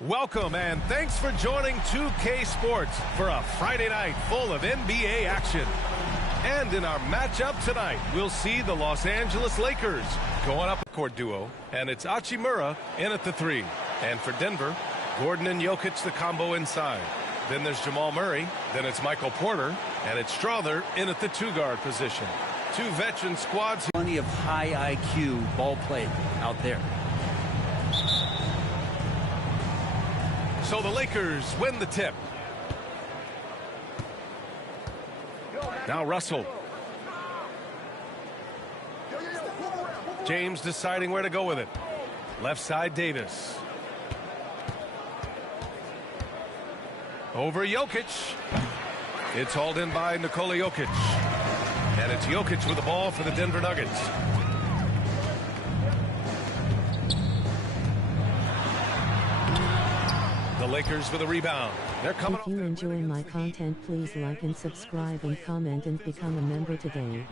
Welcome and thanks for joining 2K Sports for a Friday night full of NBA action. And in our matchup tonight, we'll see the Los Angeles Lakers going up a court duo, and it's Hachimura in at the 3. And for Denver, Gordon and Jokic the combo inside. Then there's Jamal Murray, then it's Michael Porter, and it's Strother in at the 2-guard position. Two veteran squads. Plenty of high IQ ball play out there. So the Lakers win the tip. Now Russell. James deciding where to go with it. Left side Davis. Over Jokic. It's hauled in by Nikola Jokic. And it's Jokic with the ball for the Denver Nuggets. The Lakers with a rebound. They're coming. If you enjoy my content, please like and subscribe and comment and become a member today.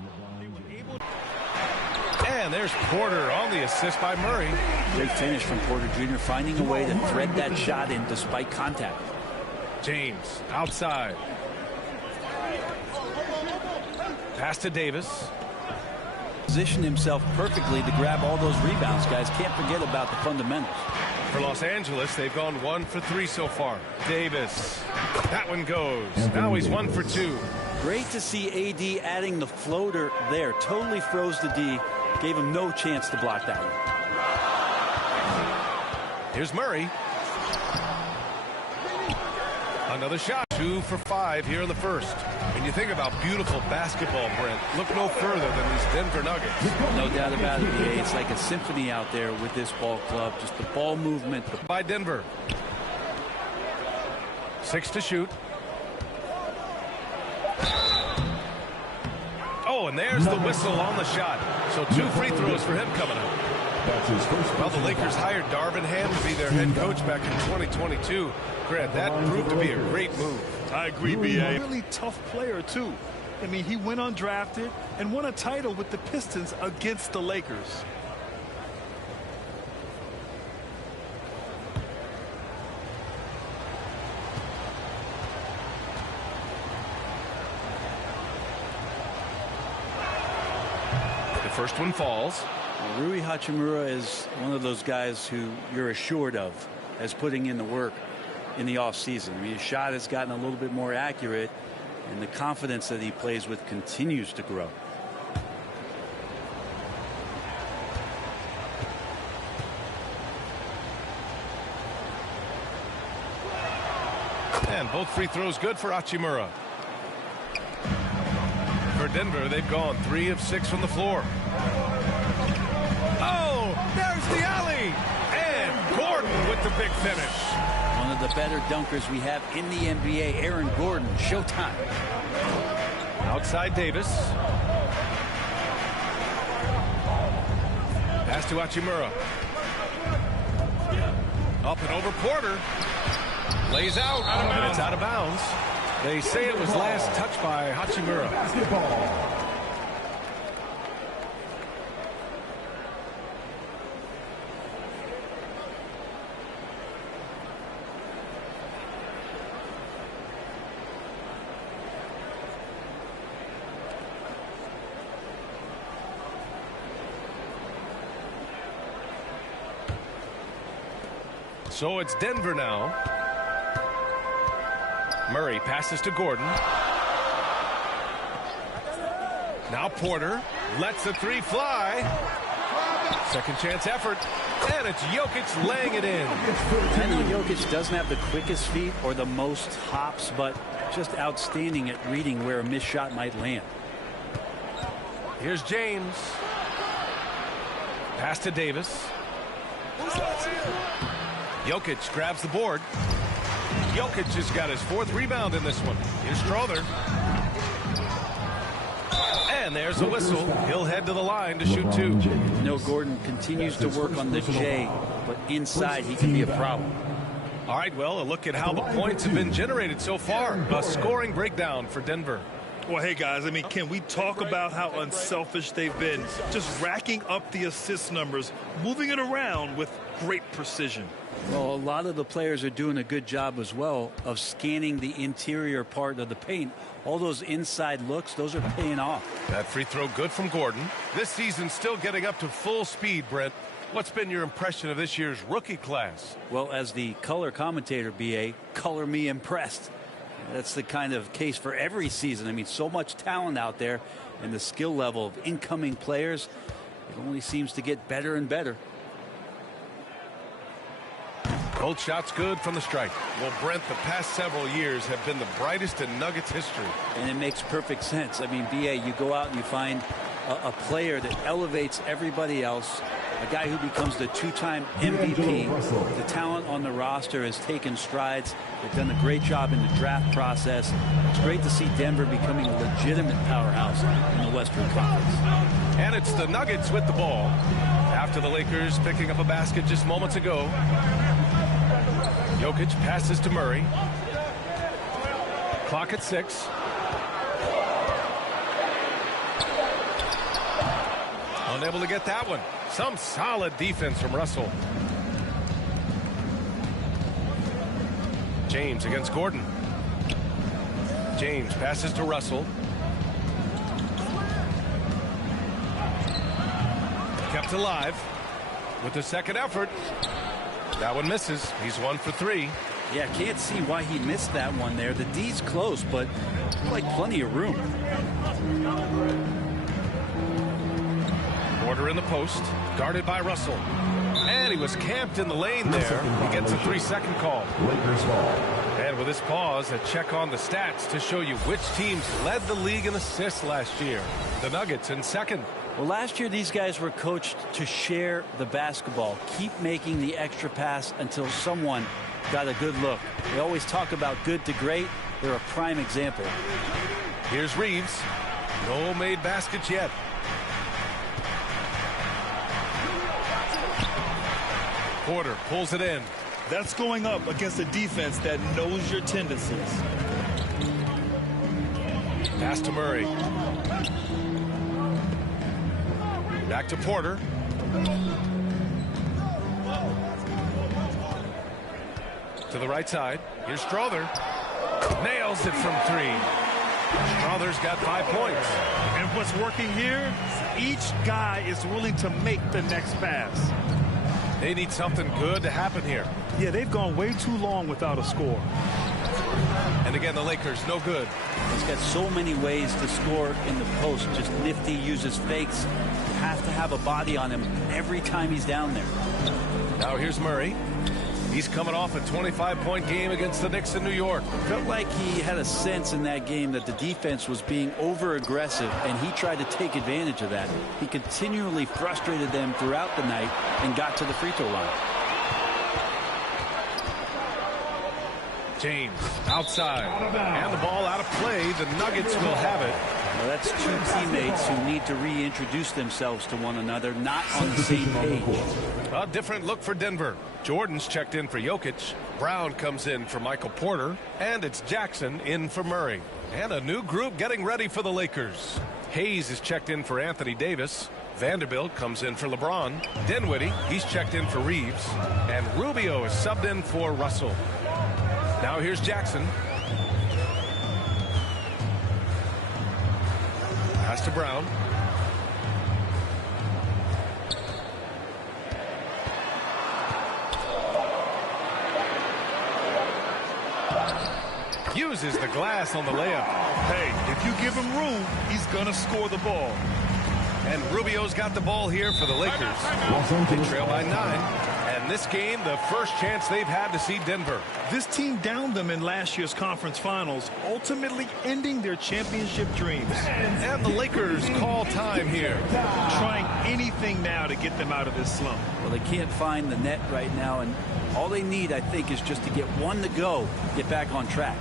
And there's Porter on the assist by Murray. Great finish from Porter Jr., finding a way to thread that shot in despite contact. James outside. Pass to Davis. Positioned himself perfectly to grab all those rebounds, guys. Can't forget about the fundamentals. For Los Angeles, they've gone 1 for 3 so far. Davis. That one goes. Now he's 1 for 2. Great to see AD adding the floater there. Totally froze the D. Gave him no chance to block that one. Here's Murray. Another shot. 2 for 5 here in the first. When you think about beautiful basketball, Brent, look no further than these Denver Nuggets. No doubt about it, BA. It's like a symphony out there with this ball club. Just the ball movement. By Denver. 6 to shoot. Oh, and there's the whistle on the shot. So 2 free throws for him coming up. Well, the Lakers hired Darvin Ham to be their head coach back in 2022. Grant, that proved to be a great move. I agree, B.A. Really tough player, too. I mean, he went undrafted and won a title with the Pistons against the Lakers. The first one falls. Rui Hachimura is one of those guys who you're assured of as putting in the work in the offseason. I mean, his shot has gotten a little bit more accurate, and the confidence that he plays with continues to grow. And both free throws good for Hachimura. For Denver, they've gone 3 of 6 from the floor. Oh, there's the alley. And Gordon with the big finish. One of the better dunkers we have in the NBA, Aaron Gordon. Showtime. Outside Davis. Pass to Hachimura. Up and over Porter. Lays out. And it's out of bounds. They say it was last touched by Hachimura. So it's Denver now. Murray passes to Gordon. Now Porter lets the 3 fly. Second chance effort. And it's Jokic laying it in. I know Jokic doesn't have the quickest feet or the most hops, but just outstanding at reading where a missed shot might land. Here's James. Pass to Davis. Jokic grabs the board. Jokic has got his 4th rebound in this one. Here's Strother. And there's the whistle. He'll head to the line to shoot 2. No, Gordon continues to work on the J, but inside he can be a problem. All right, well, a look at how the points have been generated so far. A scoring breakdown for Denver. Well, hey, guys, I mean, can we talk about how unselfish they've been? Just racking up the assist numbers, moving it around with great precision. Well, a lot of the players are doing a good job as well of scanning the interior part of the paint. All those inside looks, those are paying off. That free throw good from Gordon. This season's still getting up to full speed, Brent. What's been your impression of this year's rookie class? Well, as the color commentator, BA, color me impressed. That's the kind of case for every season. I mean, so much talent out there, and the skill level of incoming players, it only seems to get better and better. Both shots good from the stripe. Well, Brent, the past several years have been the brightest in Nuggets history. And it makes perfect sense. I mean, BA, you go out and you find a player that elevates everybody else, a guy who becomes the two-time MVP. The talent on the roster has taken strides. They've done a great job in the draft process. It's great to see Denver becoming a legitimate powerhouse in the Western Conference. And it's the Nuggets with the ball. After the Lakers picking up a basket just moments ago. Jokic passes to Murray. Clock at 6. Unable to get that one. Some solid defense from Russell. James against Gordon. James passes to Russell. Kept alive with the second effort. That one misses. He's 1 for 3. Yeah, can't see why he missed that one there. The D's close, but like plenty of room. Porter in the post, guarded by Russell. And he was camped in the lane there. He gets a 3-second call. And with this pause, a check on the stats to show you which teams led the league in assists last year. The Nuggets in second. Well, last year these guys were coached to share the basketball, keep making the extra pass until someone got a good look. They always talk about good to great. They're a prime example. Here's Reeves. No made baskets yet. Porter pulls it in. That's going up against a defense that knows your tendencies. Pass to Murray. Back to Porter. To the right side. Here's Strother. Nails it from 3. Strother's got 5 points. And what's working here, each guy is willing to make the next pass. They need something good to happen here. Yeah, they've gone way too long without a score. And again, the Lakers, no good. He's got so many ways to score in the post. Just nifty, uses fakes. You have to have a body on him every time he's down there. Now here's Murray. He's coming off a 25-point game against the Knicks in New York. Felt like he had a sense in that game that the defense was being over-aggressive, and he tried to take advantage of that. He continually frustrated them throughout the night and got to the free throw line. James outside. And the ball out of play. The Nuggets will have it. Well, that's two teammates who need to reintroduce themselves to one another, not on the same page. A different look for Denver. Jordan's checked in for Jokic. Brown comes in for Michael Porter. And it's Jackson in for Murray. And a new group getting ready for the Lakers. Hayes is checked in for Anthony Davis. Vanderbilt comes in for LeBron. Dinwiddie, he's checked in for Reeves. And Rubio is subbed in for Russell. Now here's Jackson. Pass to Brown. Uses the glass on the layup. Hey, if you give him room, he's going to score the ball. And Rubio's got the ball here for the Lakers. They trail by 9. And this game, the first chance they've had to see Denver. This team downed them in last year's conference finals, ultimately ending their championship dreams. And the Lakers call time here. Trying anything now to get them out of this slump. Well, they can't find the net right now, and all they need, I think, is just to get one to go, get back on track.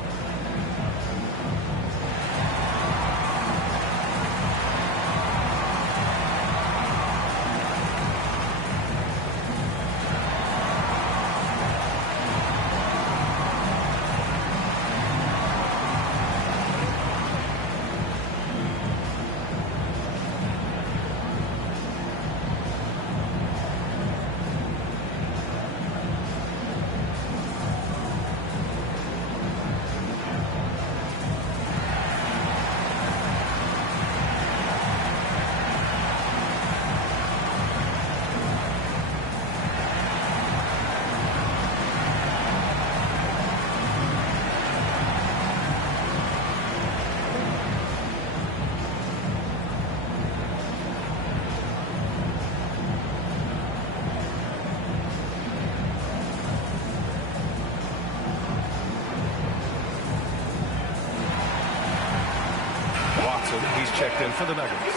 He's checked in for the Nuggets.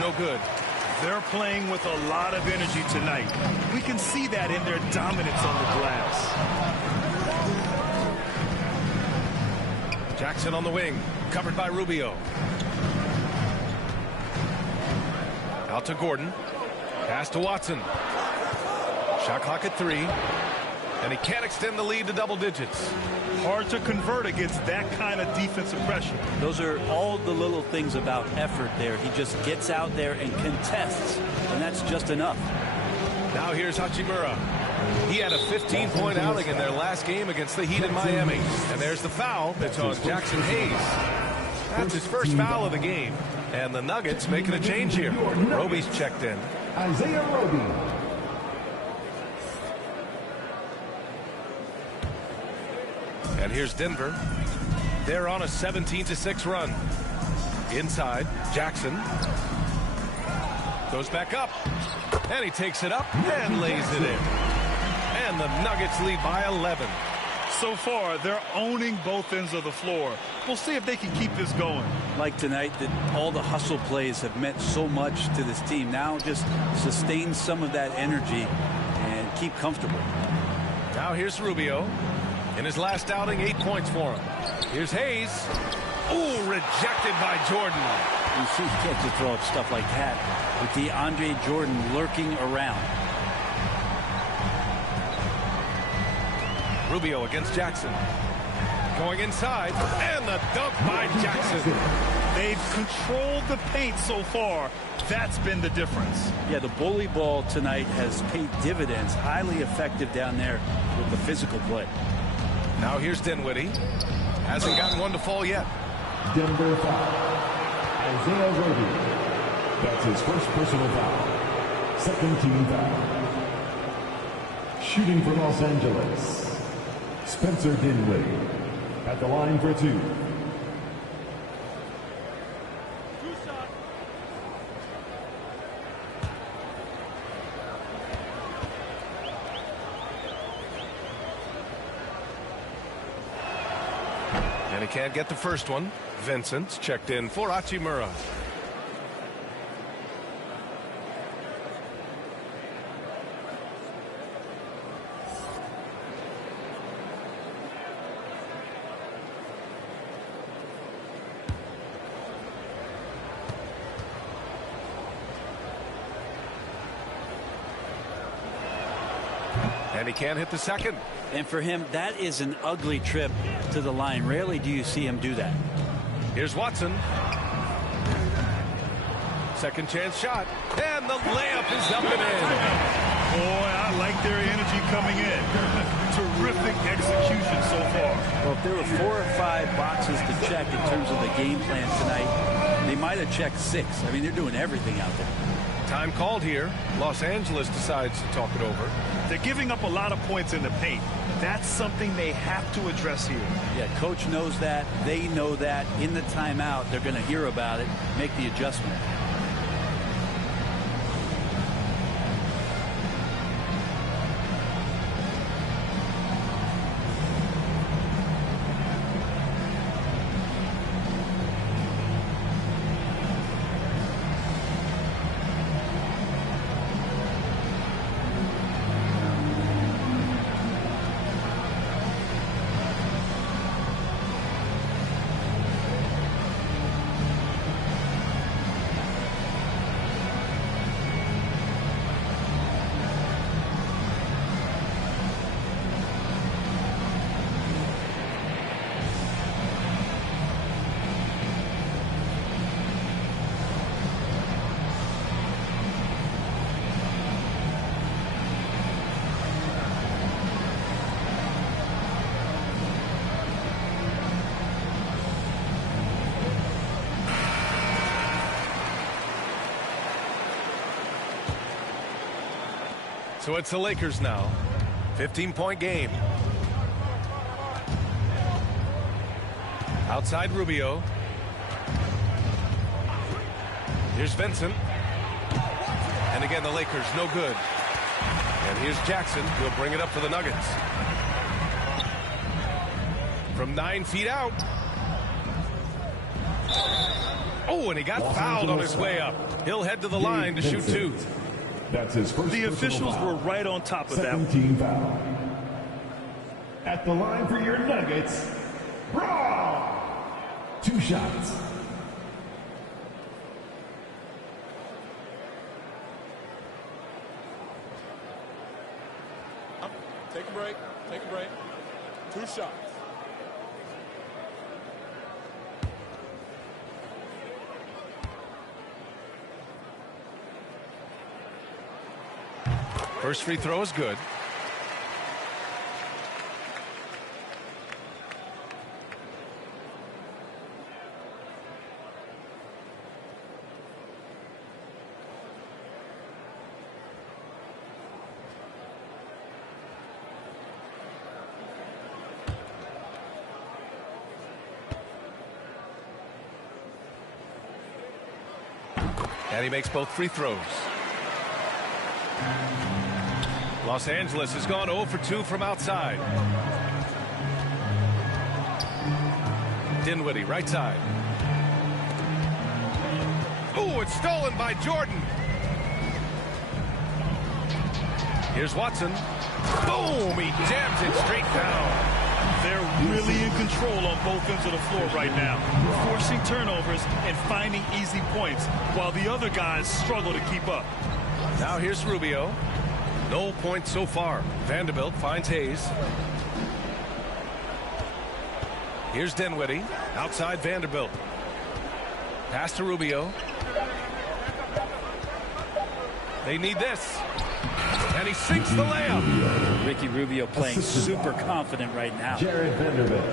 No good. They're playing with a lot of energy tonight. We can see that in their dominance on the glass. Jackson on the wing, covered by Rubio. Out to Gordon. Pass to Watson. Shot clock at 3. And he can't extend the lead to double digits. Hard to convert against that kind of defensive pressure. Those are all the little things about effort there. He just gets out there and contests, and that's just enough. Now here's Hachimura. He had a 15-point outing in their last game against the Heat in Miami. And there's the foul. It's on Jackson Hayes. That's his first foul of the game. And the Nuggets making a change here. Roby's checked in. Isaiah Roby. And here's Denver. They're on a 17-6 run. Inside, Jackson. Goes back up. And he takes it up and lays it in. And the Nuggets lead by 11. So far, they're owning both ends of the floor. We'll see if they can keep this going. Like tonight, that all the hustle plays have meant so much to this team. Now just sustain some of that energy and keep comfortable. Now here's Rubio. In his last outing, 8 points for him. Here's Hayes. Ooh, rejected by Jordan. You see, he can't just throw up stuff like that with DeAndre Jordan lurking around. Rubio against Jackson. Going inside, and the dunk by Jackson. They've controlled the paint so far. That's been the difference. Yeah, the bully ball tonight has paid dividends. Highly effective down there with the physical play. Now here's Dinwiddie. Hasn't gotten one to fall yet. Denver foul. Isaiah Roby. That's his first personal foul. Second team foul. Shooting for Los Angeles. Spencer Dinwiddie at the line for 2. And he can't get the first one. Vincent's checked in for Hachimura. And he can't hit the second. And for him, that is an ugly trip to the line. Rarely do you see him do that. Here's Watson. Second chance shot. And the layup is up and in. Boy, I like their energy coming in. Terrific execution so far. Well, if there were 4 or 5 boxes to check in terms of the game plan tonight, they might have checked 6. I mean, they're doing everything out there. Time called here. Los Angeles decides to talk it over. They're giving up a lot of points in the paint. That's something they have to address here. Yeah, coach knows that. They know that. In the timeout, they're going to hear about it, make the adjustment. So it's the Lakers now. 15-point game. Outside Rubio. Here's Vincent. And again, the Lakers no good. And here's Jackson. He'll bring it up for the Nuggets. From 9 feet out. Oh, and he got fouled on his way up. He'll head to the line to shoot 2. That's his first. The officials were right on top of that one. Second team foul. At the line for your Nuggets, Braun. 2 shots. Take a break. Take a break. 2 shots. First free throw is good. And he makes both free throws. Los Angeles has gone 0 for 2 from outside. Dinwiddie, right side. Oh, it's stolen by Jordan. Here's Watson. Boom! He jams it straight down. They're really in control on both ends of the floor right now, forcing turnovers and finding easy points, while the other guys struggle to keep up. Now here's Rubio. No points so far. Vanderbilt finds Hayes. Here's Dinwiddie. Outside Vanderbilt. Pass to Rubio. They need this. And he sinks the layup. Ricky Rubio playing super confident right now. Jared Vanderbilt.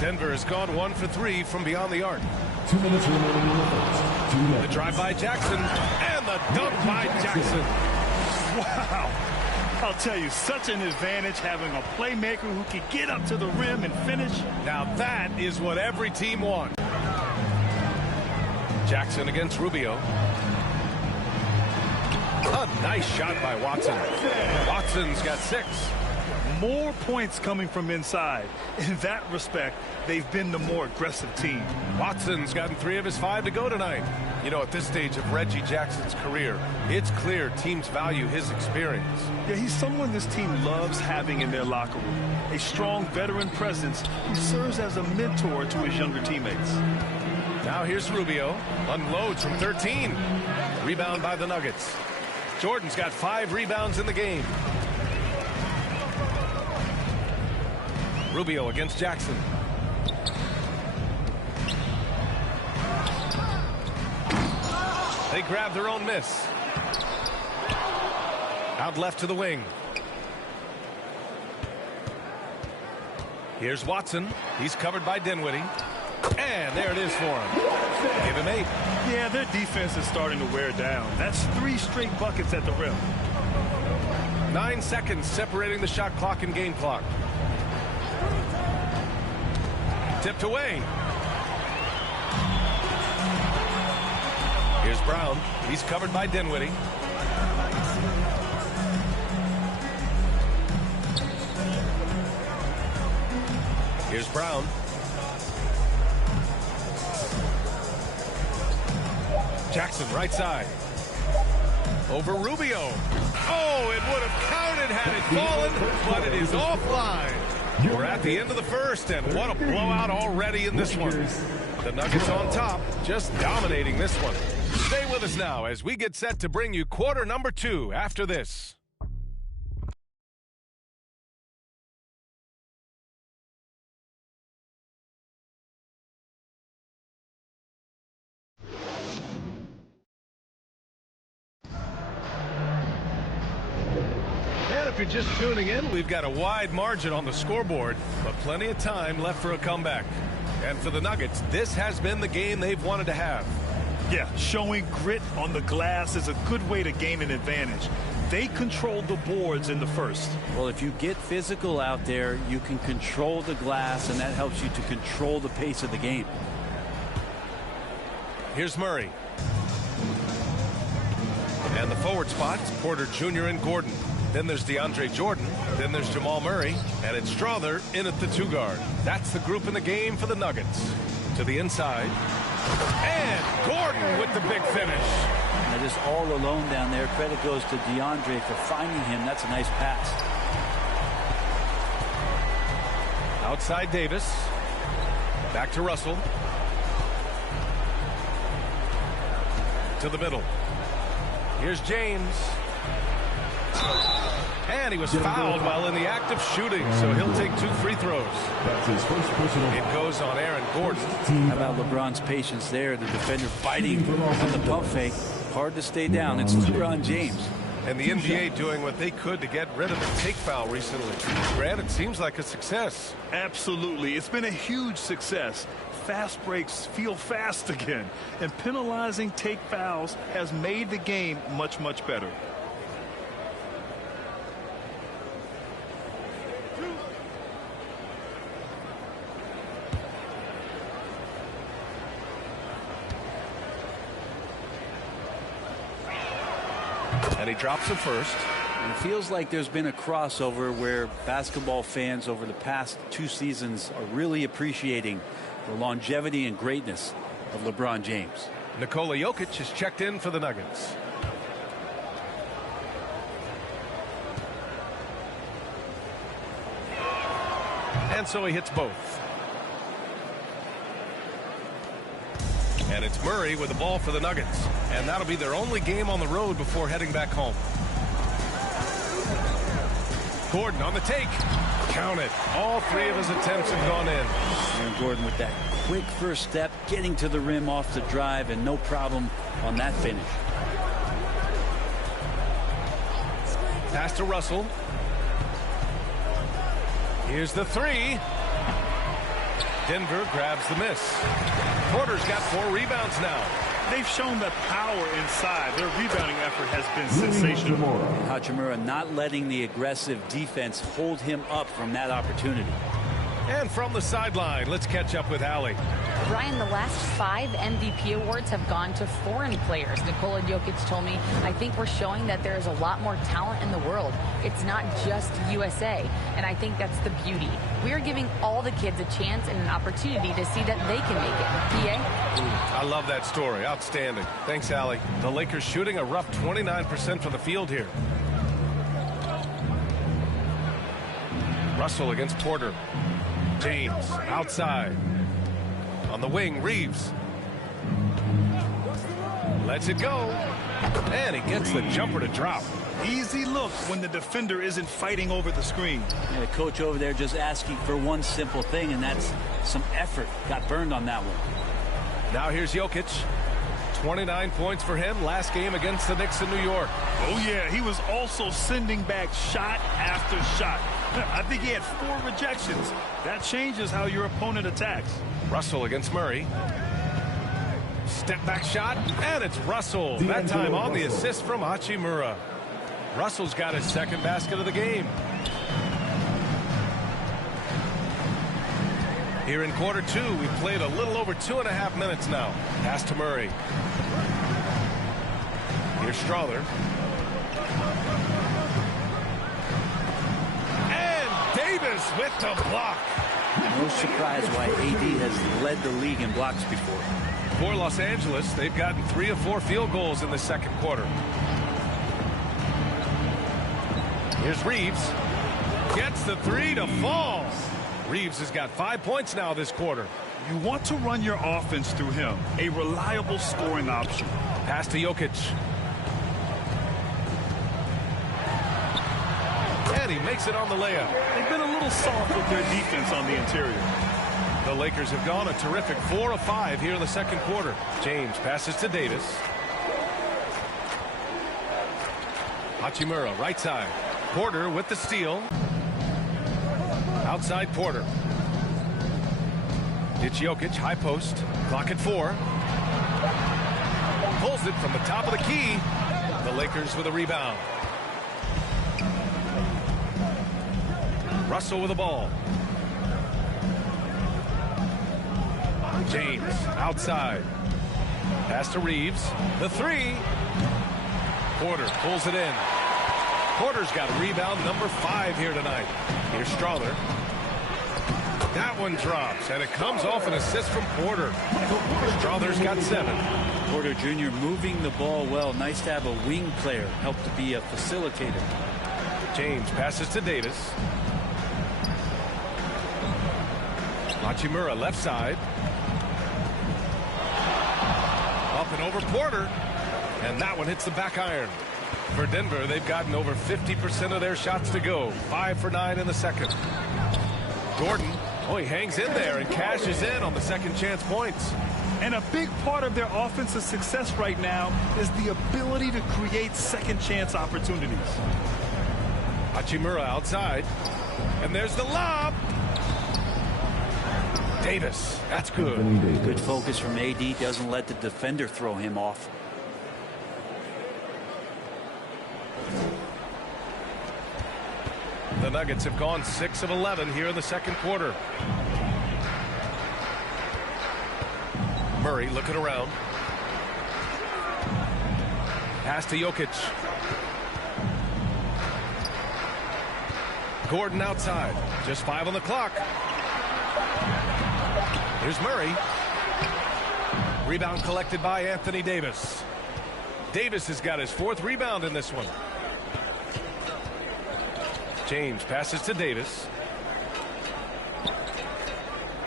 Denver has gone 1 for 3 from beyond the arc. 2 minutes remaining in the first. 2 minutes. The drive by Jackson. And the dunk by Jackson. Wow. I'll tell you, such an advantage having a playmaker who can get up to the rim and finish. Now that is what every team wants. Jackson against Rubio. A nice shot by Watson. Watson's got 6. More points coming from inside. In that respect, they've been the more aggressive team. Watson's gotten 3 of his 5 to go tonight. You know, at this stage of Reggie Jackson's career, it's clear teams value his experience. Yeah, he's someone this team loves having in their locker room. A strong veteran presence who serves as a mentor to his younger teammates. Now here's Rubio. Unloads from 13. Rebound by the Nuggets. Jordan's got 5 rebounds in the game. Rubio against Jackson. They grab their own miss. Out left to the wing. Here's Watson. He's covered by Dinwiddie. And there it is for him. Give him 8. Yeah, their defense is starting to wear down. That's 3 straight buckets at the rim. 9 seconds separating the shot clock and game clock. Tipped away. Here's Brown. He's covered by Dinwiddie. Here's Brown. Jackson right side. Over Rubio. Oh, it would have counted had it fallen, but it is offline. We're at the end of the first, and what a blowout already in this one. The Nuggets on top, just dominating this one. Stay with us now as we get set to bring you quarter number 2 after this. And if you're just tuning in, we've got a wide margin on the scoreboard, but plenty of time left for a comeback. And for the Nuggets, this has been the game they've wanted to have. Yeah, showing grit on the glass is a good way to gain an advantage. They controlled the boards in the first. Well, if you get physical out there, you can control the glass, and that helps you to control the pace of the game. Here's Murray. And the forward spots, Porter Jr. and Gordon. Then there's DeAndre Jordan. Then there's Jamal Murray. And it's Strother in at the 2 guard. That's the group in the game for the Nuggets. To the inside. And Gordon with the big finish. They're just all alone down there. Credit goes to DeAndre for finding him. That's a nice pass. Outside Davis. Back to Russell. To the middle. Here's James. And he was fouled while in the act of shooting, so he'll take 2 free throws. That's his first personal foul. It goes on Aaron Gordon. How about LeBron's patience there? The defender fighting on the pump fake. Hard to stay down. It's LeBron James. And the NBA doing what they could to get rid of the take foul recently. Grant, it seems like a success. Absolutely. It's been a huge success. Fast breaks feel fast again. And penalizing take fouls has made the game much, much better. And he drops it first. And it feels like there's been a crossover where basketball fans over the past 2 seasons are really appreciating the longevity and greatness of LeBron James. Nikola Jokic is checked in for the Nuggets. And so he hits both. And it's Murray with the ball for the Nuggets. And that'll be their only game on the road before heading back home. Gordon on the take. Count it. All 3 of his attempts have gone in. Aaron Gordon with that quick first step, getting to the rim off the drive, and no problem on that finish. Pass to Russell. Here's the 3. Denver grabs the miss. Porter's got 4 rebounds now. They've shown that power inside. Their rebounding effort has been sensational. Hachimura not letting the aggressive defense hold him up from that opportunity. And from the sideline, let's catch up with Allie. Brian, the last 5 MVP awards have gone to foreign players. Nikola Jokic told me, I think we're showing that there is a lot more talent in the world. It's not just USA. And I think that's the beauty. We are giving all the kids a chance and an opportunity to see that they can make it. PA? I love that story. Outstanding. Thanks, Allie. The Lakers shooting a rough 29% from the field here. Russell against Porter. James outside. On the wing, Reeves. Lets it go. And he gets the jumper to drop. Easy look when the defender isn't fighting over the screen. Yeah, the coach over there just asking for one simple thing, and that's some effort. Got burned on that one. Now here's Jokic. 29 points for him last game against the Knicks in New York. Oh, yeah, he was also sending back shot after shot. I think he had 4 rejections. That changes how your opponent attacks. Russell against Murray. Step back shot, and it's Russell. That time on the assist from Hachimura. Russell's got his 2nd basket of the game. Here in quarter 2, we've played a little over 2.5 minutes now. Pass to Murray. Here's Strother. And Davis with the block. No surprise why AD has led the league in blocks before. For Los Angeles, they've gotten 3 of 4 field goals in the 2nd quarter. Here's Reeves. Gets the 3 to fall. Reeves has got 5 points now this quarter. You want to run your offense through him. A reliable scoring option. Pass to Jokic. And he makes it on the layup. They've been a little soft with their defense on the interior. The Lakers have gone a terrific 4 of 5 here in the 2nd quarter. James passes to Davis. Hachimura, right side. Porter with the steal. Outside Porter. It's Jokic, high post. Clock at 4. Pulls it from the top of the key. The Lakers with a rebound. Russell with the ball. James outside. Pass to Reeves. The 3. Porter pulls it in. Porter's got rebound number 5 here tonight. Here's Strawther. That one drops, and it comes off an assist from Porter. Strawther's got 7. Porter Jr. moving the ball well. Nice to have a wing player help to be a facilitator. James passes to Davis. Hachimura left side. Up and over Porter. And that one hits the back iron. For Denver, they've gotten over 50% of their shots to go. 5 for 9 in the second. Gordon, he hangs in there and cashes in on the second chance points. And a big part of their offensive success right now is the ability to create second chance opportunities. Hachimura outside. And there's the lob. Davis, that's good. Good focus from AD. Doesn't let the defender throw him off. The Nuggets have gone 6 of 11 here in the second quarter. Murray looking around. Pass to Jokic. Gordon outside. Just 5 on the clock. Here's Murray. Rebound collected by Anthony Davis. Davis has got his 4th rebound in this one. James passes to Davis.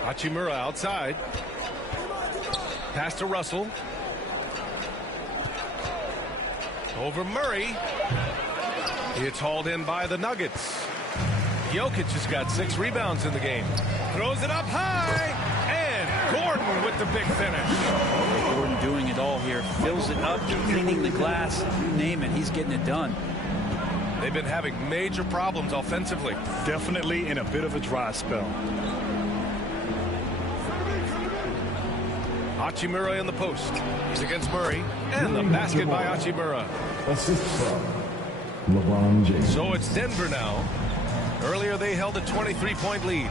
Hachimura outside. Pass to Russell. Over Murray. It's hauled in by the Nuggets. Jokic has got 6 rebounds in the game. Throws it up high. And Gordon with the big finish. Gordon doing it all here. Fills it up, cleaning the glass. You name it, he's getting it done. They've been having major problems offensively. Definitely in a bit of a dry spell. Hachimura in the post. He's against Murray. And the basket by Hachimura. Assist from LeBron James. So it's Denver now. Earlier they held a 23-point lead.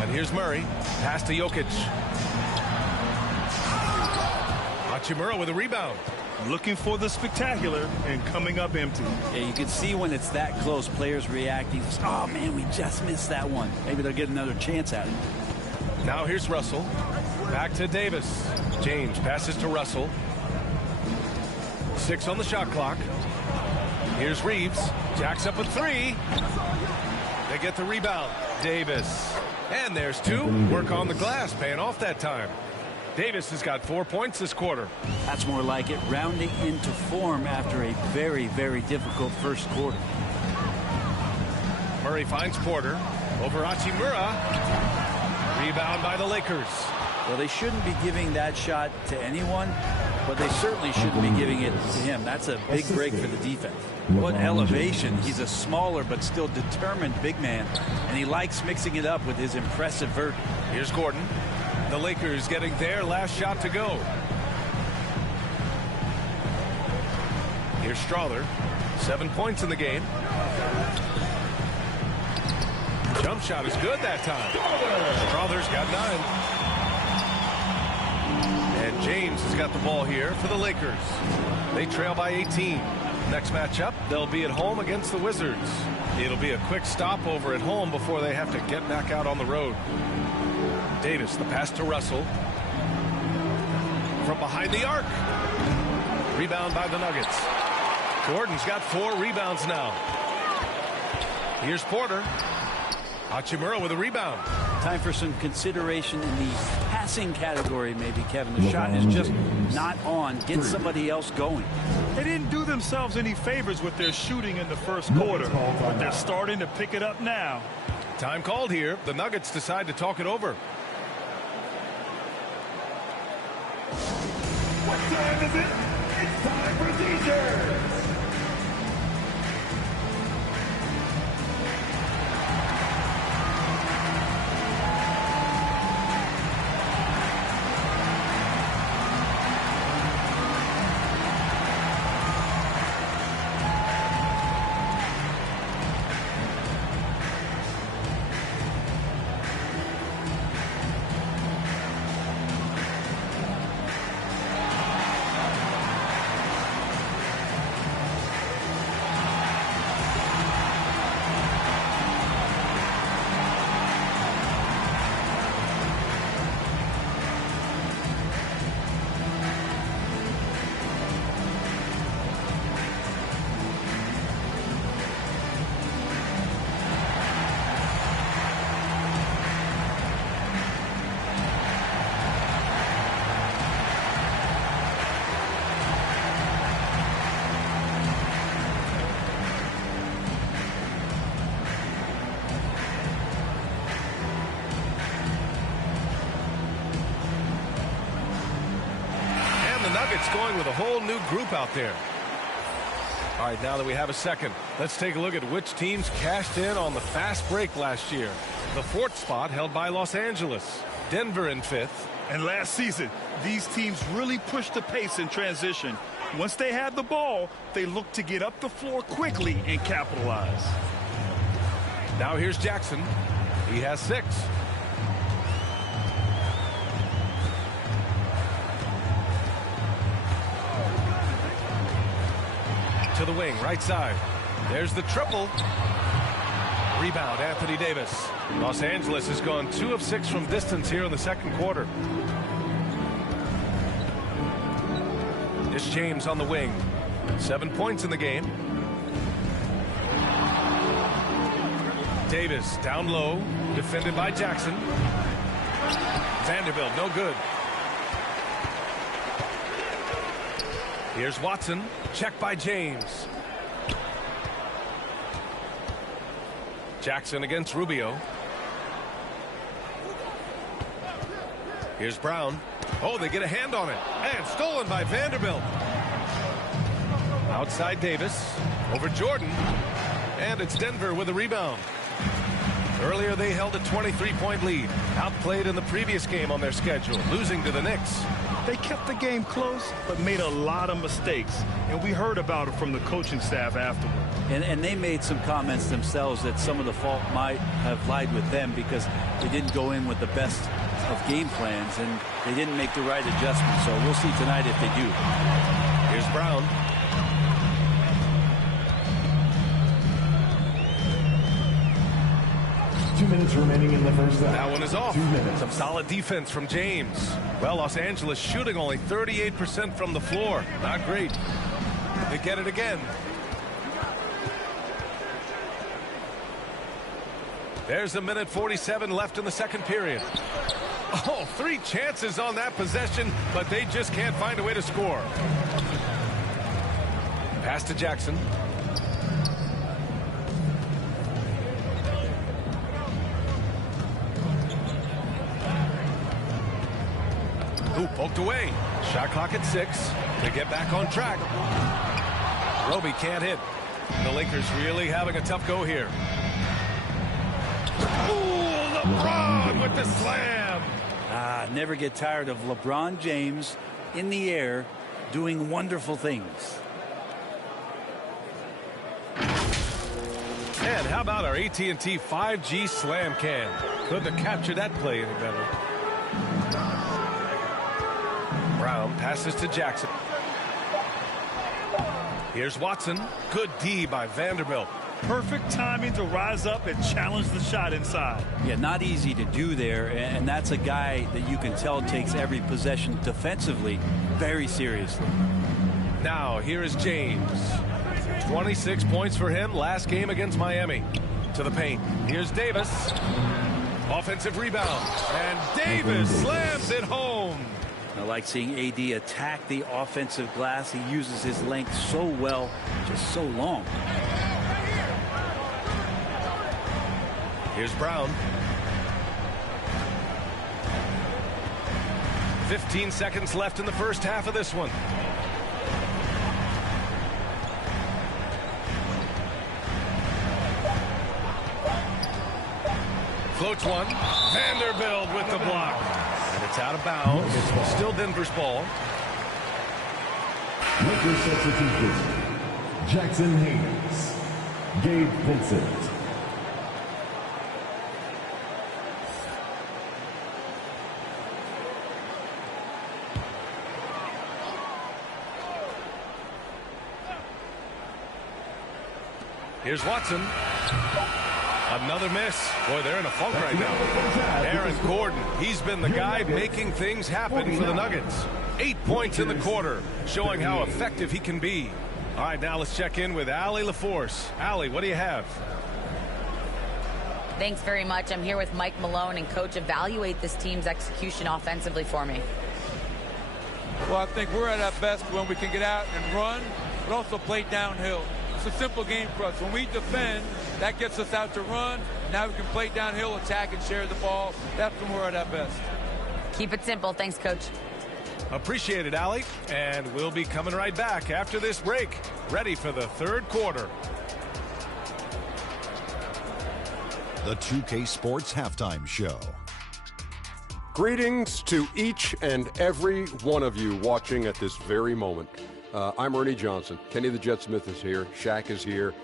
And here's Murray. Pass to Jokic. Hachimura with a rebound. Looking for the spectacular and coming up empty. Yeah, you can see when it's that close, players reacting. Oh, man, we just missed that one. Maybe they'll get another chance at it. Now here's Russell. Back to Davis. James passes to Russell. 6 on the shot clock. Here's Reeves. Jacks up a 3. They get the rebound. Davis. And there's 2. Work on the glass, paying off that time. Davis has got 4 points this quarter. That's more like it. Rounding into form after a very, very difficult first quarter. Murray finds Porter. Over Hachimura. Rebound by the Lakers. Well, they shouldn't be giving that shot to anyone, but they certainly shouldn't be giving it to him. That's a big break for the defense. What elevation. He's a smaller but still determined big man, and he likes mixing it up with his impressive vert. Here's Gordon. The Lakers getting their last shot to go. Here's Strawther. 7 points in the game. Jump shot is good that time. Strawther's got 9. And James has got the ball here for the Lakers. They trail by 18. Next matchup, they'll be at home against the Wizards. It'll be a quick stopover at home before they have to get back out on the road. Davis, the pass to Russell. From behind the arc. Rebound by the Nuggets. Gordon's got 4 rebounds now. Here's Porter. Hachimura with a rebound. Time for some consideration in the passing category, maybe, Kevin. The shot is just not on. Get somebody else going. They didn't do themselves any favors with their shooting in the first quarter, but they're starting to pick it up now. Time called here. The Nuggets decide to talk it over. What time is it? It's time for Caesars. Nuggets going with a whole new group out there. All right, now that we have a second, let's take a look at which teams cashed in on the fast break last year. The 4th spot held by Los Angeles. Denver in 5th. And last season, these teams really pushed the pace in transition. Once they had the ball, they looked to get up the floor quickly and capitalize. Now here's Jackson. He has 6. To the wing, right side. There's the triple. Rebound, Anthony Davis. Los Angeles has gone 2 of 6 from distance here in the second quarter. It's James on the wing. 7 points in the game. Davis down low, defended by Jackson. Vanderbilt, no good. Here's Watson, checked by James. Jackson against Rubio. Here's Brown. Oh, they get a hand on it. And stolen by Vanderbilt. Outside Davis. Over Jordan. And it's Denver with a rebound. Earlier they held a 23-point lead. Outplayed in the previous game on their schedule, losing to the Knicks. They kept the game close, but made a lot of mistakes. And we heard about it from the coaching staff afterward. And they made some comments themselves that some of the fault might have lied with them because they didn't go in with the best of game plans and they didn't make the right adjustments. So we'll see tonight if they do. Here's Brown. Two minutes remaining in the first half. That one is off. 2 minutes. Some solid defense from James. Well, Los Angeles shooting only 38% from the floor. Not great. They get it again. There's a minute 47 left in the second period. Oh, 3 chances on that possession, but they just can't find a way to score. Pass to Jackson. Ooh, poked away. Shot clock at 6. They get back on track. Roby can't hit. The Lakers really having a tough go here. Ooh, LeBron with the slam. Never get tired of LeBron James in the air doing wonderful things. And how about our AT&T 5G slam cam? Couldn't have captured that play any better. Brown passes to Jackson. Here's Watson. Good D by Vanderbilt. Perfect timing to rise up and challenge the shot inside. Yeah, not easy to do there, and that's a guy that you can tell takes every possession defensively very seriously. Now here is James. 26 points for him last game against Miami. To the paint. Here's Davis. Offensive rebound. And Davis slams it home. I like seeing AD attack the offensive glass. He uses his length so well, just so long. Here's Brown. 15 seconds left in the first half of this one. Floats one. Vanderbilt with the block. And it's out of bounds. Still Denver's ball. Lakers substitution. Jackson Hayes. Gabe Vincent. Here's Watson. Another miss. Boy, they're in a funk right now. Aaron Gordon, he's been the guy making things happen for the Nuggets. 8 points in the quarter, showing how effective he can be. All right, now let's check in with Allie LaForce. Allie, what do you have? Thanks very much. I'm here with Mike Malone, and Coach, evaluate this team's execution offensively for me. Well, I think we're at our best when we can get out and run, but also play downhill. It's a simple game for us. When we defend, that gets us out to run. Now we can play downhill, attack, and share the ball. That's when we're at our best. Keep it simple. Thanks, Coach. Appreciate it, Allie. And we'll be coming right back after this break. Ready for the third quarter. The 2K Sports Halftime Show. Greetings to each and every one of you watching at this very moment. I'm Ernie Johnson. Kenny the Jet Smith is here. Shaq is here.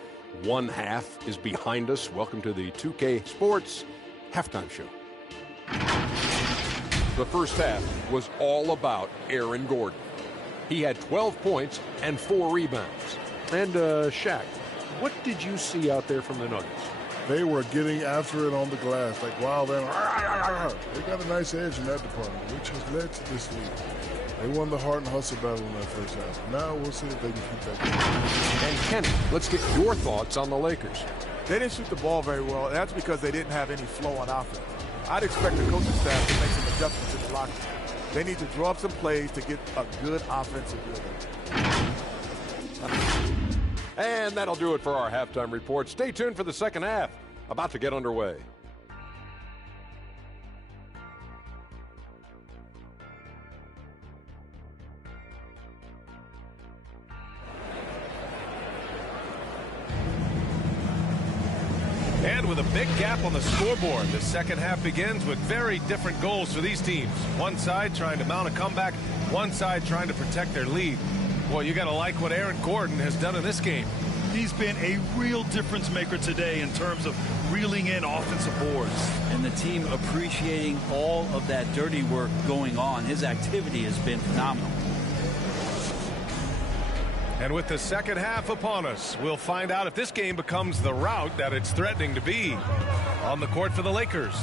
One half is behind us. Welcome to the 2K Sports Halftime Show. The first half was all about Aaron Gordon. He had 12 points and 4 rebounds. And Shaq, what did you see out there from the Nuggets? They were getting after it on the glass, like wild animals. They got a nice edge in that department, which has led to this lead. They won the heart and hustle battle in that first half. Now we'll see if they can keep that going. And Kenny, let's get your thoughts on the Lakers. They didn't shoot the ball very well. That's because they didn't have any flow on offense. I'd expect the coaching staff to make some adjustments in the locker room. They need to draw up some plays to get a good offensive rhythm. And that'll do it for our halftime report. Stay tuned for the second half, about to get underway. And with a big gap on the scoreboard, the second half begins with very different goals for these teams. One side trying to mount a comeback, one side trying to protect their lead. Boy, you got to like what Aaron Gordon has done in this game. He's been a real difference maker today in terms of reeling in offensive boards. And the team appreciating all of that dirty work going on. His activity has been phenomenal. And with the second half upon us, we'll find out if this game becomes the rout that it's threatening to be. On the court for the Lakers,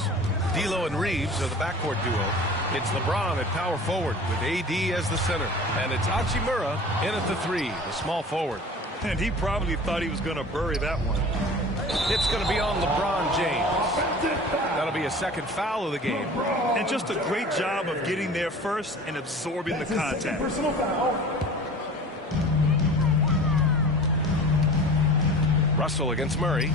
D'Lo and Reeves are the backcourt duo. It's LeBron at power forward with AD as the center. And it's Hachimura in at the 3, the small forward. And he probably thought he was going to bury that one. It's going to be on LeBron James. That'll be a second foul of the game. And just a great job of getting there first and absorbing the contact. Personal foul. Russell against Murray.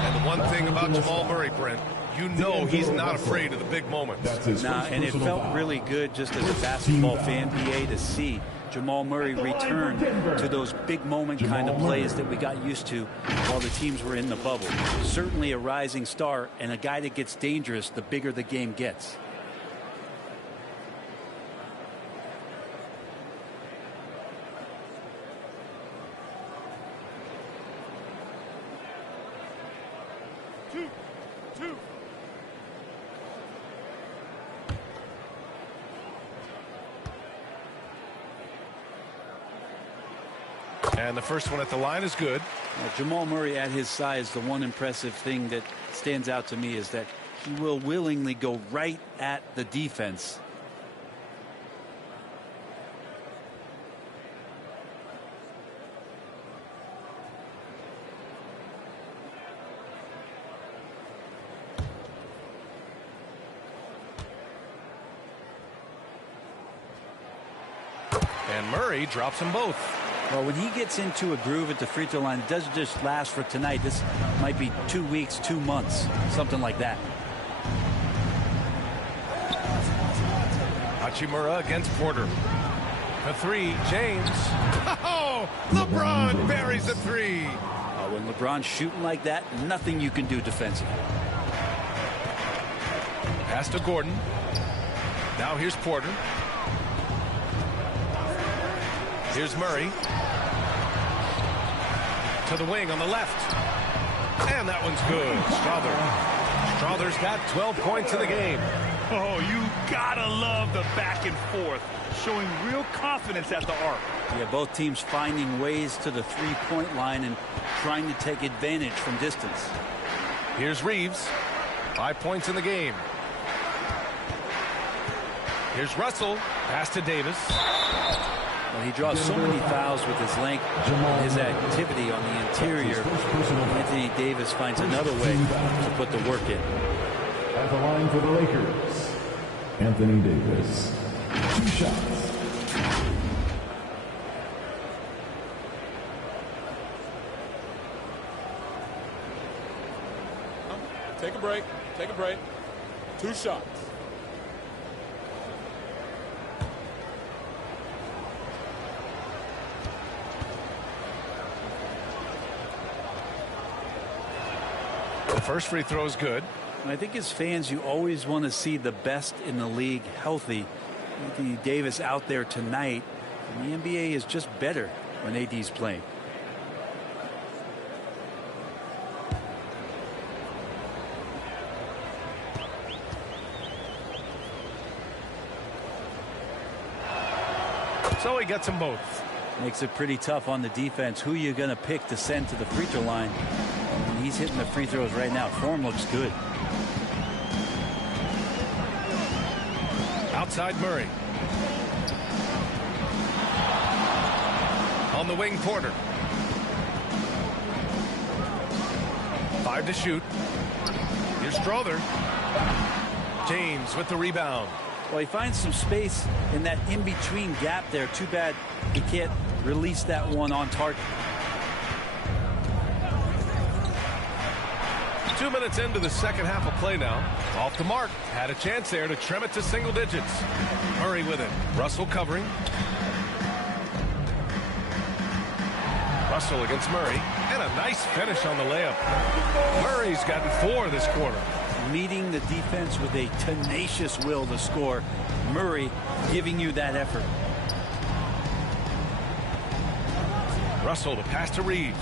And the one thing about Jamal Murray, Brent, you know he's not afraid of the big moments. Nah, and it felt really good just as a basketball fan, BA, to see Jamal Murray return to those big moment kind of plays that we got used to while the teams were in the bubble. Certainly a rising star and a guy that gets dangerous the bigger the game gets. And the first one at the line is good. Jamal Murray at his size, the one impressive thing that stands out to me is that he will willingly go right at the defense. And Murray drops them both. Well, when he gets into a groove at the free throw line, it doesn't just last for tonight. This might be 2 weeks, 2 months, something like that. Hachimura against Porter. The 3, James. Oh, LeBron buries the 3. When LeBron's shooting like that, nothing you can do defensively. Pass to Gordon. Now here's Porter. Here's Murray. To the wing on the left. And that one's good. Strother's got 12 points in the game. Oh, you gotta love the back and forth. Showing real confidence at the arc. Yeah, both teams finding ways to the three-point line and trying to take advantage from distance. Here's Reeves. 5 points in the game. Here's Russell. Pass to Davis. Well, he draws so many fouls with his length and his activity on the interior. Anthony Davis finds another way to put the work in. At the line for the Lakers, Anthony Davis. 2 shots. Take a break. Take a break. 2 shots. The first free throw is good. I think as fans, you always want to see the best in the league healthy. Anthony Davis out there tonight. And the NBA is just better when AD's playing. So he gets them both. Makes it pretty tough on the defense. Who you're going to pick to send to the free throw line. And he's hitting the free throws right now. Form looks good. Outside Murray. On the wing, Porter. 5 to shoot. Here's Strother. James with the rebound. Well, he finds some space in that in-between gap there. Too bad he can't release that one on target. 2 minutes into the second half of play now. Off the mark. Had a chance there to trim it to single digits. Murray with it. Russell covering. Russell against Murray. And a nice finish on the layup. Murray's gotten 4 this quarter. Meeting the defense with a tenacious will to score. Murray giving you that effort. Russell to pass to Reeves.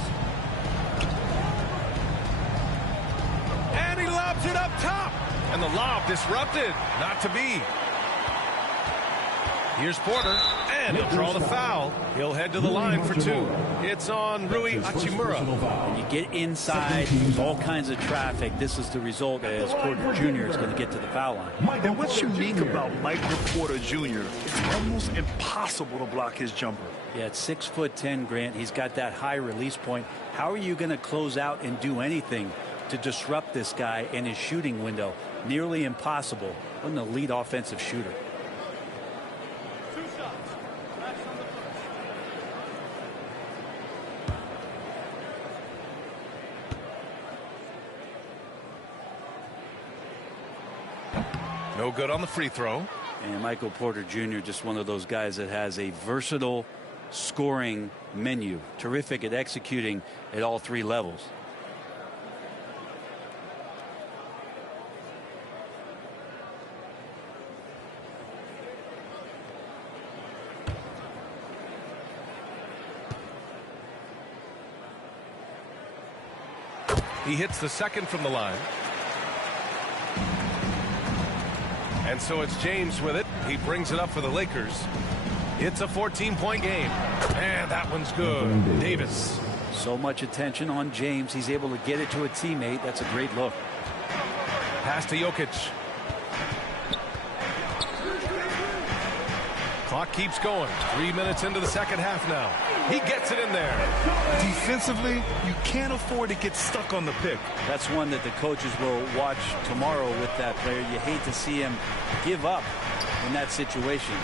And he lobs it up top. And the lob disrupted. Not to be. Here's Porter. And he'll draw the foul. He'll head to the line for 2. It's on Rui Hachimura. When you get inside all kinds of traffic, this is the result as Porter Jr. is going to get to the foul line. And what's unique about Michael Porter Jr., it's almost impossible to block his jumper. Yeah, at 6'10", Grant, he's got that high release point. How are you going to close out and do anything to disrupt this guy in his shooting window? Nearly impossible. What an elite offensive shooter. No good on the free throw. And Michael Porter Jr., just one of those guys that has a versatile scoring menu. Terrific at executing at all 3 levels. He hits the second from the line. And so it's James with it. He brings it up for the Lakers. It's a 14-point game. And that one's good. Davis. So much attention on James. He's able to get it to a teammate. That's a great look. Pass to Jokic. Clock keeps going. 3 minutes into the second half now. He gets it in there. Defensively, you can't afford to get stuck on the pick. That's one that the coaches will watch tomorrow with that player. You hate to see him give up in that situation.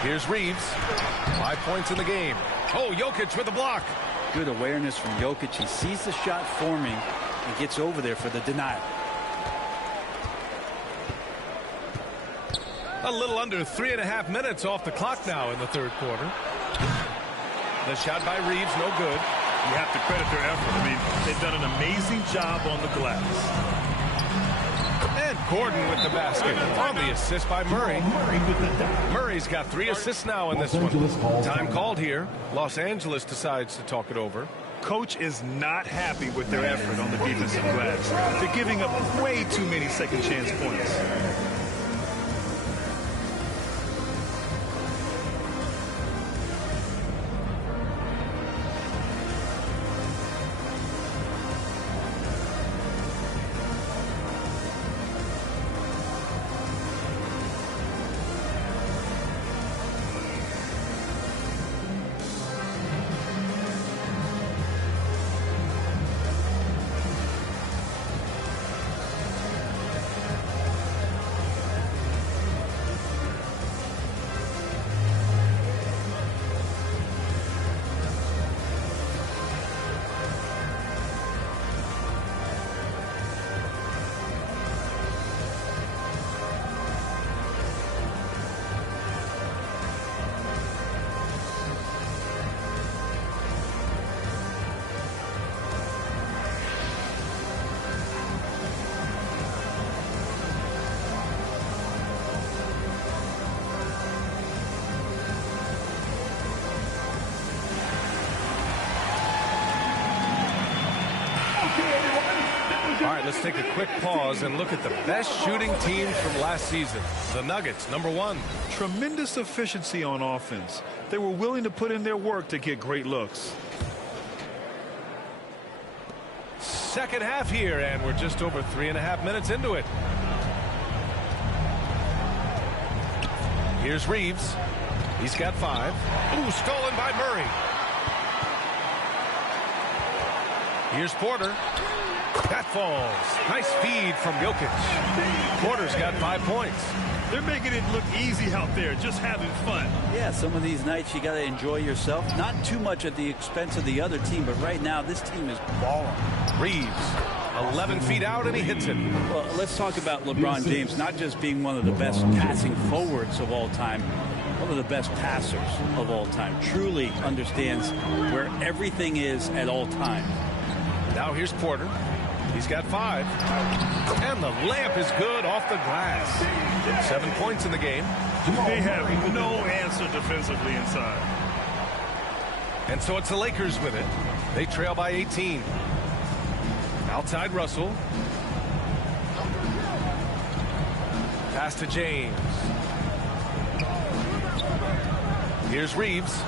Here's Reeves. 5 points in the game. Oh, Jokic with the block. Good awareness from Jokic. He sees the shot forming and gets over there for the denial. A little under 3.5 minutes off the clock now in the third quarter. The shot by Reeves, no good. You have to credit their effort. I mean, they've done an amazing job on the glass. And Gordon with the basket on the assist by Murray. Murray's got 3 assists now in this one. Time called here. Los Angeles decides to talk it over. Coach is not happy with their effort on the defensive glass. They're giving up way too many second chance points. right, let's take a quick pause and look at the best shooting teams from last season. The Nuggets, number 1. Tremendous efficiency on offense. They were willing to put in their work to get great looks. Second half here, and we're just over 3.5 minutes into it. Here's Reeves. He's got 5. Ooh, stolen by Murray. Here's Porter. That falls. Nice feed from Jokic. Porter's got 5 points. They're making it look easy out there, just having fun. Yeah, some of these nights you got to enjoy yourself. Not too much at the expense of the other team, but right now this team is balling. Reeves, 11 feet out, and he hits it. Well, let's talk about LeBron James not just being one of the best passing forwards of all time, one of the best passers of all time. Truly understands where everything is at all times. Now here's Porter. He's got 5. And the layup is good off the glass. 7 points in the game. They have no answer defensively inside. And so it's the Lakers with it. They trail by 18. Outside Russell. Pass to James. Here's Reeves.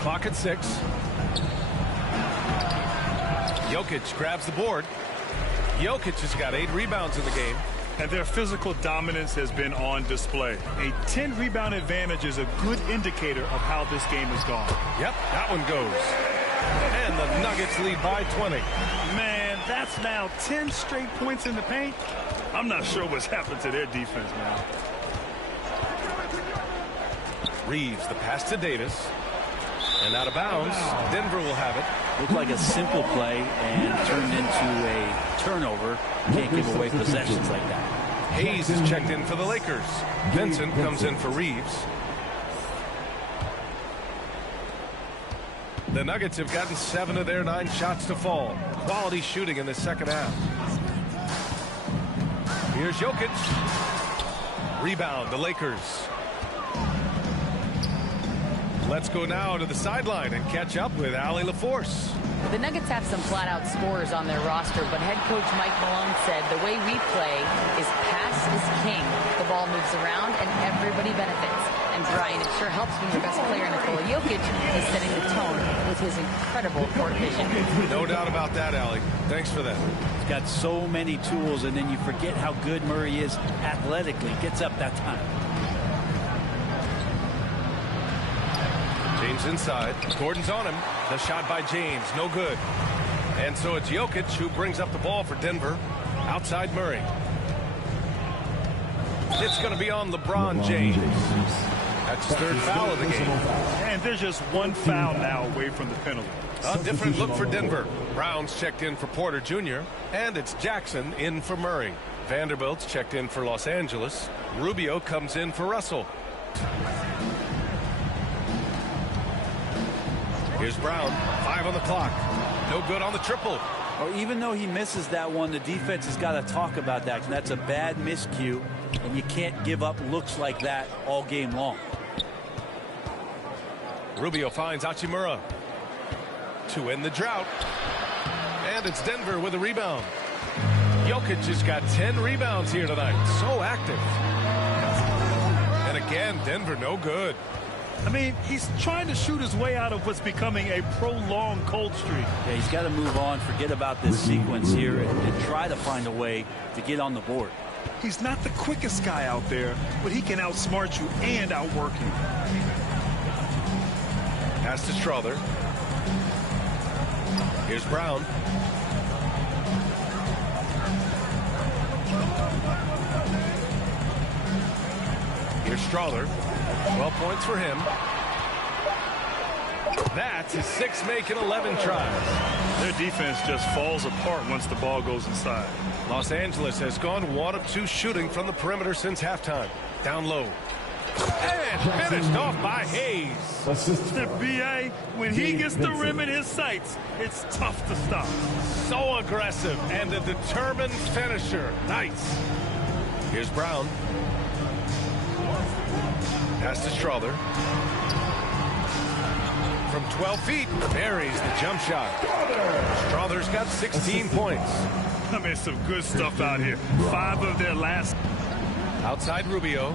Clock at 6. Jokic grabs the board. Jokic has got 8 rebounds in the game. And their physical dominance has been on display. A 10-rebound advantage is a good indicator of how this game has gone. Yep, that one goes. And the Nuggets lead by 20. Man, that's now 10 straight points in the paint. I'm not sure what's happened to their defense now. Reeves, the pass to Davis. And out of bounds. Denver will have it. Looked like a simple play and turned into a turnover. Can't give away possessions like that. Hayes is checked in for the Lakers. Vincent comes in for Reeves. The Nuggets have gotten 7 of their 9 shots to fall. Quality shooting in the second half. Here's Jokic. Rebound, the Lakers. Let's go now to the sideline and catch up with Allie LaForce. The Nuggets have some flat-out scorers on their roster, but head coach Mike Malone said the way we play is pass is king. The ball moves around and everybody benefits. And Brian, it sure helps when your best player, Nikola Jokic, is setting the tone with his incredible court vision. No doubt about that, Allie. Thanks for that. He's got so many tools, and then you forget how good Murray is athletically. Gets up that time. James inside. Gordon's on him. The shot by James, no good. And so it's Jokic who brings up the ball for Denver. Outside Murray. It's going to be on LeBron James. That's his 3rd foul of the game. And there's just 1 foul now away from the penalty. A different look for Denver. Brown's checked in for Porter Jr. And it's Jackson in for Murray. Vanderbilt's checked in for Los Angeles. Rubio comes in for Russell. Here's Brown, 5 on the clock. No good on the triple. Or even though he misses that one, the defense has got to talk about that. That's a bad miscue, and you can't give up looks like that all game long. Rubio finds Hachimura to end the drought. And it's Denver with a rebound. Jokic has got 10 rebounds here tonight. So active. And again, Denver no good. I mean, he's trying to shoot his way out of what's becoming a prolonged cold streak. Yeah, he's got to move on, forget about this sequence here, and try to find a way to get on the board. He's not the quickest guy out there, but he can outsmart you and outwork you. Pass to Strother. Here's Brown. Here's Strother. 12 points for him. That's his 6 making 11 tries. Their defense just falls apart once the ball goes inside. Los Angeles has gone 1 of 2 shooting from the perimeter since halftime. Down low. And finished off by Hayes. The BA, when he gets the rim in his sights, it's tough to stop. So aggressive and a determined finisher. Nice. Here's Brown. Pass to Strother. from 12 feet. Buries the jump shot. Strother's got 16 points. I mean, some good stuff out here. 5 of their last. Outside Rubio.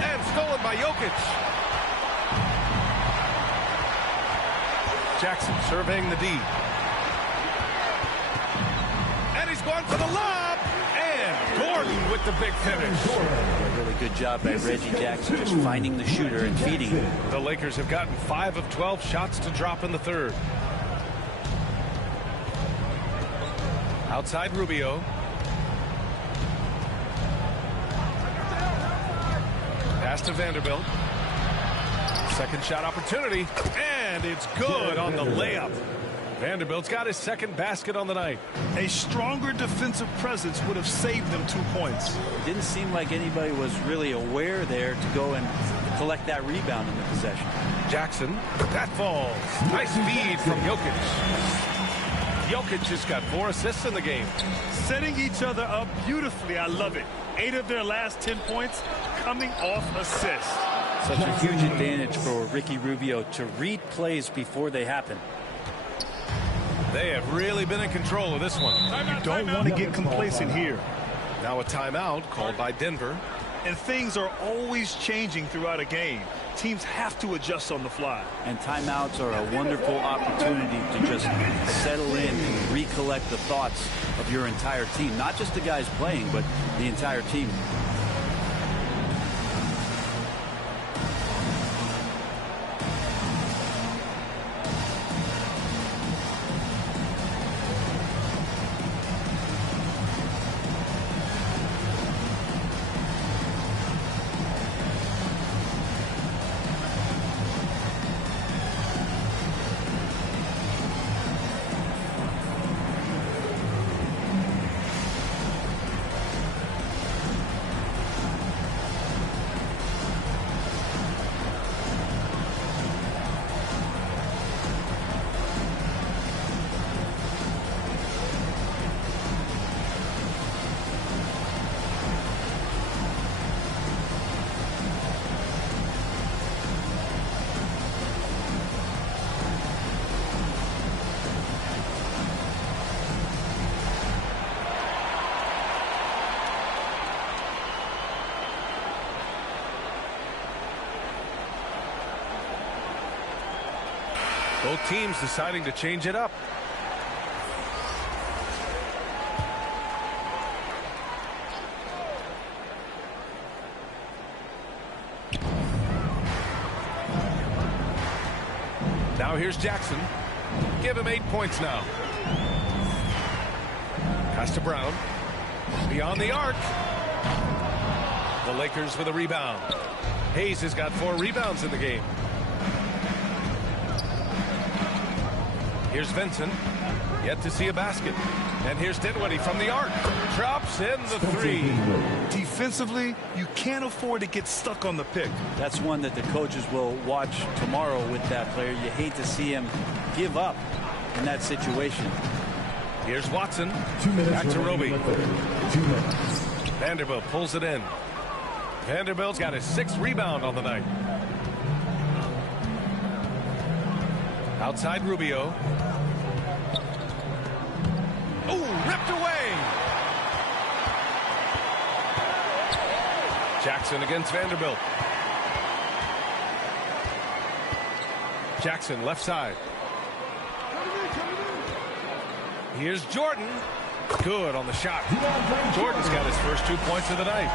And stolen by Jokic. Jackson surveying the D. And he's going for the lob. And Gordon with the big finish. A really good job by Reggie Jackson, just finding the shooter and feeding him. The Lakers have gotten 5 of 12 shots to drop in the third. Outside Rubio. Pass to Vanderbilt. Second shot opportunity. And it's good on the layup. Vanderbilt's got his second basket on the night. A stronger defensive presence would have saved them 2 points. It didn't seem like anybody was really aware there to go and collect that rebound in the possession. Jackson, that falls. Nice feed from Jokic. Jokic just got 4 assists in the game. Setting each other up beautifully. I love it. 8 of their last 10 points coming off assists. Such a huge advantage for Ricky Rubio to read plays before they happen. They have really been in control of this one. You don't want to get complacent here. Now a timeout called by Denver. And things are always changing throughout a game. Teams have to adjust on the fly. And timeouts are a wonderful opportunity to just settle in and recollect the thoughts of your entire team. Not just the guys playing, but the entire team. Both teams deciding to change it up. Now here's Jackson. Give him 8 points now. Pass to Brown. Beyond the arc. The Lakers with a rebound. Hayes has got 4 rebounds in the game. Here's Vincent. Yet to see a basket. And here's Dinwiddie from the arc. Drops in the 3. Defensively, you can't afford to get stuck on the pick. That's one that the coaches will watch tomorrow with that player. You hate to see him give up in that situation. Here's Watson. 2 minutes. Back to Roby. 2 minutes. Vanderbilt pulls it in. Vanderbilt's got his 6th rebound on the night. Outside Rubio. Oh, ripped away. Jackson against Vanderbilt. Jackson left side. Here's Jordan. Good on the shot. Jordan's got his first 2 points of the night.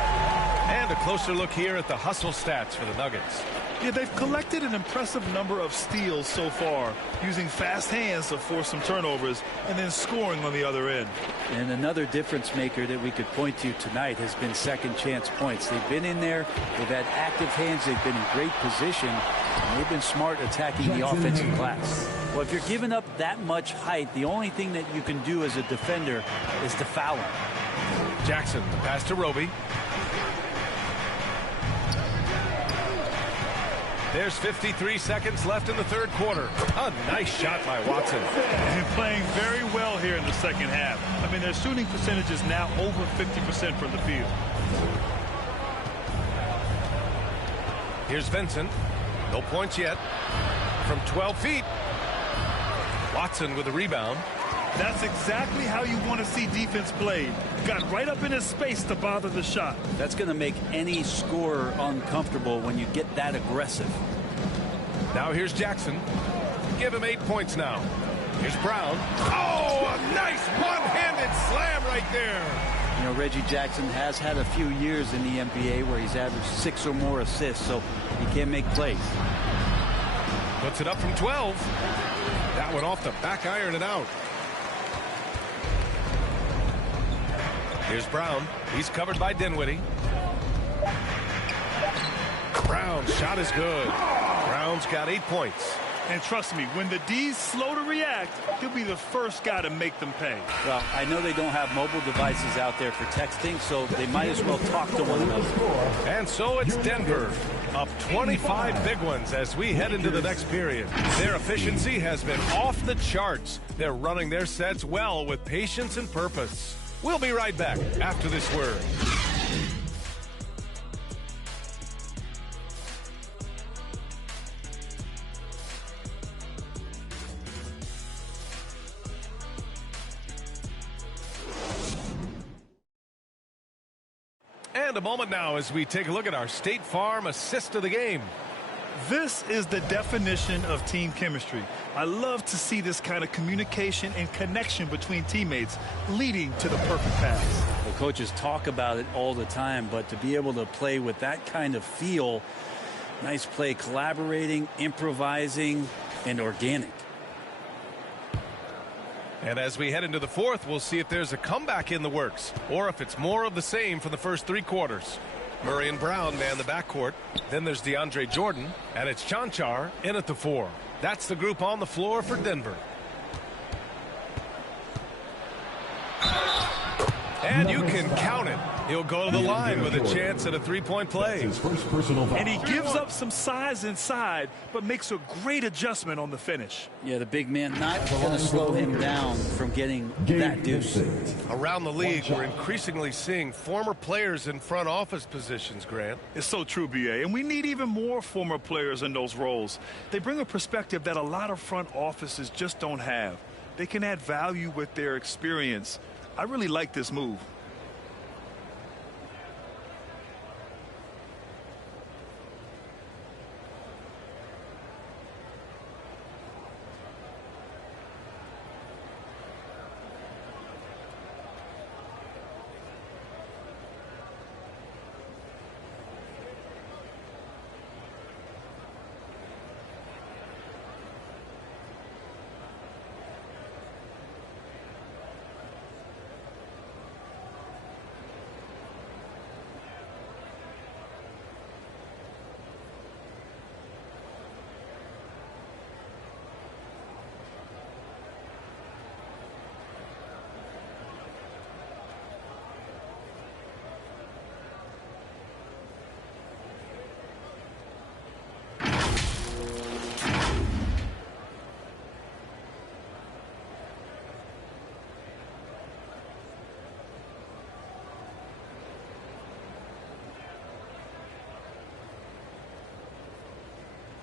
And a closer look here at the hustle stats for the Nuggets. Yeah, they've collected an impressive number of steals so far, using fast hands to force some turnovers and then scoring on the other end. And another difference maker that we could point to tonight has been second chance points. They've been in there, they've had active hands, they've been in great position, and they've been smart attacking the offensive glass. Well, if you're giving up that much height, the only thing that you can do as a defender is to foul him. Jackson, the pass to Roby. There's 53 seconds left in the third quarter. A nice shot by Watson. And playing very well here in the second half. I mean, their shooting percentage is now over 50% from the field. Here's Vincent. No points yet. From 12 feet. Watson with the rebound. That's exactly how you want to see defense played. Got right up in his space to bother the shot. That's going to make any scorer uncomfortable when you get that aggressive. Now here's Jackson. Give him 8 points now. Here's Brown. Oh, a nice one-handed slam right there. You know, Reggie Jackson has had a few years in the NBA where he's averaged 6 or more assists, so he can make plays. Puts it up from 12. That one off the back iron and out. Here's Brown. He's covered by Dinwiddie. Brown's shot is good. Brown's got 8 points. And trust me, when the D's slow to react, he'll be the first guy to make them pay. Well, I know they don't have mobile devices out there for texting, so they might as well talk to one another. And so it's Denver, up 25 big ones as we head into the next period. Their efficiency has been off the charts. They're running their sets well with patience and purpose. We'll be right back after this word. And a moment now as we take a look at our State Farm assist of the game. This is the definition of team chemistry. I love to see this kind of communication and connection between teammates leading to the perfect pass. The coaches talk about it all the time, but to be able to play with that kind of feel, nice play, collaborating, improvising, and organic. And as we head into the fourth, we'll see if there's a comeback in the works or if it's more of the same for the first 3 quarters. Murray and Brown man the backcourt. Then there's DeAndre Jordan, and it's Chanchar in at the 4. That's the group on the floor for Denver. And you can count it. He'll go to the line with a chance at a 3-point play. His first personal foul. And he gives up some size inside, but makes a great adjustment on the finish. Yeah, the big man not going to slow him down from getting that deuce. Around the league, we're increasingly seeing former players in front office positions, Grant. It's so true, B.A., and we need even more former players in those roles. They bring a perspective that a lot of front offices just don't have. They can add value with their experience. I really like this move.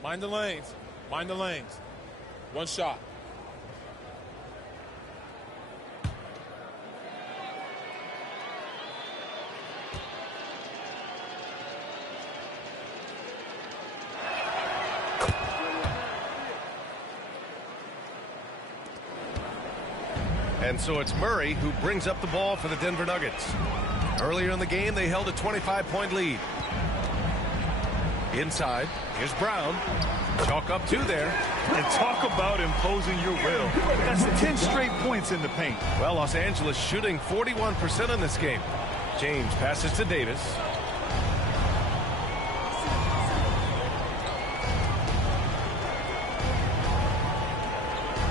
Mind the lanes. Mind the lanes. One shot. And so it's Murray who brings up the ball for the Denver Nuggets. Earlier in the game, they held a 25-point lead. Inside, here's Brown. Chalk up 2 there. And talk about imposing your will. That's 10 straight points in the paint. Well, Los Angeles shooting 41% in this game. James passes to Davis.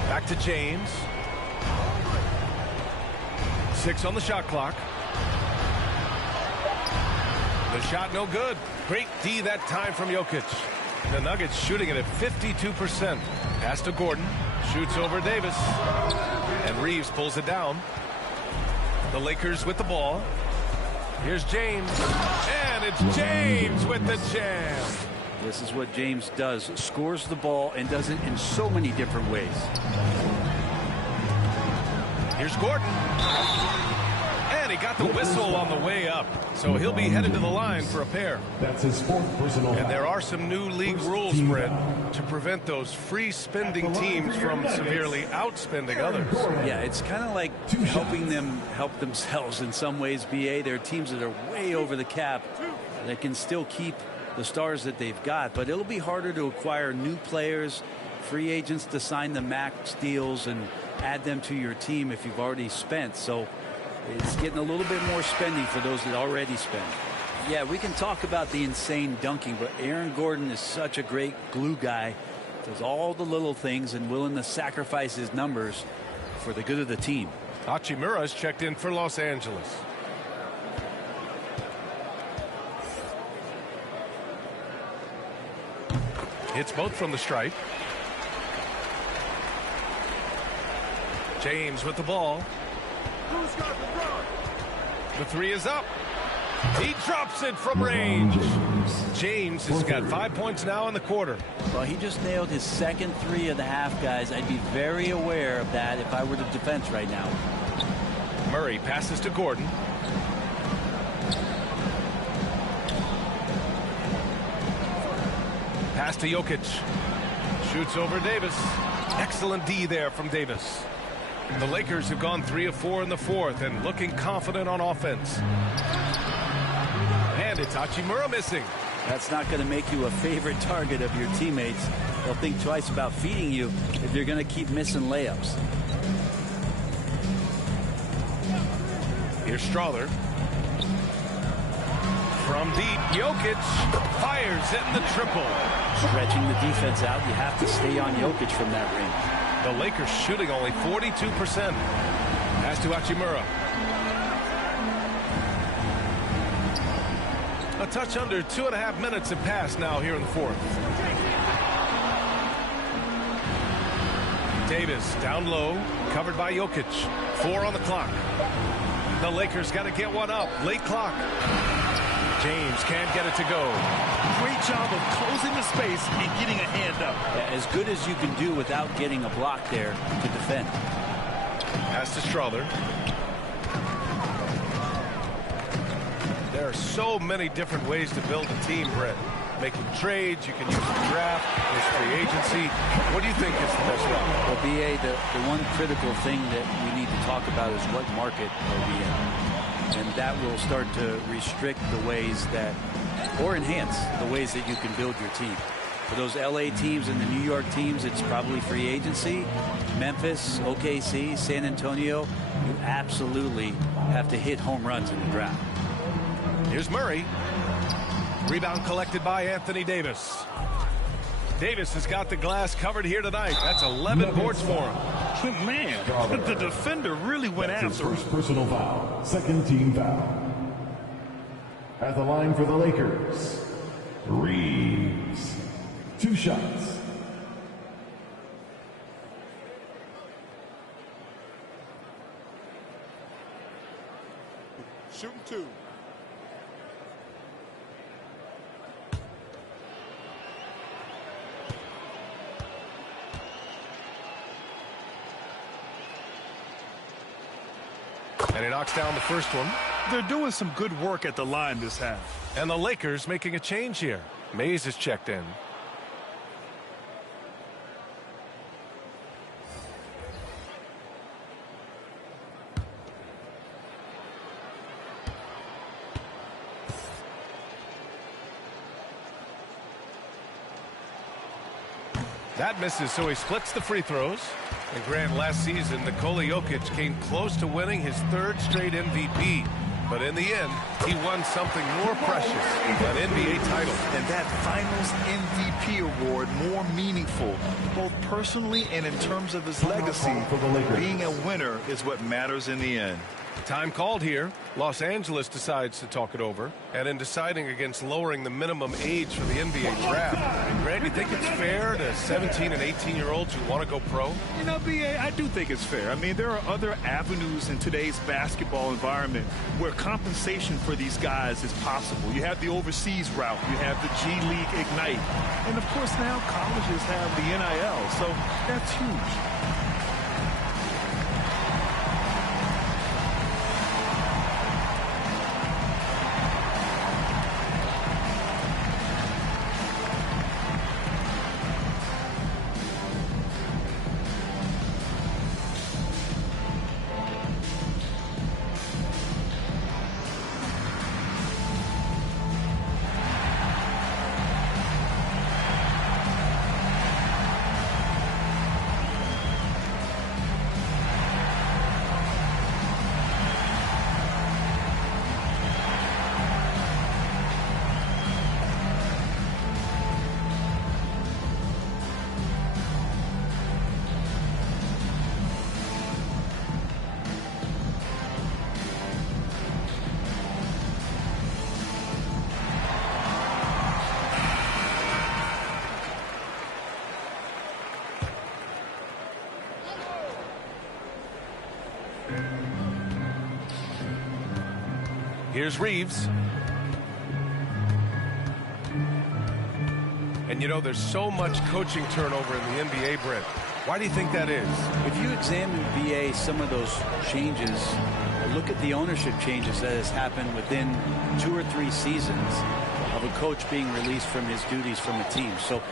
Back to James. 6 on the shot clock. The shot no good. Great D that time from Jokic. The Nuggets shooting it at 52%. Pass to Gordon. Shoots over Davis. And Reeves pulls it down. The Lakers with the ball. Here's James. And it's James with the jam. This is what James does. Scores the ball and does it in so many different ways. Here's Gordon. And he got the whistle on the way up. So he'll be headed to the line for a pair. That's his 4th personal foul. And there are some new league rules, Brent, to prevent those free-spending teams from severely outspending others. Yeah, it's kind of like helping them help themselves in some ways, BA. There are teams that are way over the cap that can still keep the stars that they've got, but it'll be harder to acquire new players, free agents to sign the max deals and add them to your team if you've already spent. So it's getting a little bit more spending for those that already spend. Yeah, we can talk about the insane dunking, but Aaron Gordon is such a great glue guy. Does all the little things and willing to sacrifice his numbers for the good of the team. Hachimura's checked in for Los Angeles. Hits both from the stripe. James with the ball. The three is up. He drops it from range. James has got 5 points now in the quarter. Well, he just nailed his second three of the half, guys. I'd be very aware of that if I were the defense right now. Murray passes to Gordon. Pass to Jokic. Shoots over Davis. Excellent D there from Davis. The Lakers have gone 3 of 4 in the fourth and looking confident on offense. And it's Hachimura missing. That's not going to make you a favorite target of your teammates. They'll think twice about feeding you if you're going to keep missing layups. Here's Strawther. From deep, Jokic fires in the triple. Stretching the defense out, you have to stay on Jokic from that range. The Lakers shooting only 42%. Pass to Hachimura. A touch under 2.5 minutes have passed now here in the fourth. Davis down low, covered by Jokic. 4 on the clock. The Lakers got to get one up. Late clock. James can't get it to go. Great job of closing the space and getting a hand up. Yeah, as good as you can do without getting a block there to defend. Pass to Strawther. There are so many different ways to build a team, Brett. Making trades, you can use the draft, there's free agency. What do you think is the best route? Well, BA, the one critical thing that we need to talk about is what market are we in. And that will start to restrict the ways that, or enhance the ways that you can build your team. For those LA teams and the New York teams, it's probably free agency. Memphis, OKC, San Antonio, you absolutely have to hit home runs in the draft. Here's Murray. Rebound collected by Anthony Davis. Davis has got the glass covered here tonight. That's 11 boards for him. Man, the defender really went after him. His first personal foul, second team foul. At the line for the Lakers, Reeves. 2 shots. Shooting 2. And he knocks down the first one. They're doing some good work at the line this half. And the Lakers making a change here. Mays is checked in. That misses, so he splits the free throws. And Grant, last season, Nikola Jokic came close to winning his 3rd straight MVP. But in the end, he won something more precious, an NBA title. And that Finals MVP award more meaningful, both personally and in terms of his legacy. Being a winner is what matters in the end. Time called here. Los Angeles decides to talk it over. And in deciding against lowering the minimum age for the NBA draft, Grant, you think it's fair to 17 and 18-year-olds who want to go pro? You know, B.A., I do think it's fair. I mean, there are other avenues in today's basketball environment where compensation for these guys is possible. You have the overseas route. You have the G League Ignite. And, of course, now colleges have the NIL. So that's huge. Here's Reeves. And you know, there's so much coaching turnover in the NBA, Brent. Why do you think that is? If you examine, VA, some of those changes, look at the ownership changes that has happened within 2 or 3 seasons of a coach being released from his duties from a team. So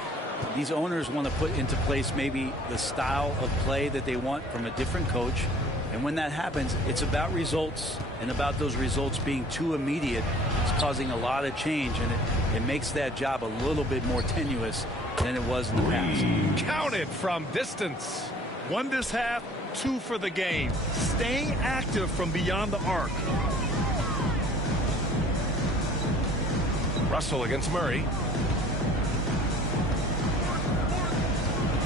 these owners want to put into place maybe the style of play that they want from a different coach. And when that happens, it's about results, and about those results being too immediate. It's causing a lot of change, and it makes that job a little bit more tenuous than it was in the past. Counted from distance. 1 this half, 2 for the game. Staying active from beyond the arc. Russell against Murray.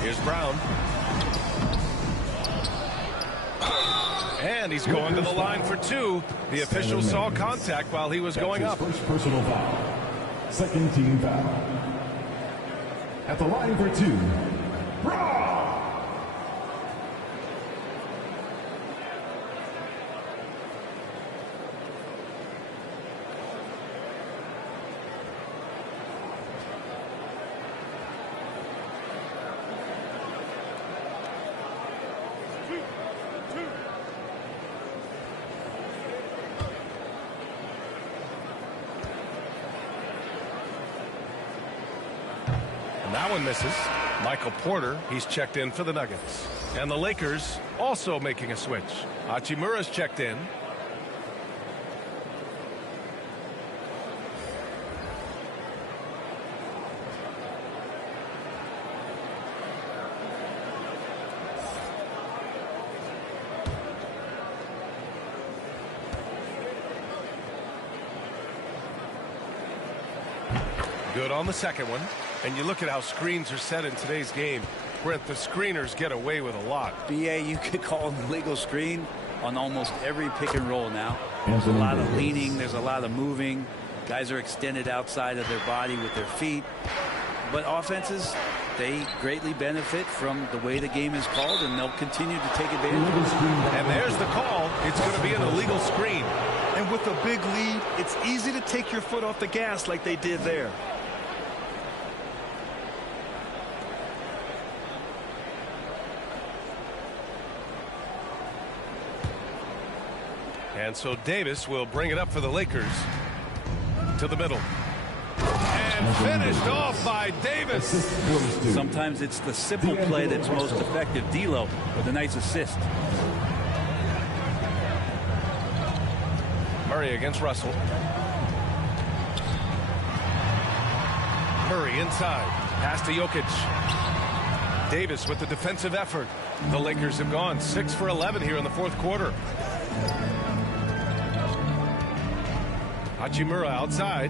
Here's Brown. And he's going to the line for 2. The official saw contact while he was going up. First personal foul. Second team foul. At the line for 2, Brown. That one misses. Michael Porter, he's checked in for the Nuggets. And the Lakers also making a switch. Hachimura's checked in. Good on the second one. And you look at how screens are set in today's game. Brent, the screeners get away with a lot. BA, you could call an illegal screen on almost every pick and roll now. There's a lot of leaning. There's a lot of moving. Guys are extended outside of their body with their feet. But offenses, they greatly benefit from the way the game is called, and they'll continue to take advantage of it. And there's the call. It's going to be an illegal screen. And with a big lead, it's easy to take your foot off the gas like they did there. And so Davis will bring it up for the Lakers to the middle. And finished off by Davis. Sometimes it's the simple play that's most effective. D'Lo with a nice assist. Murray against Russell. Murray inside. Pass to Jokic. Davis with the defensive effort. The Lakers have gone 6 for 11 here in the fourth quarter. Hachimura outside.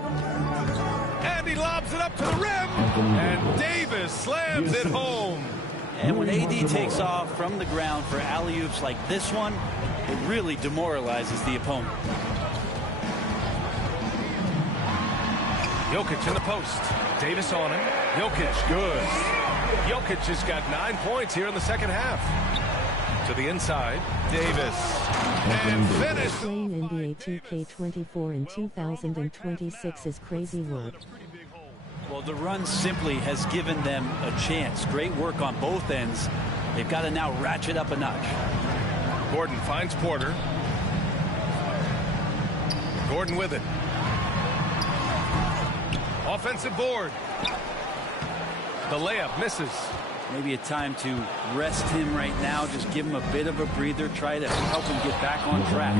And he lobs it up to the rim. And Davis slams it home. And when AD takes off from the ground for alley-oops like this one, it really demoralizes the opponent. Jokic in the post. Davis on him. Jokic, good. Jokic has got 9 points here in the second half. To the inside, Davis. And finish. Playing NBA 2K24 in 2026 is crazy work. Well, the run simply has given them a chance. Great work on both ends. They've got to now ratchet up a notch. Gordon finds Porter. Gordon with it. Offensive board. The layup misses. Maybe a time to rest him right now. Just give him a bit of a breather. Try to help him get back on track.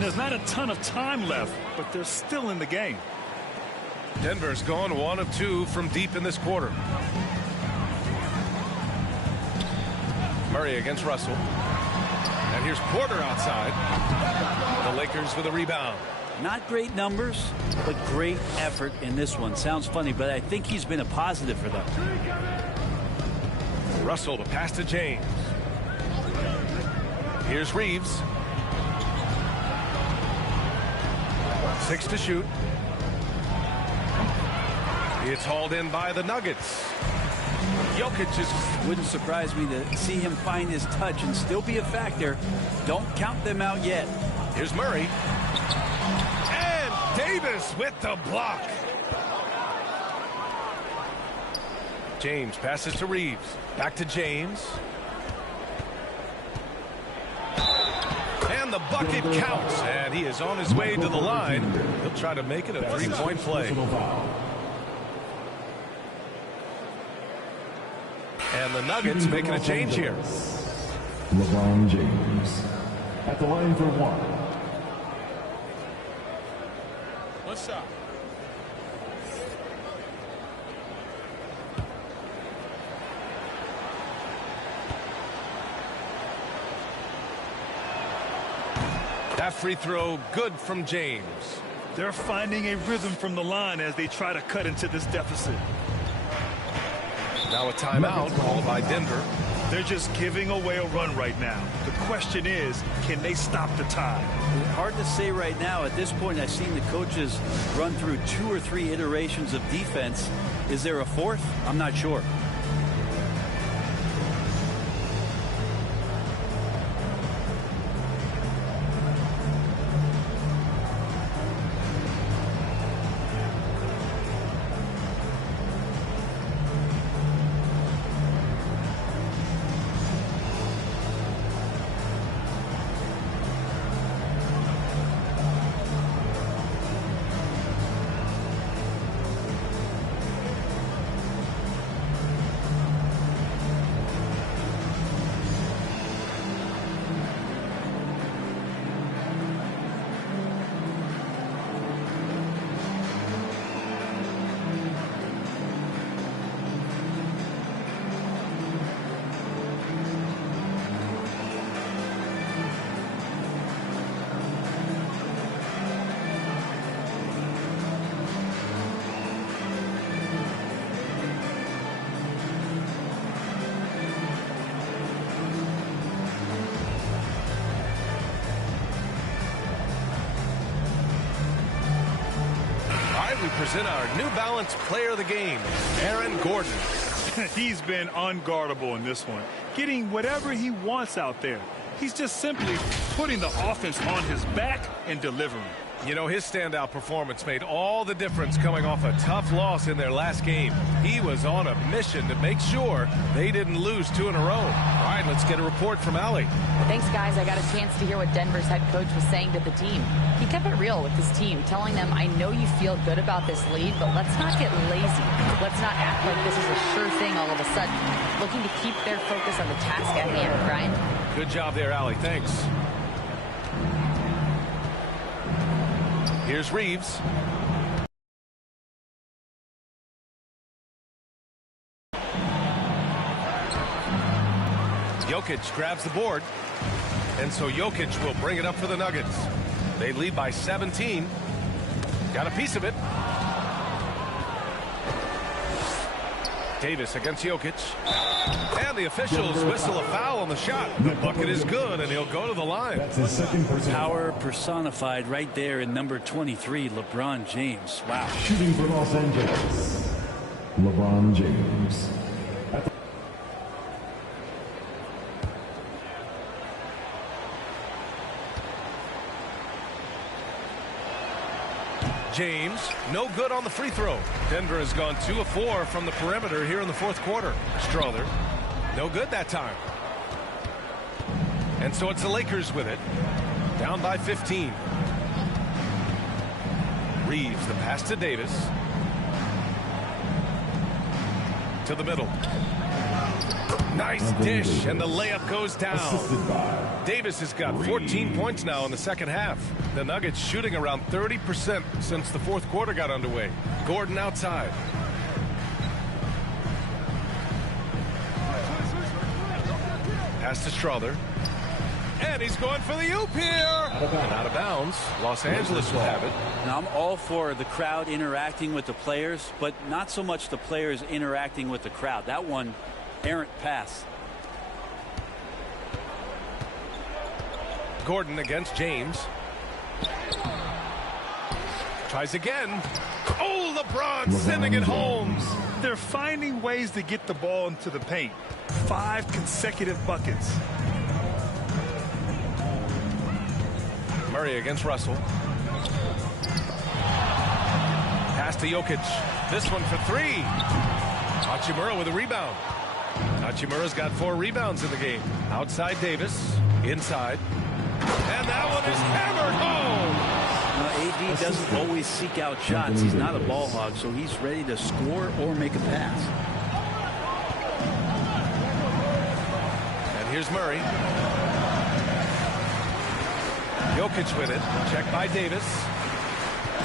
There's not a ton of time left, but they're still in the game. Denver's gone 1 of 2 from deep in this quarter. Murray against Russell. And here's Porter outside. The Lakers with a rebound. Not great numbers, but great effort in this one. Sounds funny, but I think he's been a positive for them. Russell, the pass to James. Here's Reeves. 6 to shoot. It's hauled in by the Nuggets. Jokic just wouldn't surprise me to see him find his touch and still be a factor. Don't count them out yet. Here's Murray. And Davis with the block. James passes to Reeves. Back to James. And the bucket counts. And he is on his way to the line. He'll try to make it a 3-point play. And the Nuggets making a change here. LeBron James at the line for 1. One shot. That free throw good from James. They're finding a rhythm from the line as they try to cut into this deficit. Now a timeout called by Denver. They're just giving away a run right now. The question is, can they stop the tide? Hard to say right now. At this point, I've seen the coaches run through 2 or 3 iterations of defense. Is there a 4th? I'm not sure. We present our New Balance Player of the Game, Aaron Gordon. He's been unguardable in this one, getting whatever he wants out there. He's just simply putting the offense on his back and delivering. You know, his standout performance made all the difference coming off a tough loss in their last game. He was on a mission to make sure they didn't lose 2 in a row. All right, let's get a report from Allie. Thanks, guys. I got a chance to hear what Denver's head coach was saying to the team. He kept it real with his team, telling them, I know you feel good about this lead, but let's not get lazy. Let's not act like this is a sure thing all of a sudden. Looking to keep their focus on the task at hand, Brian. Good job there, Allie. Thanks. Here's Reeves. Jokic grabs the board. And so Jokic will bring it up for the Nuggets. They lead by 17. Got a piece of it. Davis against Jokic. And the officials whistle a foul on the shot. The bucket is good, and he'll go to the line. That's his second personal Power personified right there in number 23, LeBron James. Wow. Shooting for Los Angeles, LeBron James. James, no good on the free throw. Denver has gone 2 of 4 from the perimeter here in the fourth quarter. Strother, no good that time. And so it's the Lakers with it. Down by 15. Reeves, the pass to Davis. To the middle. Nice dish, and the layup goes down. Davis has got 14 points now in the second half. The Nuggets shooting around 30% since the fourth quarter got underway. Gordon outside. Pass to Strother. And he's going for the oop here. And out of bounds. Los Angeles will have it. Now, I'm all for the crowd interacting with the players, but not so much the players interacting with the crowd. That one, errant pass. Gordon against James. Tries again. Oh, LeBron sending it home. They're finding ways to get the ball into the paint. 5 consecutive buckets. Murray against Russell. Pass to Jokic. This one for 3. Hachimura with a rebound. Hachimura's got 4 rebounds in the game. Outside Davis. Inside. And that one is hammered home. AD doesn't always seek out shots. He's not a ball hog, so he's ready to score or make a pass. And here's Murray. Jokic with it. Check by Davis.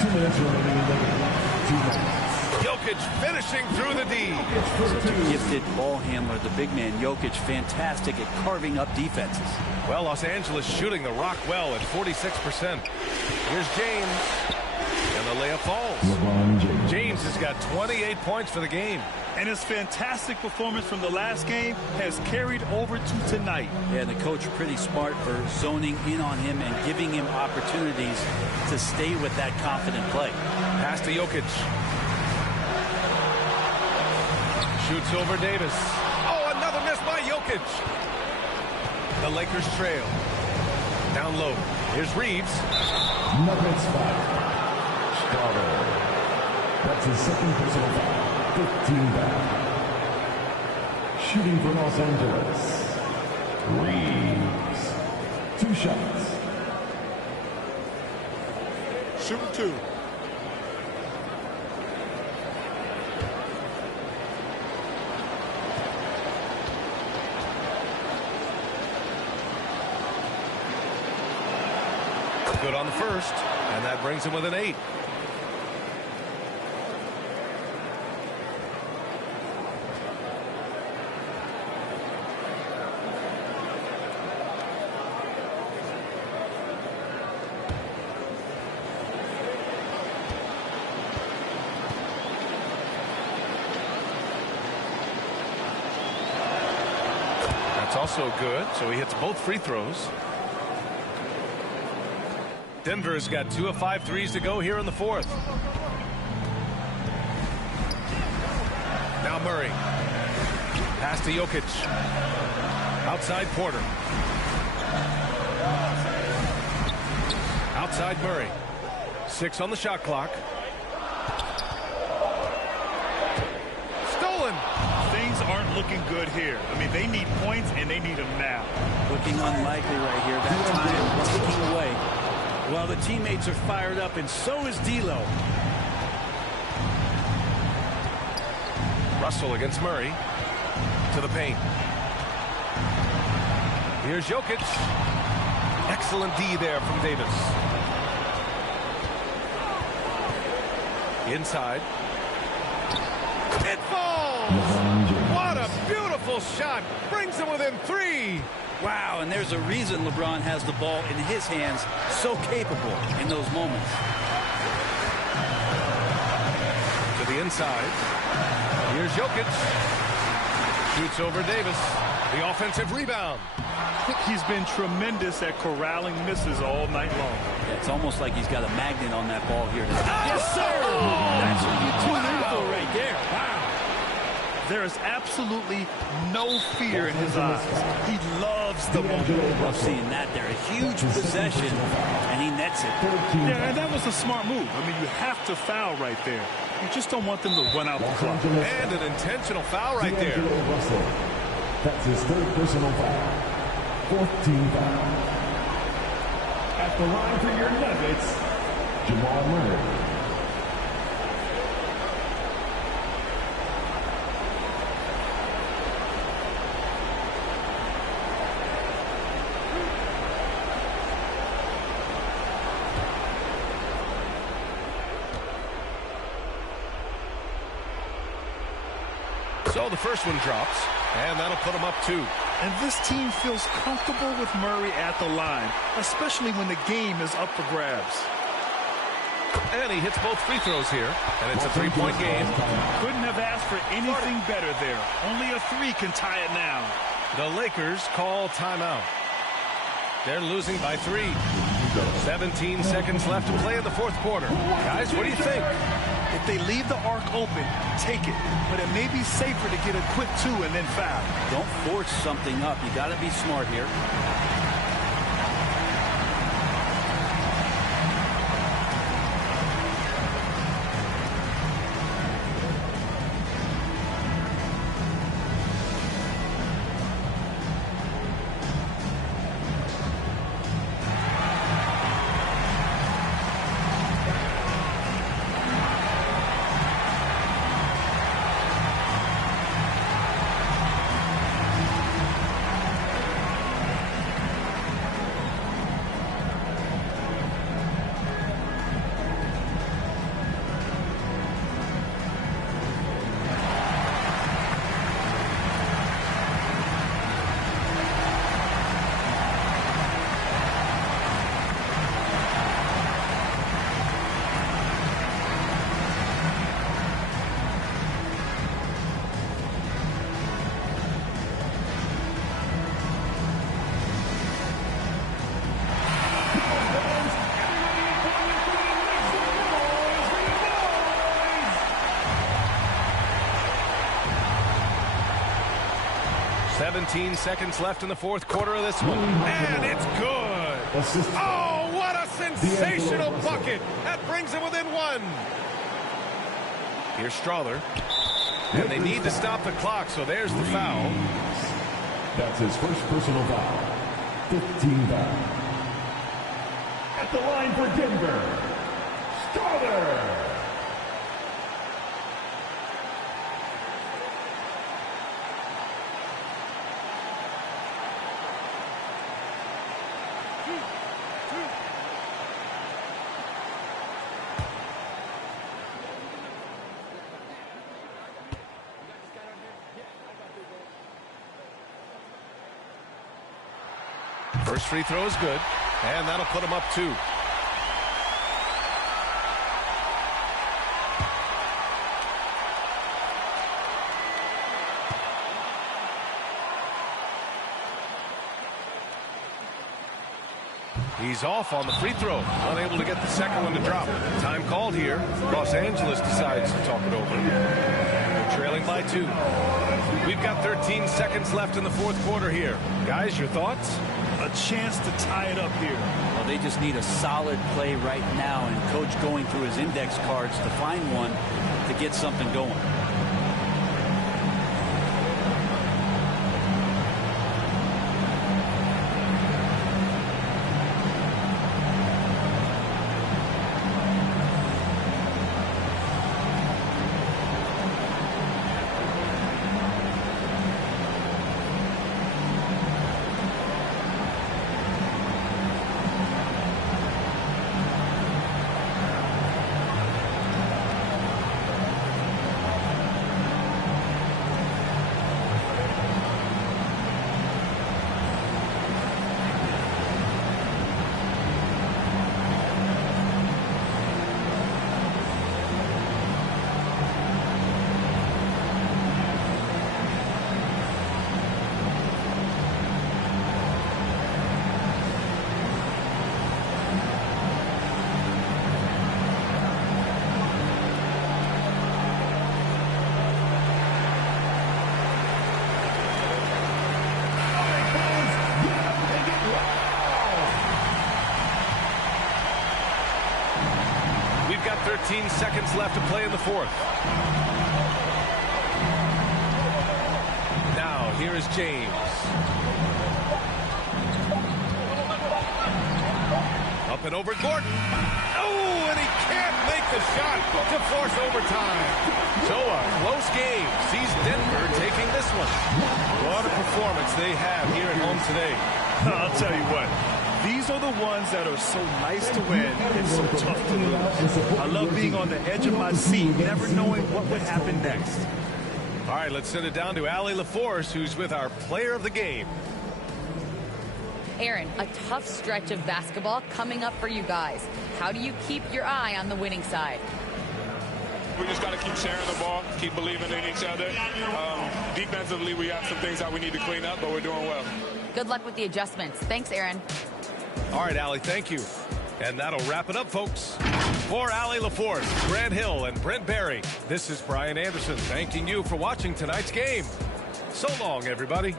2 minutes remaining in the game. 2 minutes. Jokic finishing through the D. Such a gifted ball handler, the big man Jokic, fantastic at carving up defenses. Well, Los Angeles shooting the rock well at 46%. Here's James. And the layup falls. LeBron James. James has got 28 points for the game. And his fantastic performance from the last game has carried over to tonight. Yeah, the coach pretty smart for zoning in on him and giving him opportunities to stay with that confident play. Pass to Jokic. Shoots over Davis. Oh, another miss by Jokic. The Lakers trail. Down low. Here's Reeves. Nuggets foul. Strother. That's his second personal foul. 15 foul. Shooting for Los Angeles, Reeves. 2 shots. Shooting 2. Good on the first, and that brings him with an 8. That's also good, so he hits both free throws. Denver's got 2 of 5 threes to go here in the fourth. Now Murray. Pass to Jokic. Outside Porter. Outside Murray. 6 on the shot clock. Stolen. Things aren't looking good here. I mean, they need points, and they need them now. Looking unlikely right here. That time ticking away. Well, the teammates are fired up, and so is D'Lo. Russell against Murray. To the paint. Here's Jokic. Excellent D there from Davis. Inside. It falls! What a beautiful shot. Brings him within 3. Wow, and there's a reason LeBron has the ball in his hands, so capable in those moments. To the inside. Here's Jokic. Shoots over Davis. The offensive rebound. He's been tremendous at corralling misses all night long. Yeah, it's almost like he's got a magnet on that ball here. Yes, sir! That's what you tune in for right there. Wow. There is absolutely no fear in his eyes. He loves the moment. Love seeing that there. A huge possession, and he nets it. Yeah, and that was a smart move. I mean, you have to foul right there. You just don't want them to run out the clock. And an intentional foul right there. That's his third personal foul. Fourth team foul. At the line for your Nuggets, Jamal Murray. So the first one drops, and that'll put him up 2. And this team feels comfortable with Murray at the line, especially when the game is up for grabs. And he hits both free throws here, and it's a 3-point game. Couldn't have asked for anything better there. Only a 3 can tie it now. The Lakers call timeout. They're losing by 3. 17 seconds left to play in the fourth quarter. Guys, what do you think? If they leave the arc open, take it. But it may be safer to get a quick 2 and then foul. Don't force something up. You got to be smart here. Seconds left in the fourth quarter of this one. And it's good. Oh, what a sensational bucket. That brings him within 1. Here's Strawther. And they need to stop the clock, so there's the foul. That's his first personal foul. 15 foul. At the line for Denver, Strawther. First free throw is good, and that'll put him up 2. He's off on the free throw, unable to get the second one to drop. Time called here. Los Angeles decides to talk it over. They're trailing by 2. We've got 13 seconds left in the fourth quarter here. Guys, your thoughts? A chance to tie it up here. Well, they just need a solid play right now, and Coach going through his index cards to find one to get something going. 15 seconds left to play in the fourth. Now, here is James. Up and over Gordon. Oh, and he can't make the shot to force overtime. So a close game sees Denver taking this one. What a performance they have here at home today. I'll tell you what. These are the ones that are so nice to win and so tough to lose. I love being on the edge of my seat, never knowing what would happen next. All right, let's send it down to Allie LaForce, who's with our player of the game. Aaron, a tough stretch of basketball coming up for you guys. How do you keep your eye on the winning side? We just got to keep sharing the ball, keep believing in each other. Defensively, we have some things that we need to clean up, but we're doing well. Good luck with the adjustments. Thanks, Aaron. All right, Allie, thank you. And that'll wrap it up, folks. For Allie LaForce, Grant Hill, and Brent Barry, this is Brian Anderson thanking you for watching tonight's game. So long, everybody.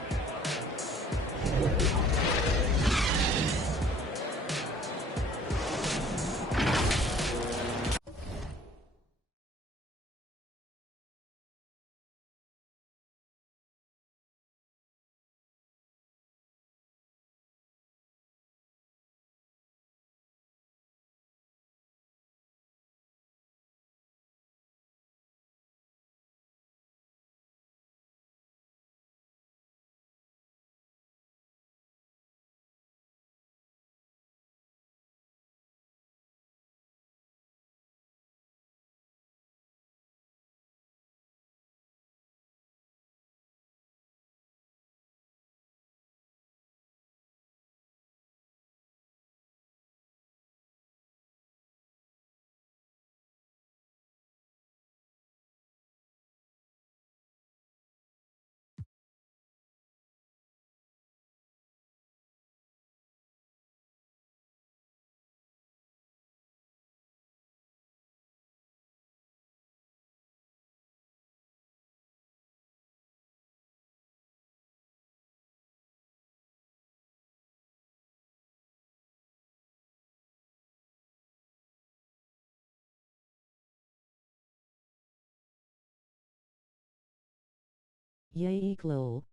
Yay, Clo.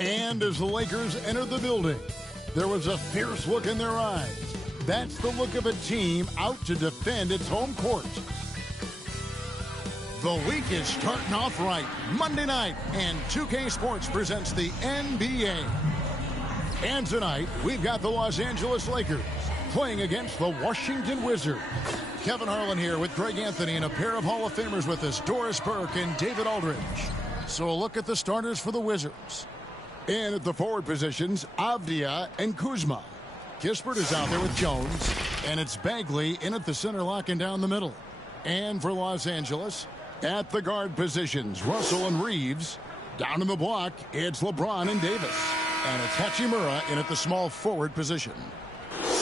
And as the Lakers entered the building, there was a fierce look in their eyes. That's the look of a team out to defend its home court. The week is starting off right. Monday night, and 2K Sports presents the NBA. And tonight, we've got the Los Angeles Lakers playing against the Washington Wizards. Kevin Harlan here with Greg Anthony and a pair of Hall of Famers with us, Doris Burke and David Aldridge. So a look at the starters for the Wizards. And at the forward positions, Avdia and Kuzma. Kispert is out there with Jones, and it's Bagley in at the center, locking down the middle. And for Los Angeles, at the guard positions, Russell and Reeves. Down in the block, it's LeBron and Davis. And it's Hachimura in at the small forward position.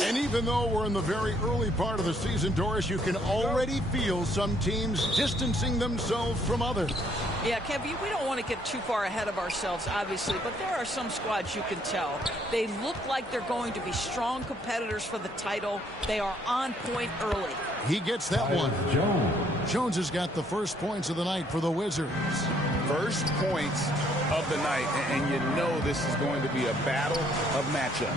And even though we're in the very early part of the season, Doris, you can already feel some teams distancing themselves from others. Yeah, Kevin, we don't want to get too far ahead of ourselves, obviously, but there are some squads you can tell. They look like they're going to be strong competitors for the title. They are on point early. He gets that one. Jones has got the first points of the night for the Wizards. First points of the night, and you know this is going to be a battle of matchup.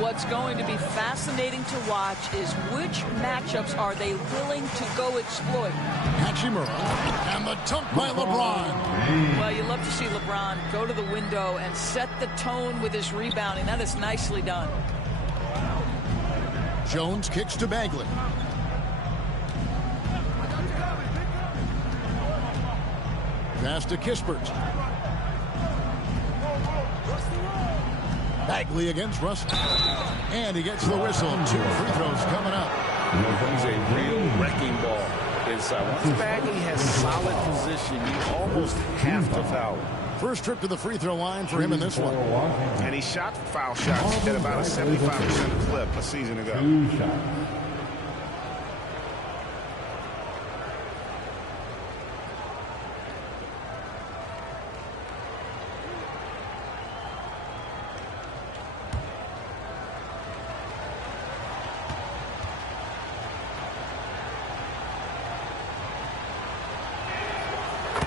What's going to be fascinating to watch is which matchups are they willing to go exploit. Hachimura and the dunk by LeBron. Well, you love to see LeBron go to the window and set the tone with his rebounding. That is nicely done. Jones kicks to Bagley. Pass to Kispert. Bagley against Russell. And he gets the whistle. 2 free throws coming up. He's a real wrecking ball inside. Once Bagley has solid position, you almost have to foul him. First trip to the free throw line for him in this one. And he shot foul shots at about a 75% clip a season ago.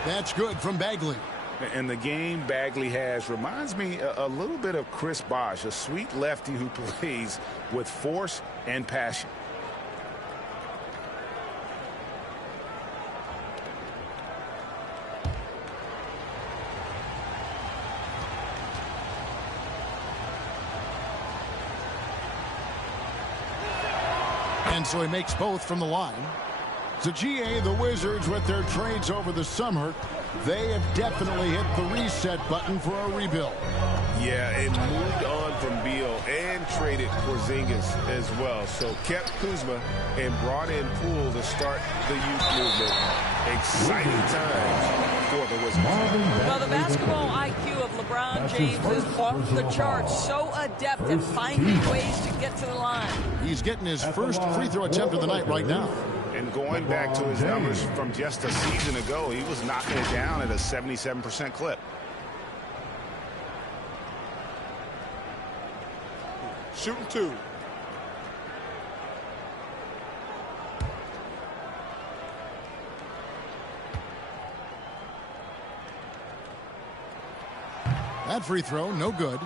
That's good from Bagley. And the game Bagley has reminds me a little bit of Chris Bosh, a sweet lefty who plays with force and passion. And so he makes both from the line. So GA, the Wizards, with their trades over the summer, they have definitely hit the reset button for a rebuild. Yeah, it moved on from Beal and traded Porzingis as well. So kept Kuzma and brought in Poole to start the youth movement. Exciting times for the Wizards. Well, the basketball IQ of LeBron James is off the charts. So adept at finding ways to get to the line. He's getting his first free throw attempt of the night right now. And going back to his numbers from just a season ago, he was knocking it down at a 77% clip. Shooting two. That free throw, no good.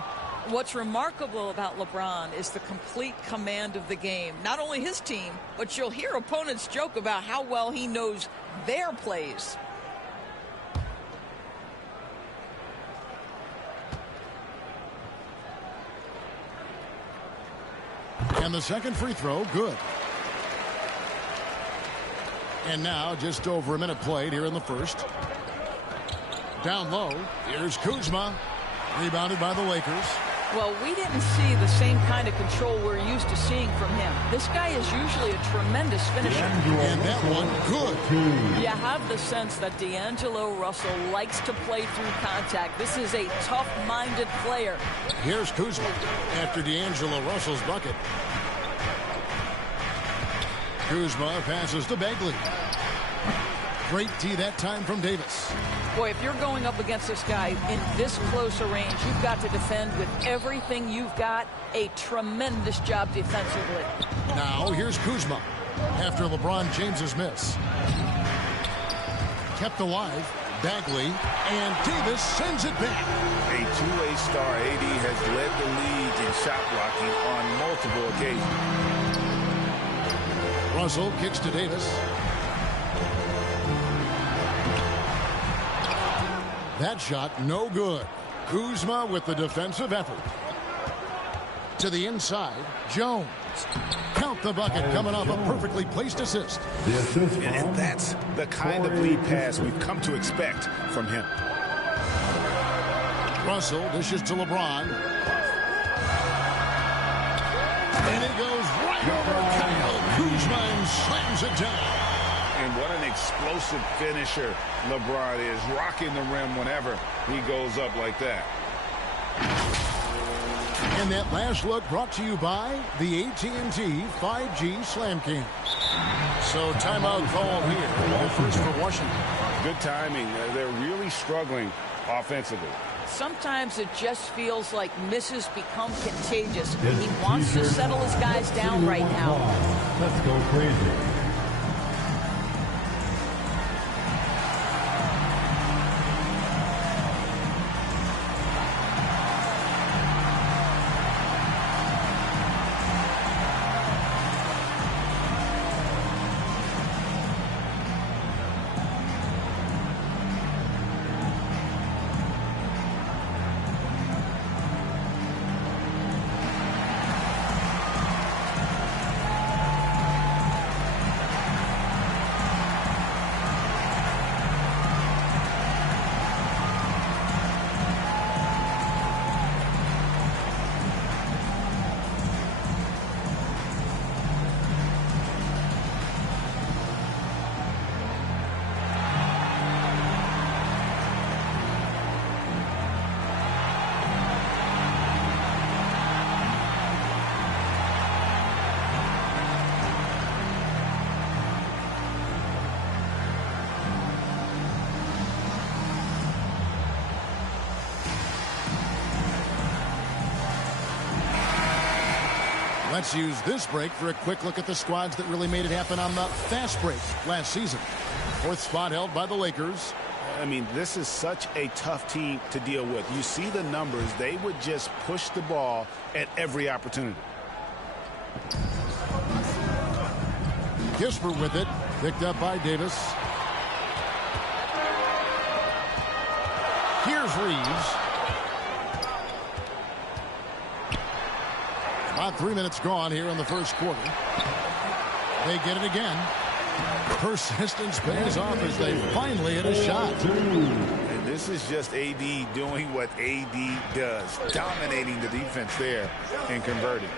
What's remarkable about LeBron is the complete command of the game. Not only his team, but you'll hear opponents joke about how well he knows their plays. And the second free throw, good. And now just over a minute played here in the first. Down low, here's Kuzma. Rebounded by the Lakers. Well, we didn't see the same kind of control we're used to seeing from him. This guy is usually a tremendous finisher. And that one, good. You have the sense that D'Angelo Russell likes to play through contact. This is a tough-minded player. Here's Kuzma after D'Angelo Russell's bucket. Kuzma passes to Bagley. Great D that time from Davis. Boy, if you're going up against this guy in this close a range, you've got to defend with everything you've got. A tremendous job defensively. Now here's Kuzma after LeBron James's miss. Kept alive. Bagley and Davis sends it back. A two-way star, AD has led the league in shot blocking on multiple occasions. Russell kicks to Davis. That shot, no good. Kuzma with the defensive effort. To the inside, Jones. Count the bucket coming off a perfectly placed assist. And that's the kind of lead pass we've come to expect from him. Russell dishes to LeBron. And it goes right over Kyle Kuzma and slams it down. And what an explosive finisher LeBron is, rocking the rim whenever he goes up like that. And that last look brought to you by the AT&T 5G Slam Cam. So timeout call here. The first for Washington. Good timing. They're really struggling offensively. Sometimes it just feels like misses become contagious. He wants to settle his guys down right now. Let's go crazy. Let's use this break for a quick look at the squads that really made it happen on the fast break last season. Fourth spot held by the Lakers. I mean, this is such a tough team to deal with. You see the numbers. They would just push the ball at every opportunity. Kispert with it. Picked up by Davis. Here's Reeves. About 3 minutes gone here in the first quarter. They get it again. Persistence pays off as they finally hit a shot. And this is just AD doing what AD does, dominating the defense there and converting.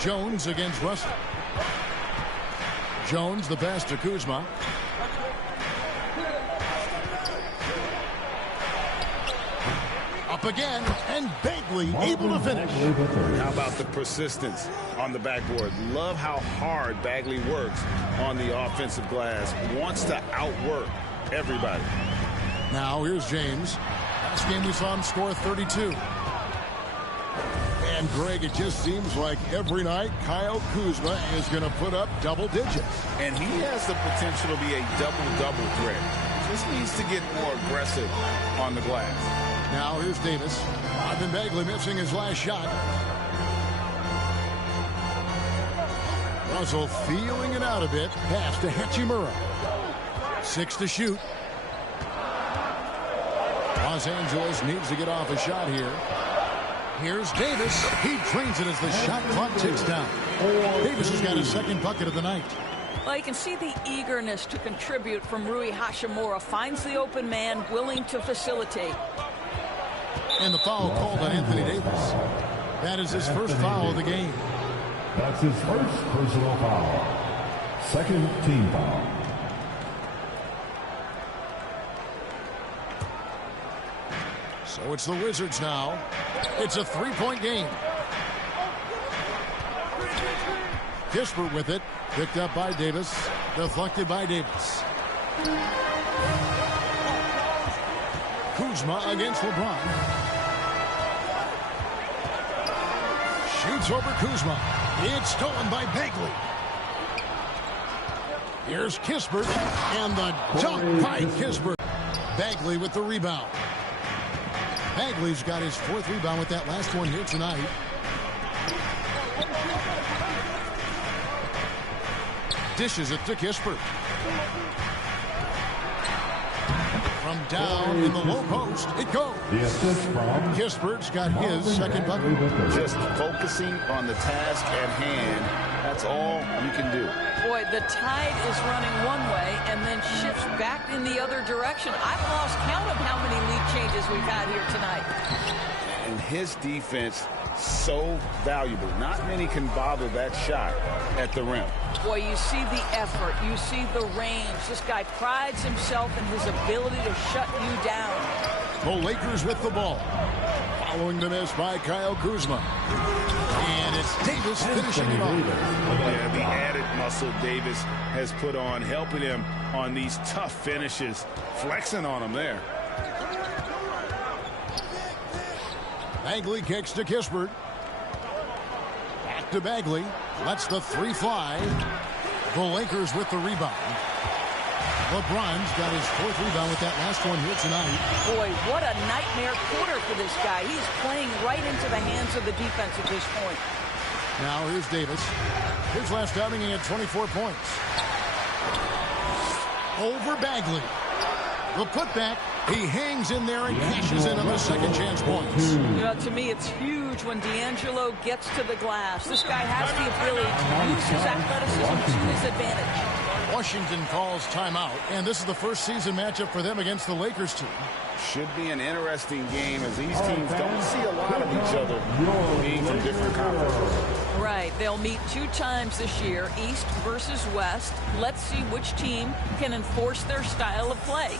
Jones against Russell. Jones, the pass to Kuzma. Up again, and Bagley able to finish. How about the persistence on the backboard? Love how hard Bagley works on the offensive glass. Wants to outwork everybody. Now here's James. Last game we saw him score 32. And Greg, it just seems like every night Kyle Kuzma is going to put up double digits. And he has the potential to be a double-double threat. Just needs to get more aggressive on the glass. Now here's Davis. Ivan Bagley missing his last shot. Russell feeling it out a bit. Pass to Hachimura. 6 to shoot. Los Angeles needs to get off a shot here. Here's Davis. He trains it as the shot clock ticks down. Davis has got his second bucket of the night. Well, you can see the eagerness to contribute from Rui Hachimura. Finds the open man, willing to facilitate. And the foul called on Anthony Davis. That is his first foul of the game. That's his first personal foul. Second team foul. So it's the Wizards now. It's a three-point game. Kispert with it. Picked up by Davis. Deflected by Davis. Kuzma against LeBron. Shoots over Kuzma. It's stolen by Bagley. Here's Kispert. And the dunk by Kispert. Bagley with the rebound. Bagley's got his fourth rebound with that last one here tonight. Dishes it to Kispert. From down in the low post, it goes. Kispert's got his second bucket. Just focusing on the task at hand. That's all you can do. Boy, the tide is running one way and then shifts back in the other direction. I've lost count of how many lead changes we've had here tonight. And his defense, so valuable. Not many can bother that shot at the rim. Boy, you see the effort. You see the range. This guy prides himself in his ability to shut you down. The Lakers with the ball. Following the miss by Kyle Kuzma. And it's Davis finishing it off. Yeah, the added muscle Davis has put on, helping him on these tough finishes. Flexing on him there. Bagley kicks to Kispert. Back to Bagley. Lets the three fly. The Lakers with the rebound. LeBron's got his fourth rebound with that last one here tonight. Boy, what a nightmare quarter for this guy. He's playing right into the hands of the defense at this point. Now here's Davis. His last outing, he had 24 points. Over Bagley. The putback. He hangs in there and cashes in on the second chance points. You know, to me, it's huge when D'Angelo gets to the glass. This guy has the ability to use his athleticism to his advantage. Washington calls timeout, and this is the first season matchup for them against the Lakers team. Should be an interesting game as these teams don't see a lot of each other being from different conferences. Right. They'll meet 2 times this year, East versus West. Let's see which team can enforce their style of play.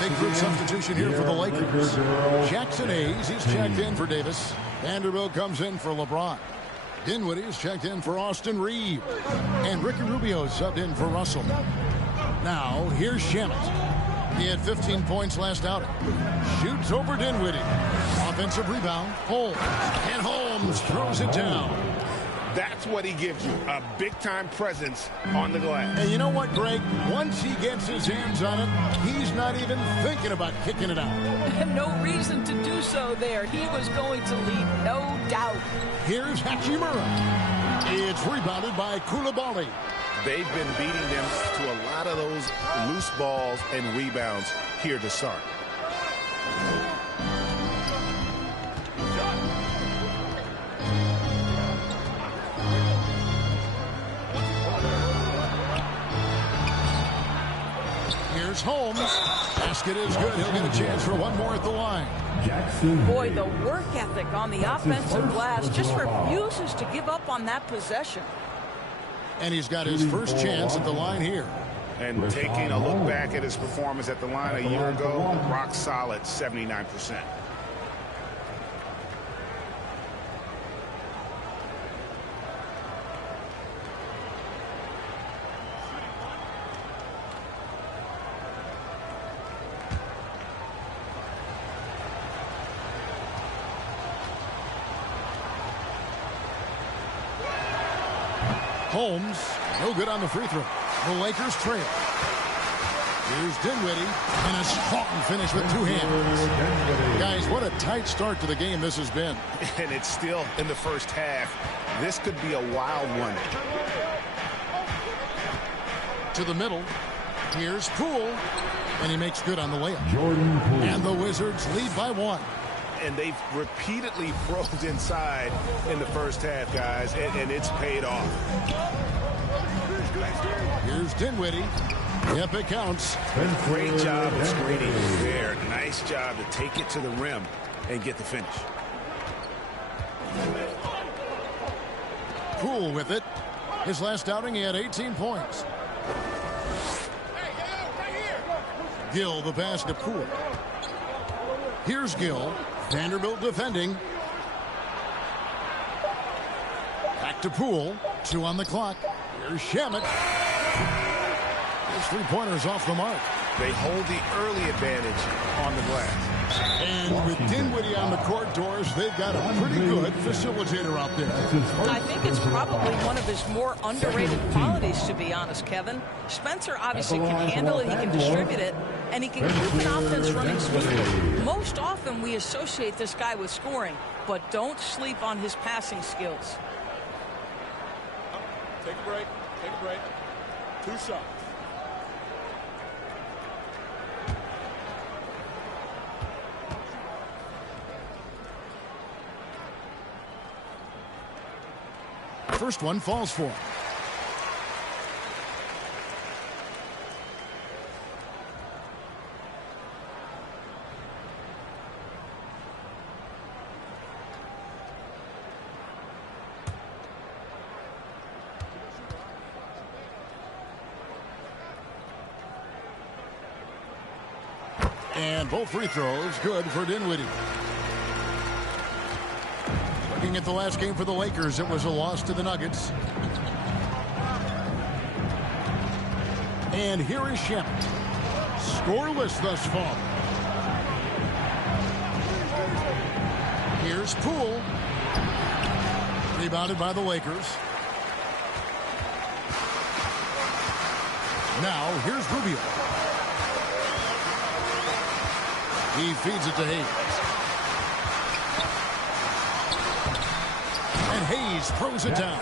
Big group substitution here for the Lakers. Jackson Hayes, he's checked in for Davis. Vanderbilt comes in for LeBron. Dinwiddie is checked in for Austin Reeves. And Ricky Rubio subbed in for Russell. Now, here's Shamet. He had 15 points last outing. Shoots over Dinwiddie. Offensive rebound, Holmes. And Holmes throws it down. That's what he gives you, a big-time presence on the glass. And you know what, Greg? Once he gets his hands on it, he's not even thinking about kicking it out. No reason to do so there. He was going to lead, no doubt. Here's Hachimura. It's rebounded by Coulibaly. They've been beating them to a lot of those loose balls and rebounds here to start. Here's Holmes. Basket is good. He'll get a chance for one more at the line. Boy, the work ethic on the offensive glass just refuses to give up on that possession. And he's got his first chance at the line here. And taking a look back at his performance at the line a year ago, rock solid, 79%. Holmes, no good on the free throw. The Lakers trail. Here's Dinwiddie, and a strong finish with two hands. Guys, what a tight start to the game this has been. And it's still in the first half. This could be a wild one. To the middle. Here's Poole, and he makes good on the layup. Jordan Poole. And the Wizards lead by one. And they've repeatedly probed inside in the first half, guys, and it's paid off. Here's Dinwiddie. Yep, it counts. Great job of screening there. Nice job to take it to the rim and get the finish. Poole with it. His last outing, he had 18 points. Gill, the pass to Poole. Here's Gill. Vanderbilt defending. Back to Poole. 2 on the clock. Here's Shamet. His three-pointers off the mark. They hold the early advantage on the glass. And with Dinwiddie on the court, Doors, they've got a pretty good facilitator out there. I think it's probably one of his more underrated qualities, to be honest, Kevin. Spencer obviously can handle it, he can distribute it, and he can keep an offense running smoothly. Most often we associate this guy with scoring, but don't sleep on his passing skills. Take a break. Take a break. 2 shots. First one falls for him. And both free throws good for Dinwiddie. Looking at the last game for the Lakers, it was a loss to the Nuggets. And here is Shamet. Scoreless thus far. Here's Poole. Rebounded by the Lakers. Now here's Rubio. He feeds it to Hayes. And Hayes throws it down.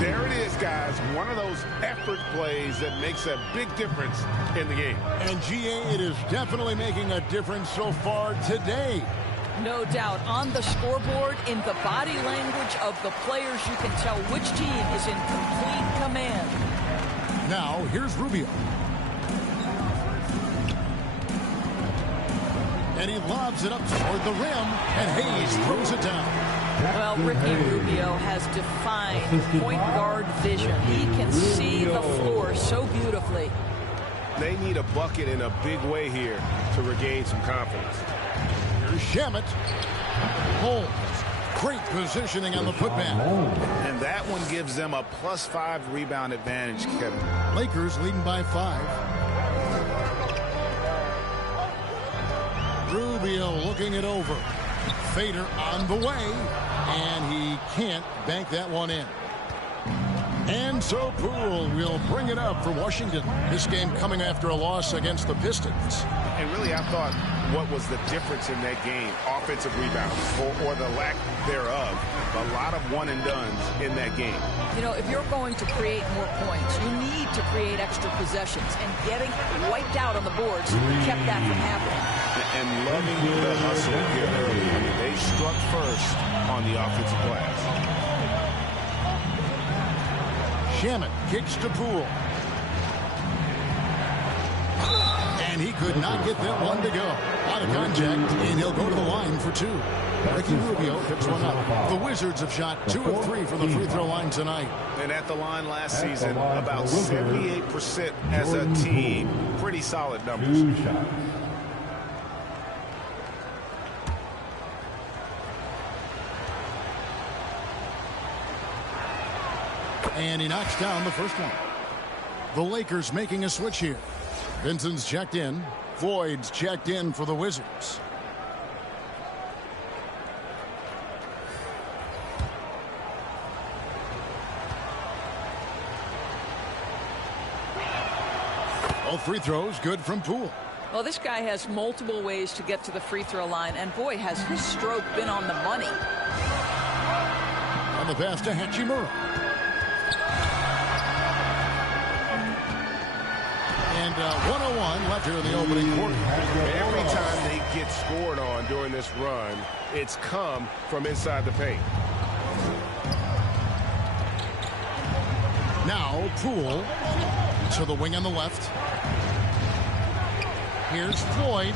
There it is, guys. One of those effort plays that makes a big difference in the game. And GA, it is definitely making a difference so far today. No doubt. On the scoreboard, in the body language of the players, you can tell which team is in complete command. Now, here's Rubio. And he lobs it up toward the rim, and Hayes throws it down. Well, Ricky Rubio has defined point guard vision. He can see the floor so beautifully. They need a bucket in a big way here to regain some confidence. Here's Shamet. Holmes. Great positioning on the putback. And that one gives them a +5 rebound advantage, Kevin. Lakers leading by 5. Rubio looking it over. Fader on the way. And he can't bank that one in. And so Poole will bring it up for Washington. This game coming after a loss against the Pistons. And really, I thought what was the difference in that game? Offensive rebounds or the lack thereof. A lot of one-and-dones in that game. You know, if you're going to create more points, you need to create extra possessions. And getting wiped out on the boards kept that from happening. And loving the hustle here early. I mean, they struck first on the offensive glass. Shamet kicks to Poole. And he could not get that one to go. Out of contact, and he'll go to the line for 2. Ricky Rubio picks one up. The Wizards have shot 2 of 3 from the free throw line tonight. And at the line last season, about 78% as a team. Pretty solid numbers. And he knocks down the first one. The Lakers making a switch here. Vincent's checked in. Floyd's checked in for the Wizards. All free throws good from Poole. Well, this guy has multiple ways to get to the free throw line, and boy, has his stroke been on the money. On the pass to Hachimura. And 101 left here in the opening quarter. Every time they get scored on during this run, it's come from inside the paint. Now Poole to the wing on the left. Here's Floyd.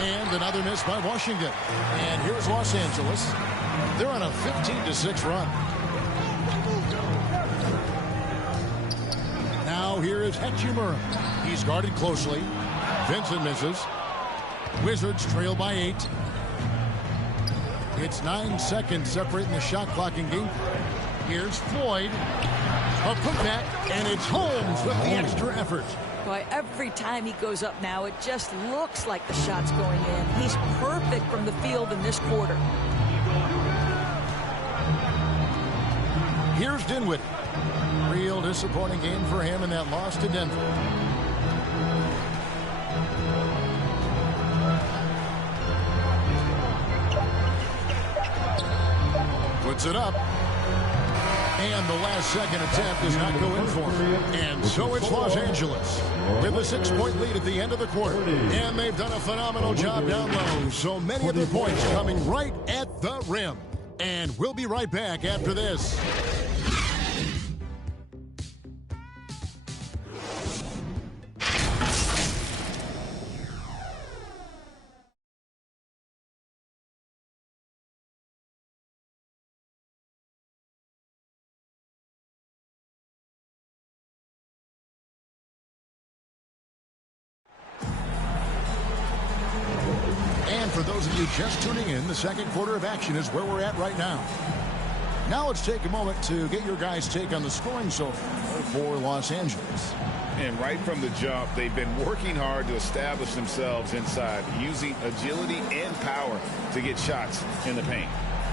And another miss by Washington. And here's Los Angeles. They're on a 15-6 run. Now here is Hachimura. He's guarded closely. Vincent misses. Wizards trail by 8. It's 9 seconds separating the shot clock and game. Here's Floyd. A putback, and it's Holmes with the extra effort. Boy, every time he goes up now, it just looks like the shot's going in. He's perfect from the field in this quarter. Here's Dinwiddie. Real disappointing game for him in that loss to Denver. Puts it up. And the last second attempt does not go in for him. And so it's Los Angeles with a 6-point lead at the end of the quarter. And they've done a phenomenal job down low. So many of their points coming right at the rim. And we'll be right back after this. For those of you just tuning in, the second quarter of action is where we're at right now. Now let's take a moment to get your guys' take on the scoring so far for Los Angeles. And right from the jump, they've been working hard to establish themselves inside, using agility and power to get shots in the paint.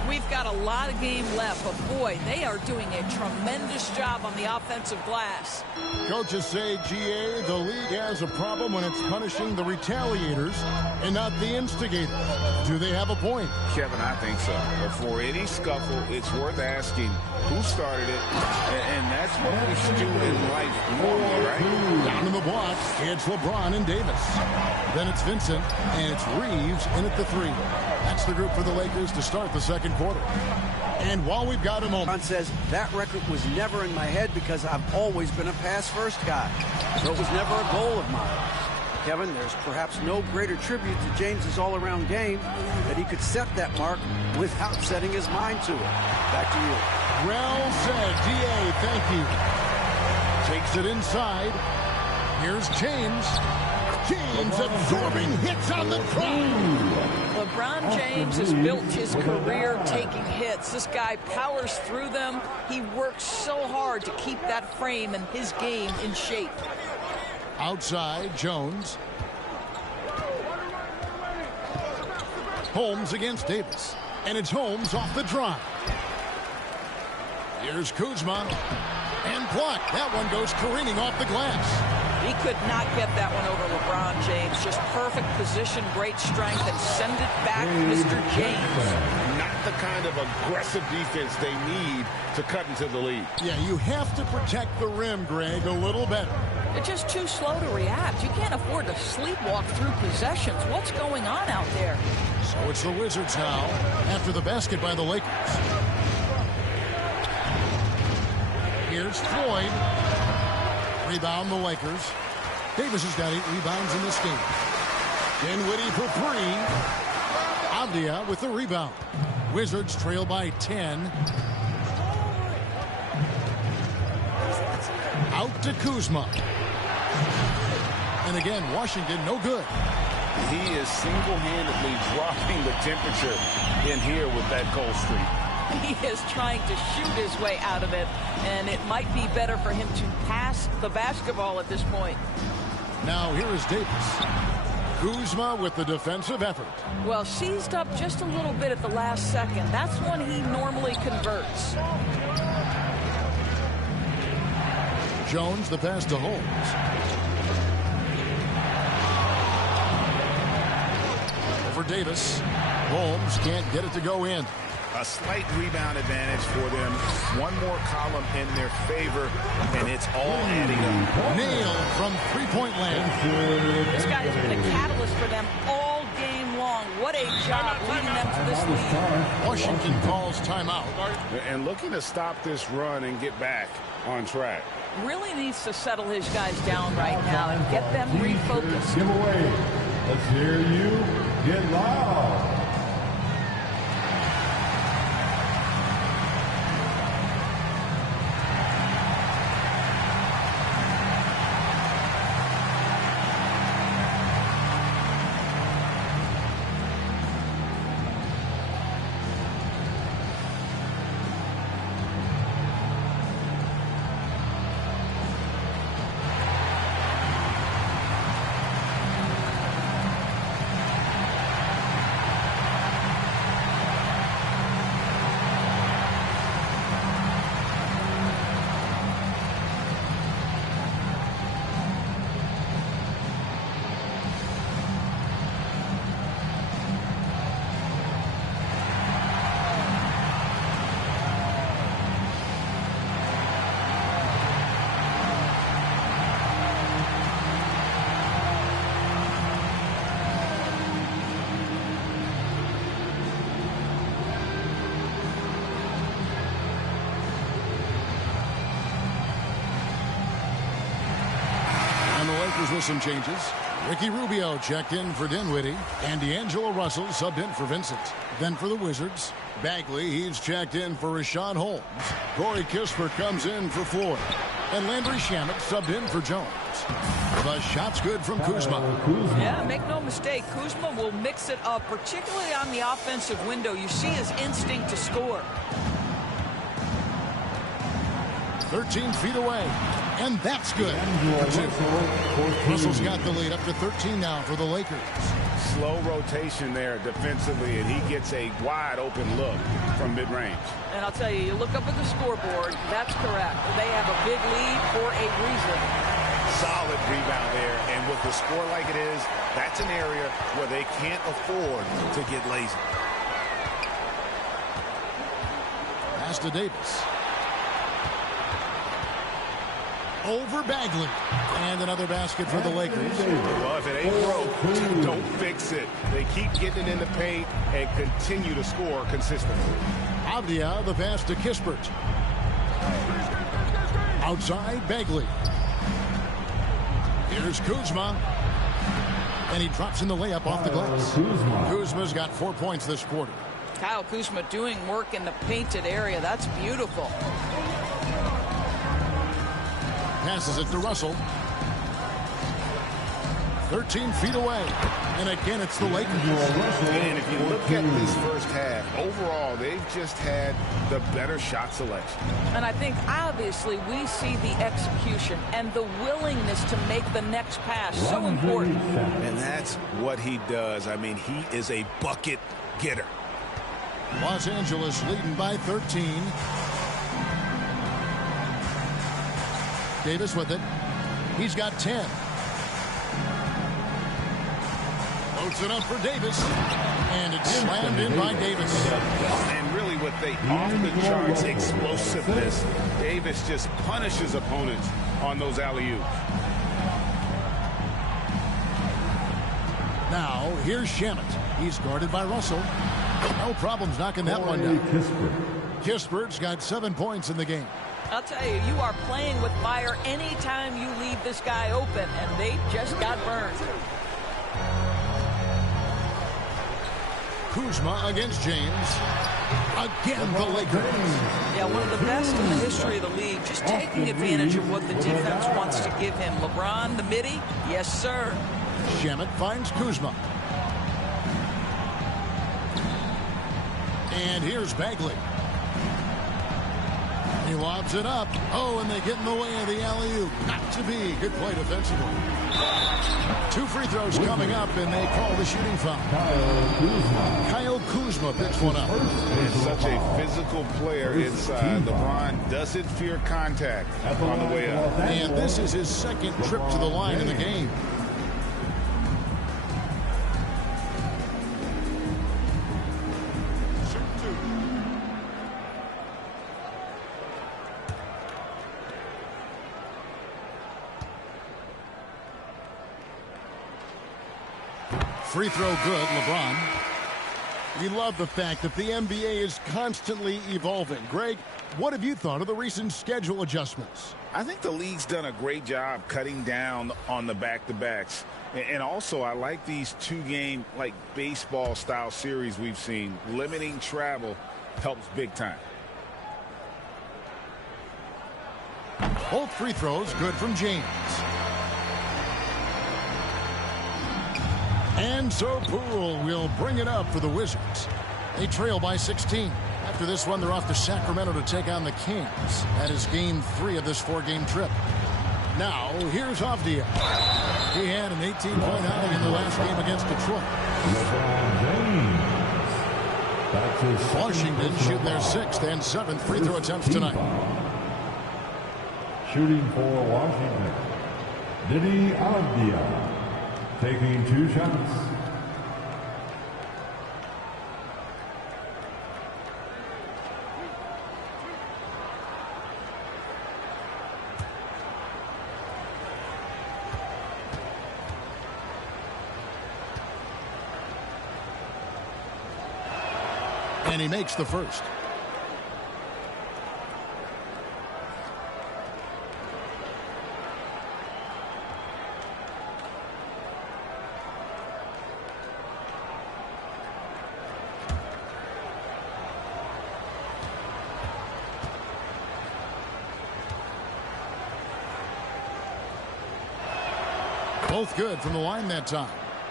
We've got a lot of game left, but boy, they are doing a tremendous job on the offensive glass. Coaches say, GA, the league has a problem when it's punishing the retaliators and not the instigators. Do they have a point? Kevin, I think so. Before any scuffle, it's worth asking who started it, and that's what we should do in life normally, right? Down in the block, it's LeBron and Davis. Then it's Vincent, and it's Reeves in at the 3. That's the group for the Lakers to start the second quarter. And while we've got a moment. Ron says that record was never in my head because I've always been a pass-first guy. So it was never a goal of mine. Kevin, there's perhaps no greater tribute to James's all-around game that he could set that mark without setting his mind to it. Back to you. Well said, DA. Thank you. Takes it inside. Here's James. James absorbing hits on the drive. LeBron James has built his career taking hits. This guy powers through them. He works so hard to keep that frame and his game in shape. Outside, Jones. Holmes against Davis. And it's Holmes off the drive. Here's Kuzma. And blocked. That one goes careening off the glass. He could not get that one over LeBron James. Just perfect position, great strength, and send it back, Mr. James. Not the kind of aggressive defense they need to cut into the lead. Yeah, you have to protect the rim, Greg, a little better. They're just too slow to react. You can't afford to sleepwalk through possessions. What's going on out there? So it's the Wizards now after the basket by the Lakers. Here's Floyd. Rebound the Lakers. Davis has got 8 rebounds in this game. Dinwiddie for 3. Avdia with the rebound. Wizards trail by 10. Out to Kuzma. And again, Washington no good. He is single-handedly dropping the temperature in here with that cold streak. He is trying to shoot his way out of it, and it might be better for him to pass the basketball at this point. Now here is Davis. Kuzma with the defensive effort. Well, seized up just a little bit at the last second. That's when he normally converts. Jones, the pass to Holmes. Over Davis. Holmes can't get it to go in. A slight rebound advantage for them. One more column in their favor, and it's all adding up. Nailed from three-point land. This guy has been a catalyst for them all game long. What a job leading them to this lead. Washington calls timeout. And looking to stop this run and get back on track. Really needs to settle his guys down right now and get them refocused. Give away. Let's hear you get loud. With some changes. Ricky Rubio checked in for Dinwiddie, and D'Angelo Russell subbed in for Vincent. Then for the Wizards, Bagley, he's checked in for Rashawn Holmes. Corey Kispert comes in for Floyd, and Landry Shamet subbed in for Jones. The shot's good from Kuzma. Yeah, make no mistake, Kuzma will mix it up, particularly on the offensive window. You see his instinct to score. 13 feet away. And that's good. Russell's got the lead up to 13 now for the Lakers. Slow rotation there defensively, and he gets a wide open look from mid-range. And I'll tell you, you look up at the scoreboard, that's correct. They have a big lead for a reason. Solid rebound there, and with the score like it is, that's an area where they can't afford to get lazy. Pass to Davis. Over Bagley. And another basket for the Lakers. Well, if it ain't broke, don't fix it. They keep getting it in the paint and continue to score consistently. Avdia, the pass to Kispert. Outside, Bagley. Here's Kuzma. And he drops in the layup off the glass. Kuzma's got 4 points this quarter. Kyle Kuzma doing work in the painted area. That's beautiful. Passes it to Russell. 13 feet away. And again, it's the Lakers. And if you look at this first half, overall, they've just had the better shot selection. And I think, obviously, we see the execution and the willingness to make the next pass so important. And that's what he does. I mean, he is a bucket getter. Los Angeles leading by 13. Davis with it. He's got 10. Loads it up for Davis. And it's slammed in by Davis. And really with the off-the-charts explosiveness, Davis just punishes opponents on those alley-oops. Now, here's Shamet. He's guarded by Russell. No problems knocking that one down. Kispert's got 7 points in the game. I'll tell you, you are playing with fire anytime you leave this guy open, and they just got burned. Kuzma against James. Again, the Lakers. Yeah, one of the best in the history of the league, just taking advantage of what the defense wants to give him. LeBron, the midi, yes, sir. Shamet finds Kuzma. And here's Bagley. He lobs it up. Oh, and they get in the way of the alley-oop. Not to be. Good play defensively. 2 free throws coming up, and they call the shooting foul. Kyle Kuzma picks one up. He's such a physical player inside. LeBron doesn't fear contact on the way up. And this is his second trip to the line in the game. Free throw good, LeBron. We love the fact that the NBA is constantly evolving. Greg, what have you thought of the recent schedule adjustments? I think the league's done a great job cutting down on the back-to-backs. And also, I like these 2-game, like baseball-style series we've seen. Limiting travel helps big time. Both free throws good from James. And so Poole will bring it up for the Wizards. They trail by 16. After this one, they're off to Sacramento to take on the Kings. That is game 3 of this 4-game trip. Now, here's Avdija. He had an 18-point outing in the last game against Detroit. Washington shooting their 6th and 7th free throw attempts tonight. Shooting for Washington, Deni Avdija. Taking 2 shots. And he makes the first. Both good from the line that time.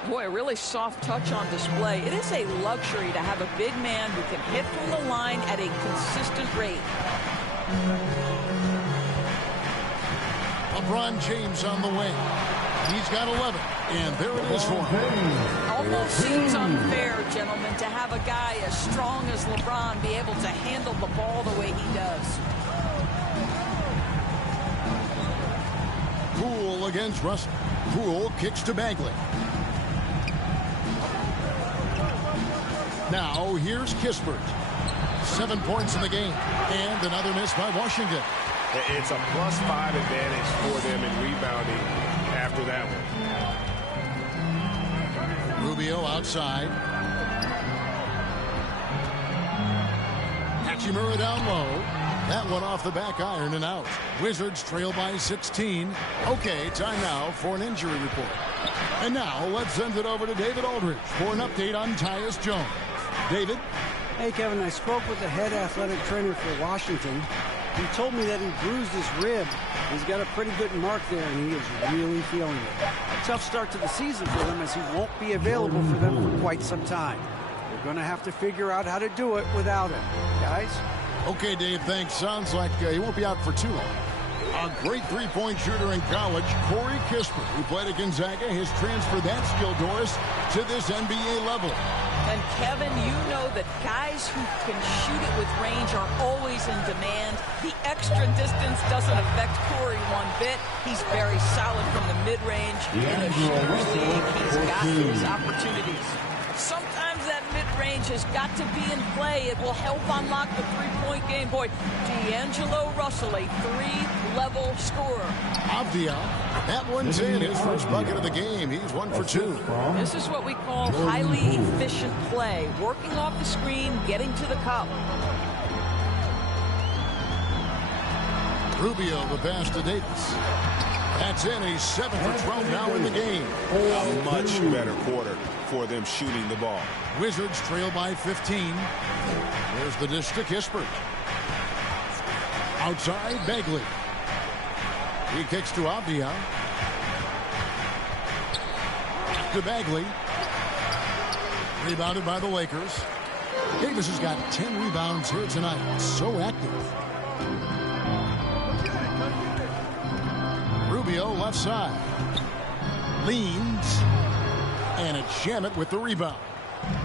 Boy, a really soft touch on display. It is a luxury to have a big man who can hit from the line at a consistent rate. LeBron James on the wing. He's got 11, and there it is for him. Almost seems unfair, gentlemen, to have a guy as strong as LeBron be able to handle the ball the way he does. Poole against Russell. Poole kicks to Bagley. Now here's Kispert. 7 points in the game. And another miss by Washington. It's a +5 advantage for them in rebounding after that one. Rubio outside. Hachimura down low. That one off the back iron and out. Wizards trail by 16. Okay, time now for an injury report. And now let's send it over to David Aldridge for an update on Tyus Jones. David? Hey, Kevin, I spoke with the head athletic trainer for Washington, He told me that he bruised his rib. He's got a pretty good mark there, and he is really feeling it. A tough start to the season for them, as he won't be available for them for quite some time. They're going to have to figure out how to do it without him. Guys? Okay, Dave, thanks. Sounds like he won't be out for too long. A great three-point shooter in college, Corey Kispert, who played at Gonzaga, has transferred that skill, Doris, to this NBA level. And Kevin, you know that guys who can shoot it with range are always in demand. The extra distance doesn't affect Corey one bit. He's very solid from the mid-range. In a shooter's league, he's got his opportunities. Sometimes that mid-range has got to be in play. It will help unlock the three-point game. Boy, D'Angelo Russell, a three-level scorer. Avdia, that one's in. His first bucket of the game. He's 1 for 2. This is what we call highly efficient play. Working off the screen, getting to the cup. Rubio, the pass to Davis. That's in. He's 7 for 12 now in the game. A much better quarter for them shooting the ball. Wizards trail by 15. There's the dish to Kispert. Outside, Bagley. He kicks to Avdia. To Bagley. Rebounded by the Lakers. Davis has got 10 rebounds here tonight. So active. Rubio left side. Leans. And it's Shamet with the rebound.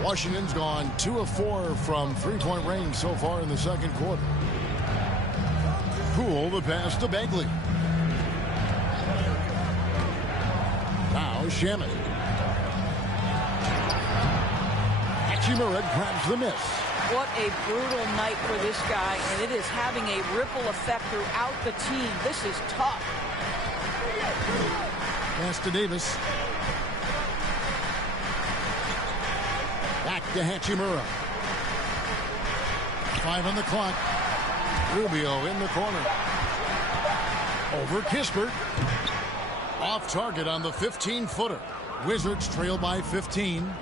Washington's gone 2 of 4 from three-point range so far in the second quarter. Poole, the pass to Bagley. Now Shamet. Hachimura grabs the miss. What a brutal night for this guy, and it is having a ripple effect throughout the team. This is tough. Pass to Davis. Back to Hachimura. 5 on the clock. Rubio in the corner. Over Kispert. Off target on the 15-footer. Wizards trail by 15.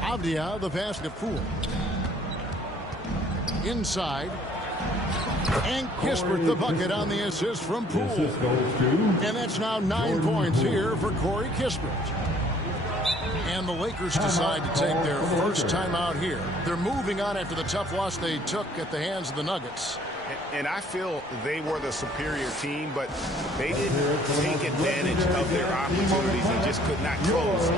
Avdia, the pass to Poole. Inside. And Kispert, the bucket on the assist from Poole. And that's now 9 points here for Corey Kispert. And the Lakers decide to take their first timeout here. They're moving on after the tough loss they took at the hands of the Nuggets. And I feel they were the superior team, but they didn't take advantage of their opportunities and just could not close.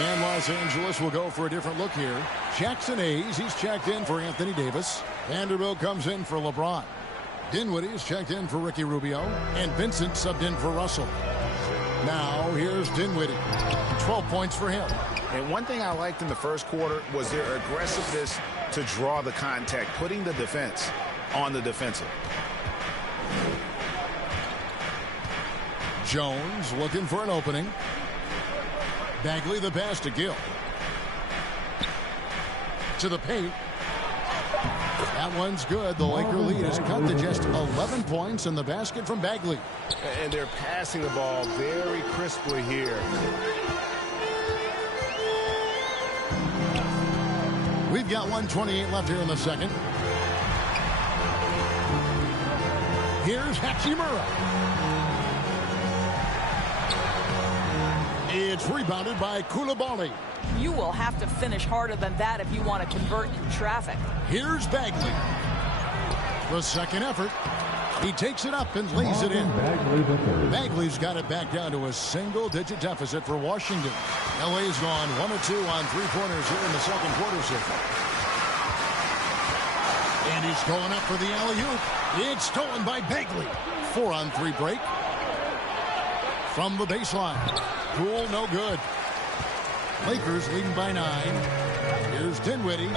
And Los Angeles will go for a different look here. Jackson Hayes, he's checked in for Anthony Davis. Vanderbilt comes in for LeBron. Dinwiddie is checked in for Ricky Rubio. And Vincent subbed in for Russell. Now here's Dinwiddie. 12 points for him. And one thing I liked in the first quarter was their aggressiveness to draw the contact, putting the defense on the defensive. Jones looking for an opening. Bagley the pass to Gill. To the paint. That one's good. The Laker lead is cut to just 11 points in the basket from Bagley. And they're passing the ball very crisply here. We've got 1:28 left here in the second. Here's Hachimura. It's rebounded by Coulibaly. You will have to finish harder than that if you want to convert in traffic. Here's Bagley. The second effort. He takes it up and lays it in. Bagley's got it back down to a single-digit deficit for Washington. LA's gone 1 of 2 on three-pointers here in the second quarter. And he's going up for the alley-oop. It's stolen by Bagley. 4-on-3 break. From the baseline. Poole, no good. Lakers leading by 9. Here's Dinwiddie.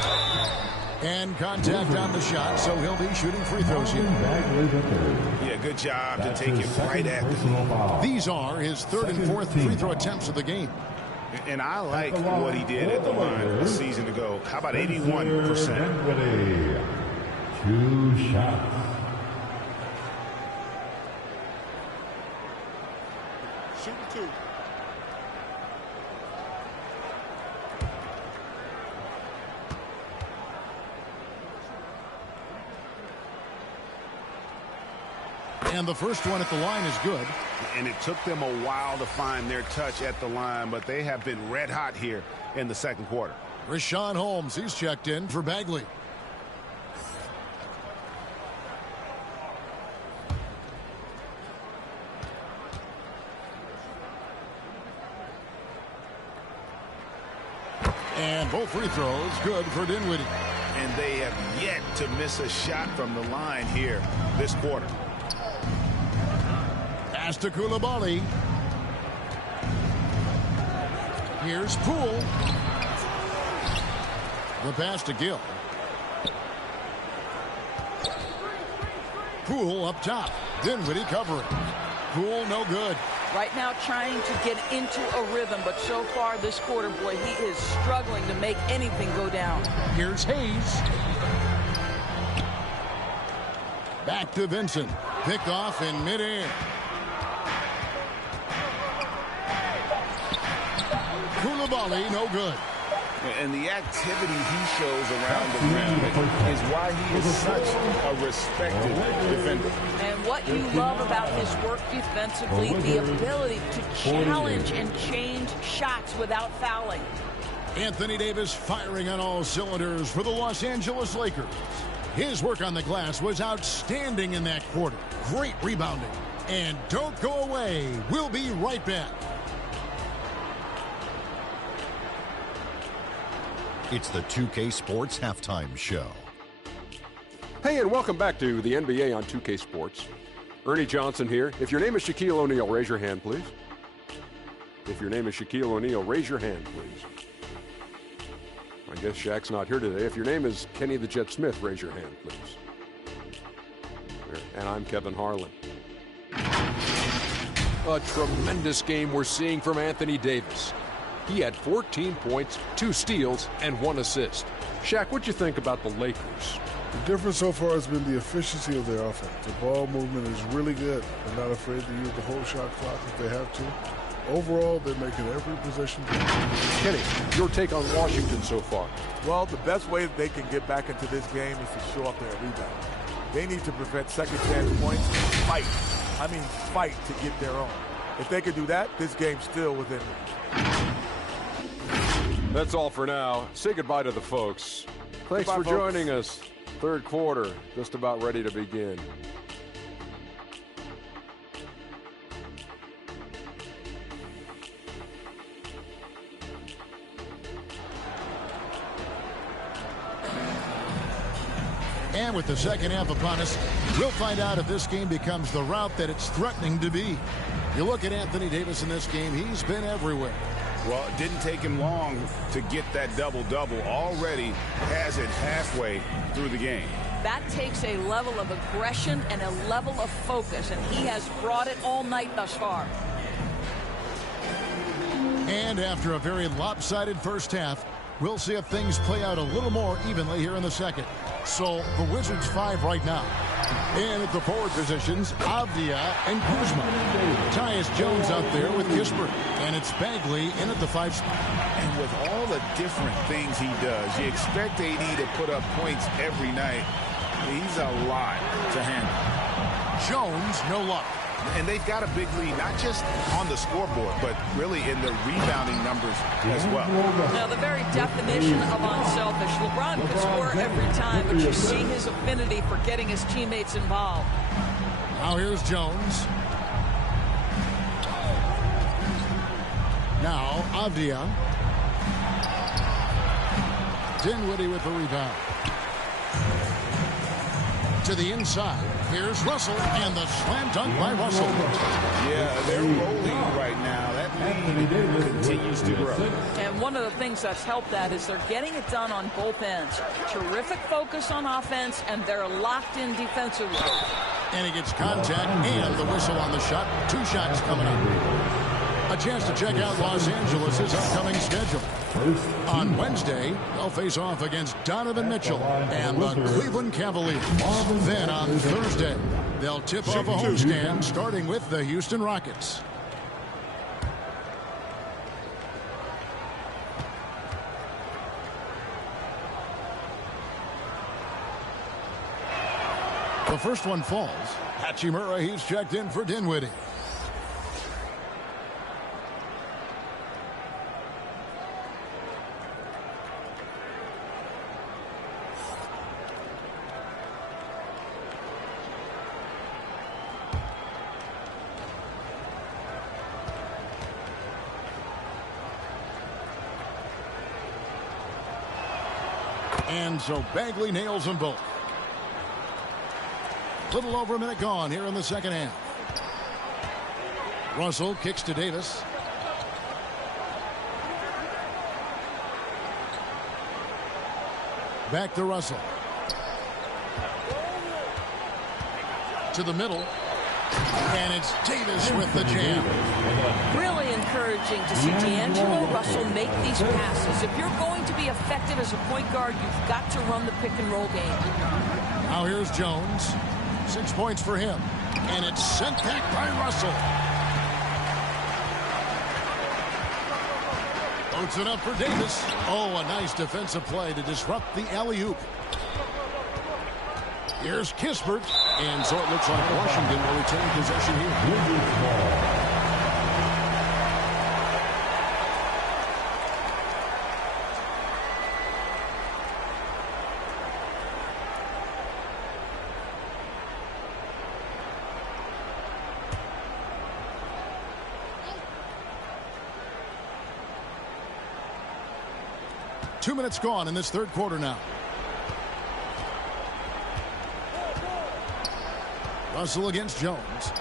And contact on the shot, so he'll be shooting free throws here. Yeah, good job to take it right at them. These are his third and fourth free throw attempts of the game. And I like what he did at the line a season ago. How about 81%? 2 shots. Shooting 2. And the first one at the line is good. And it took them a while to find their touch at the line, but they have been red hot here in the second quarter. Richaun Holmes, he's checked in for Bagley. And both free throws good for Dinwiddie. And they have yet to miss a shot from the line here this quarter. Pass to Coulibaly. Here's Poole. The pass to Gill. Poole up top. Dinwiddie covering. Poole no good. Right now trying to get into a rhythm, but so far this quarter, boy, he is struggling to make anything go down. Here's Hayes. Back to Vincent. Picked off in midair. Coulibaly, no good. And the activity he shows around the rim is why he is such a respected defender. And what you love about his work defensively, the ability to challenge and change shots without fouling. Anthony Davis firing on all cylinders for the Los Angeles Lakers. His work on the glass was outstanding in that quarter. Great rebounding. And don't go away. We'll be right back. It's the 2K Sports Halftime Show. Hey, and welcome back to the NBA on 2K Sports. Ernie Johnson here. If your name is Shaquille O'Neal, raise your hand, please. If your name is Shaquille O'Neal, raise your hand, please. I guess Shaq's not here today. If your name is Kenny the Jet Smith, raise your hand, please. And I'm Kevin Harlan. A tremendous game we're seeing from Anthony Davis. He had 14 points, 2 steals, and 1 assist. Shaq, what'd you think about the Lakers? The difference so far has been the efficiency of their offense. The ball movement is really good. They're not afraid to use the whole shot clock if they have to. Overall, they're making every possession count. Kenny, your take on Washington so far? Well, the best way that they can get back into this game is to show up their rebound. They need to prevent second chance points and fight. I mean, fight to get their own. If they could do that, this game's still within reach. That's all for now. Say goodbye to the folks. Thanks for joining us. Third quarter, just about ready to begin. And with the second half upon us, we'll find out if this game becomes the route that it's threatening to be. You look at Anthony Davis in this game, he's been everywhere. Well, it didn't take him long to get that double-double. Already has it halfway through the game. That takes a level of aggression and a level of focus, and he has brought it all night thus far. And after a very lopsided first half, we'll see if things play out a little more evenly here in the second. So the Wizards 5 right now. And at the forward positions, Avdia and Kuzma. Tyus Jones out there with Kispert. And it's Bagley in at the 5 spot. And with all the different things he does, you expect AD to put up points every night. He's a lot to handle. Jones, no luck. And they've got a big lead, not just on the scoreboard, but really in the rebounding numbers as well. Now, the very definition of unselfish. LeBron could score every time, but you see his affinity for getting his teammates involved. Now here's Jones. Now Avdia. Dinwiddie with the rebound. To the inside. Here's Russell, and the slam dunk by Russell. Yeah, they're rolling right now. That lead continues to grow. And one of the things that's helped that is they're getting it done on both ends. Terrific focus on offense, and they're locked in defensively. And he gets contact and the whistle on the shot. 2 shots coming up. A chance to check out Los Angeles' upcoming schedule. On Wednesday, they'll face off against Donovan Mitchell and the Cleveland Cavaliers. Then on Thursday, they'll tip off a homestand starting with the Houston Rockets. The first one falls. Hachimura, he's checked in for Dinwiddie. And so Bagley nails them both. Little over a minute gone here in the second half. Russell kicks to Davis. Back to Russell. To the middle. And it's Davis with the jam. Really encouraging to see D'Angelo Russell make these passes. If you're going to be effective as a point guard, you've got to run the pick and roll game. Now here's Jones. 6 points for him. And it's sent back by Russell. Loads it up for Davis. Oh, a nice defensive play to disrupt the alley-oop. Here's Kispert. And so it looks like Washington will retain possession here. Two minutes gone in this third quarter now. Russell against Jones.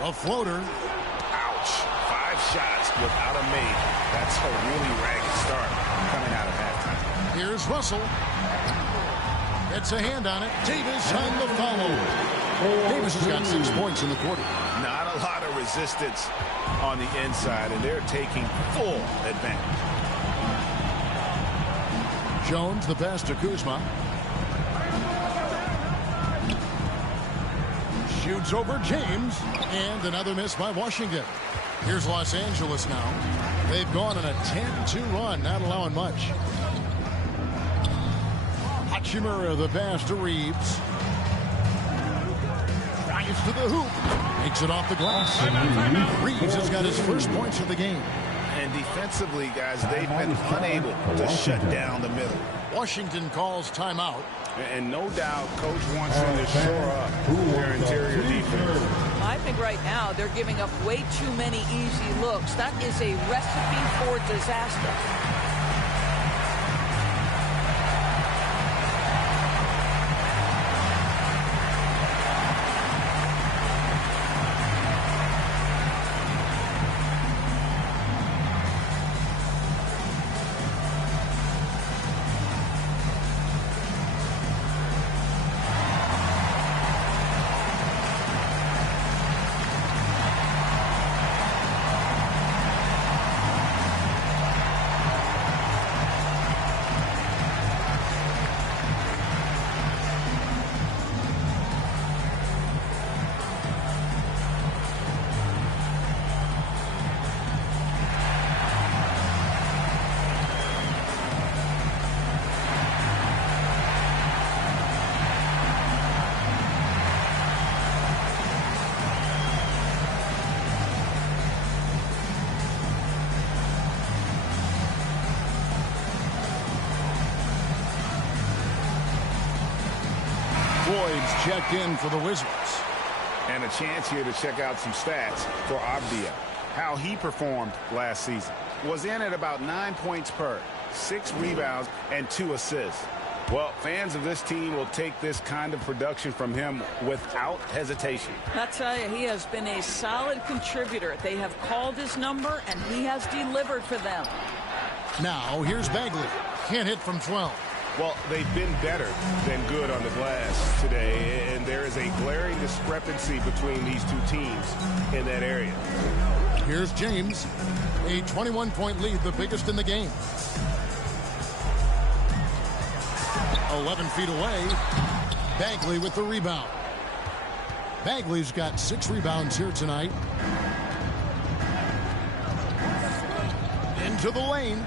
A floater. Ouch. 5 shots without a make. That's a really ragged start coming out of halftime. Here's Russell. Gets a hand on it. Davis on the follow. Davis has got 6 points in the quarter. Not a lot of resistance on the inside, and they're taking full advantage. Jones, the pass to Kuzma. Shoots over James, and another miss by Washington. Here's Los Angeles now. They've gone on a 10-2 run, not allowing much. Hachimura, the pass to Reeves. Drives to the hoop. Makes it off the glass. Reeves has got his first points of the game. And defensively, guys, they've been unable to shut down the middle. Washington calls timeout. And no doubt, Coach wants them to shore up their interior defense. I think right now they're giving up way too many easy looks. That is a recipe for disaster. Floyd's checked in for the Wizards. And a chance here to check out some stats for Avdija. How he performed last season. Was in at about 9 points per, 6 rebounds, and 2 assists. Well, fans of this team will take this kind of production from him without hesitation. I tell you, he has been a solid contributor. They have called his number, and he has delivered for them. Now, here's Bagley. Can't hit from 12. Well, they've been better than good on the glass today, and there is a glaring discrepancy between these two teams in that area. Here's James. A 21-point lead, the biggest in the game. 11 feet away. Bagley with the rebound. Bagley's got 6 rebounds here tonight. Into the lane.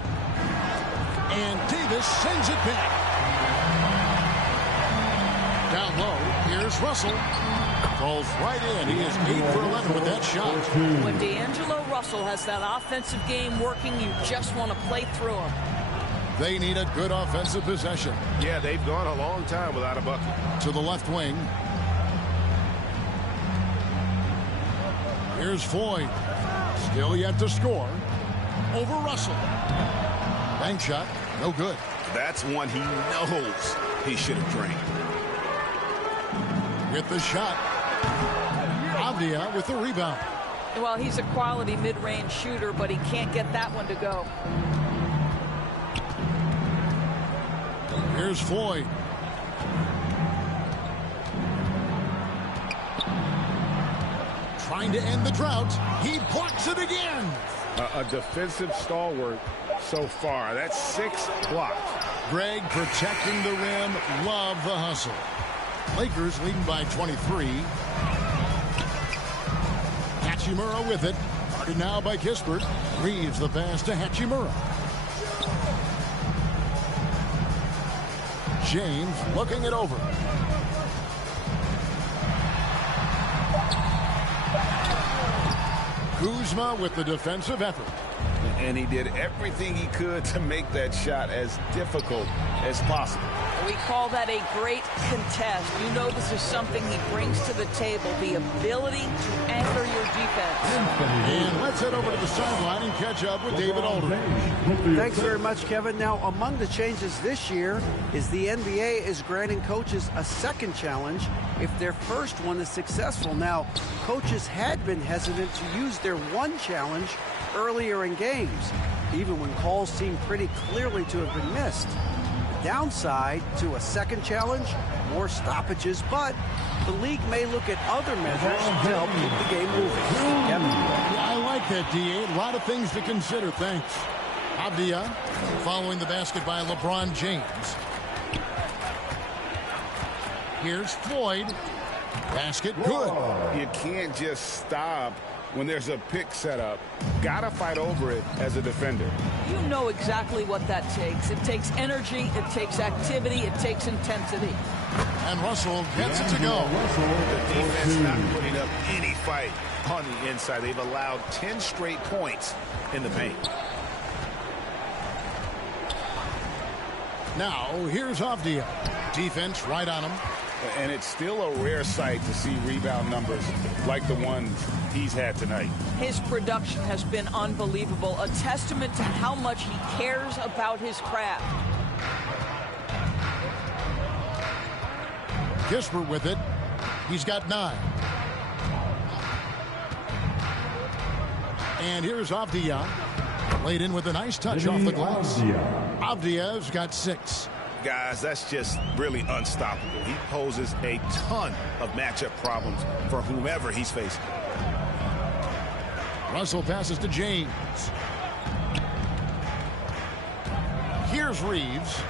And Davis sends it back. Down low, here's Russell. Falls right in. He is 8 for 11 with that shot. When D'Angelo Russell has that offensive game working, you just want to play through him. They need a good offensive possession. Yeah, they've gone a long time without a bucket. To the left wing. Here's Floyd. Still yet to score. Over Russell. Bank shot. No good. That's one he knows he should have drained. With the shot. Avdija with the rebound. Well, he's a quality mid-range shooter, but he can't get that one to go. Here's Floyd. Trying to end the drought. He blocks it again. A defensive stalwart so far. That's 6 blocks. Greg protecting the rim. Love the hustle. Lakers leading by 23. Hachimura with it. Guarded now by Kispert. Reeves the pass to Hachimura. James looking it over. Kuzma with the defensive effort. And he did everything he could to make that shot as difficult as possible. We call that a great contest. You know this is something he brings to the table, the ability to anchor your defense. And let's head over to the sideline and catch up with David Aldridge. Thanks very much, Kevin. Now, among the changes this year is the NBA is granting coaches a second challenge if their first one is successful. Now, coaches had been hesitant to use their one challenge earlier in games, even when calls seemed pretty clearly to have been missed. The downside to a second challenge, more stoppages, but the league may look at other measures to help keep the game moving. Kevin? Yeah, I like that, D.A. A lot of things to consider. Thanks. Avdija following the basket by LeBron James. Here's Floyd. Basket good. You can't just stop when there's a pick set up. Gotta fight over it as a defender. You know exactly what that takes. It takes energy, it takes activity, it takes intensity. And Russell gets it to go. The defense not putting up any fight on the inside. They've allowed 10 straight points in the paint. Now, here's Avdija. Defense right on him. And it's still a rare sight to see rebound numbers like the ones he's had tonight. His production has been unbelievable, a testament to how much he cares about his craft. Kispert with it. He's got 9. And here's Avdija. Laid in with a nice touch off the glass. Avdija's got 6. Guys, that's just really unstoppable. He poses a ton of matchup problems for whomever he's facing. Russell passes to James. Here's Reeves.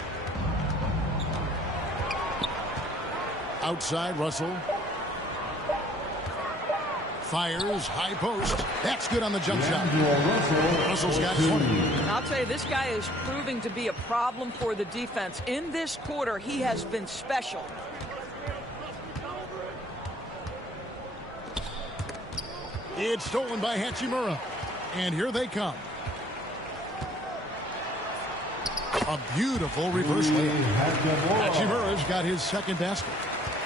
Outside, Russell. Fires, high post. That's good on the jump shot. Russell's got 20. I'll tell you, this guy is proving to be a problem for the defense. In this quarter, he has been special. It's stolen by Hachimura. And here they come. A beautiful reverse layup. Hachimura's got his second basket.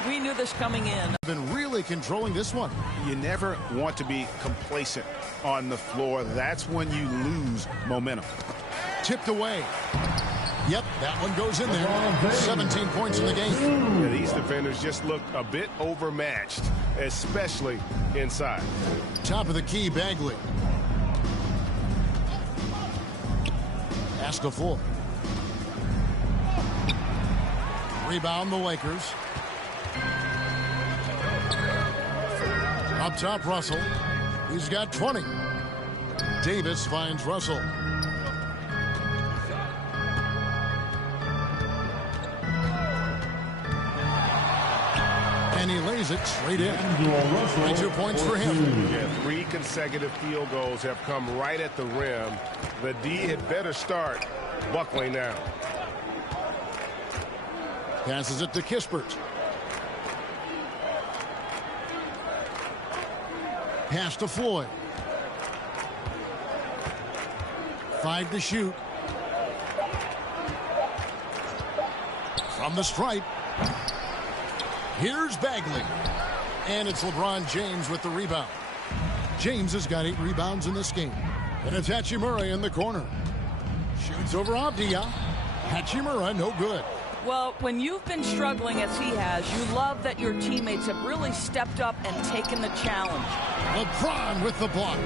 We knew this coming in. Been really controlling this one. You never want to be complacent on the floor. That's when you lose momentum. Tipped away. Yep, that one goes in there. 17 points in the game. Yeah, these defenders just look a bit overmatched, especially inside. Top of the key, Bagley. Pass to Floyd. Rebound the Lakers. Up top, Russell. He's got 20. Davis finds Russell. And he lays it straight in. 22 points for him. Yeah, 3 consecutive field goals have come right at the rim. The D had better start buckling now. Passes it to Kispert. Pass to Floyd. 5 to shoot. From the stripe. Here's Bagley. And it's LeBron James with the rebound. James has got 8 rebounds in this game. And it's Hachimura in the corner. Shoots over Avdia. Hachimura, no good. Well, when you've been struggling as he has, you love that your teammates have really stepped up and taken the challenge. LeBron with the block.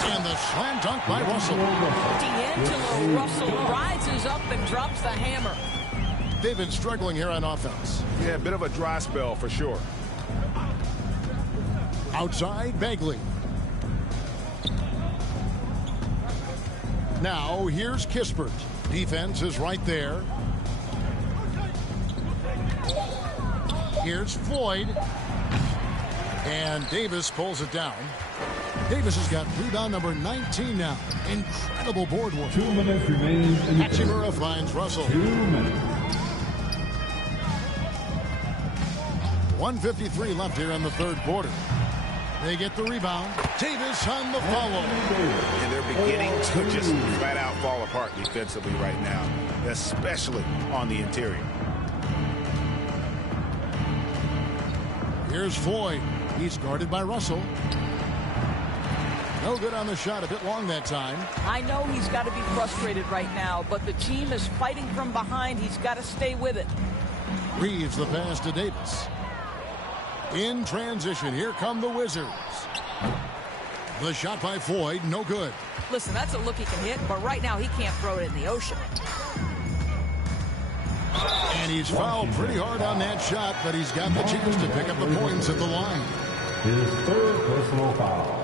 And the slam dunk by Russell. D'Angelo Russell rises up and drops the hammer. They've been struggling here on offense. Yeah, a bit of a dry spell for sure. Outside, Bagley. Now, here's Kispert. Defense is right there. Here's Floyd. And Davis pulls it down. Davis has got rebound number 19 now. Incredible board work. 2 minutes remain. Hachimura finds Russell. 2 minutes. 1:53 left here in the third quarter. They get the rebound. Davis on the follow. And they're beginning to just flat out fall apart defensively right now, especially on the interior. Here's Floyd. He's guarded by Russell. No good on the shot. A bit long that time. I know he's got to be frustrated right now, but the team is fighting from behind. He's got to stay with it. Reeves the pass to Davis. In transition, here come the Wizards. The shot by Floyd, no good. Listen, that's a look he can hit, but right now he can't throw it in the ocean. And he's fouled pretty hard on that shot, but he's got the chance to pick up the points at the line. His third personal foul.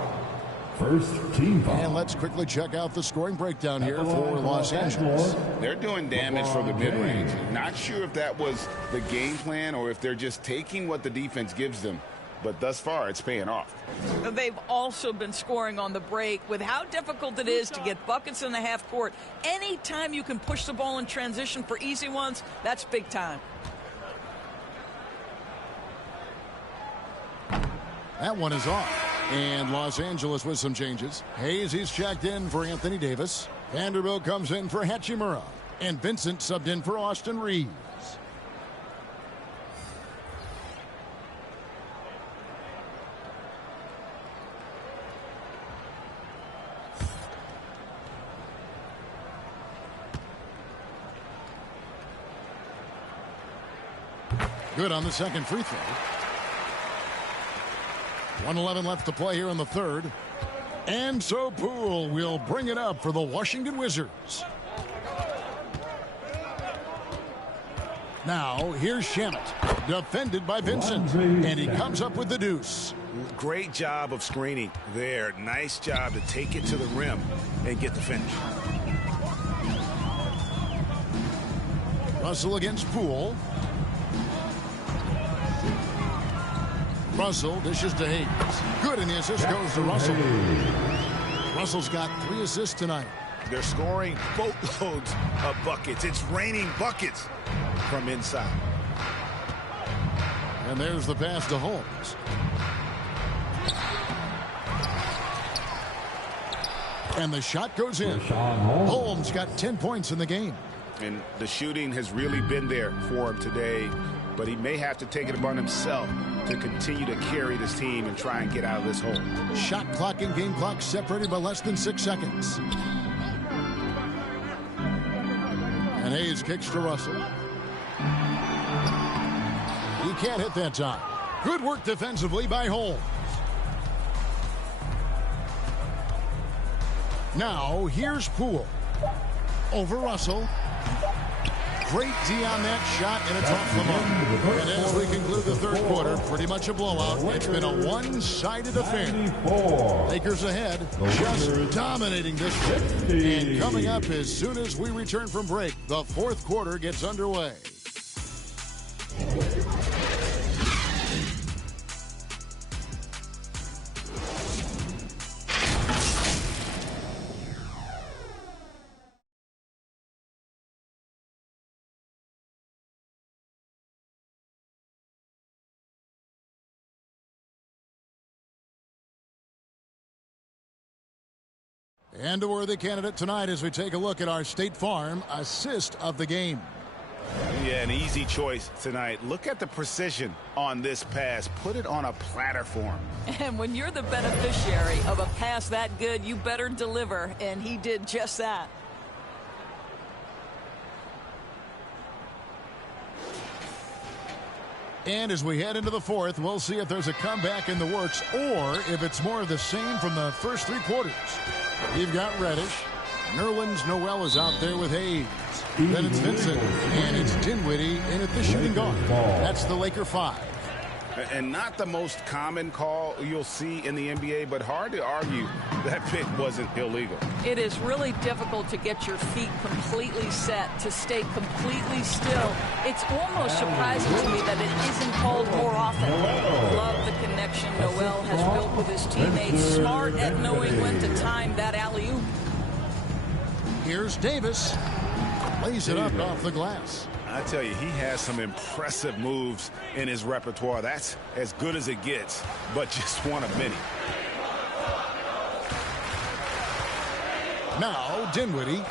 First team foul. And let's quickly check out the scoring breakdown here for Los Angeles. They're doing damage from the mid-range. Not sure if that was the game plan or if they're just taking what the defense gives them. But thus far, it's paying off. They've also been scoring on the break. With how difficult it is to get buckets in the half court, anytime you can push the ball in transition for easy ones, that's big time. That one is off. And Los Angeles with some changes. Hayes, he's checked in for Anthony Davis. Vanderbilt comes in for Hachimura. And Vincent subbed in for Austin Reeves. Good on the second free throw. 1:11 left to play here in the third. And so Poole will bring it up for the Washington Wizards. Now, here's Shamet, defended by Vincent. And he comes up with the deuce. Great job of screening there. Nice job to take it to the rim and get the finish. Russell against Poole. Russell dishes to Hayes. Good, and the assist goes to Russell. Russell's got 3 assists tonight. They're scoring boatloads of buckets. It's raining buckets from inside. And there's the pass to Holmes. And the shot goes in. Holmes got 10 points in the game. And the shooting has really been there for him today, but he may have to take it upon himself to continue to carry this team and try and get out of this hole. Shot clock and game clock separated by less than 6 seconds. And Hayes kicks to Russell. He can't hit that time. Good work defensively by Holmes. Now here's Poole. Over Russell. Great D on that shot, and it's off the mark. And as we conclude the third quarter, pretty much a blowout. It's been a one-sided affair. Lakers ahead, just dominating this one. And coming up as soon as we return from break, the fourth quarter gets underway. And a worthy candidate tonight as we take a look at our State Farm assist of the game. Yeah, an easy choice tonight. Look at the precision on this pass. Put it on a platter for him. And when you're the beneficiary of a pass that good, you better deliver, and he did just that. And as we head into the fourth, we'll see if there's a comeback in the works or if it's more of the same from the first 3 quarters. You've got Reddish. Nerlens Noel is out there with Hayes. Then it's Vincent. And it's Dinwiddie in at the shooting guard. That's the Laker 5. And not the most common call you'll see in the NBA, but hard to argue that pick wasn't illegal. It is really difficult to get your feet completely set, to stay completely still. It's almost surprising to me that it isn't called more often. Love the connection Noel has built with his teammates. Smart at knowing when to time that alley-oop. Here's Davis. Lays it up off the glass. I tell you, he has some impressive moves in his repertoire. That's as good as it gets, but just one of many. Now Dinwiddie.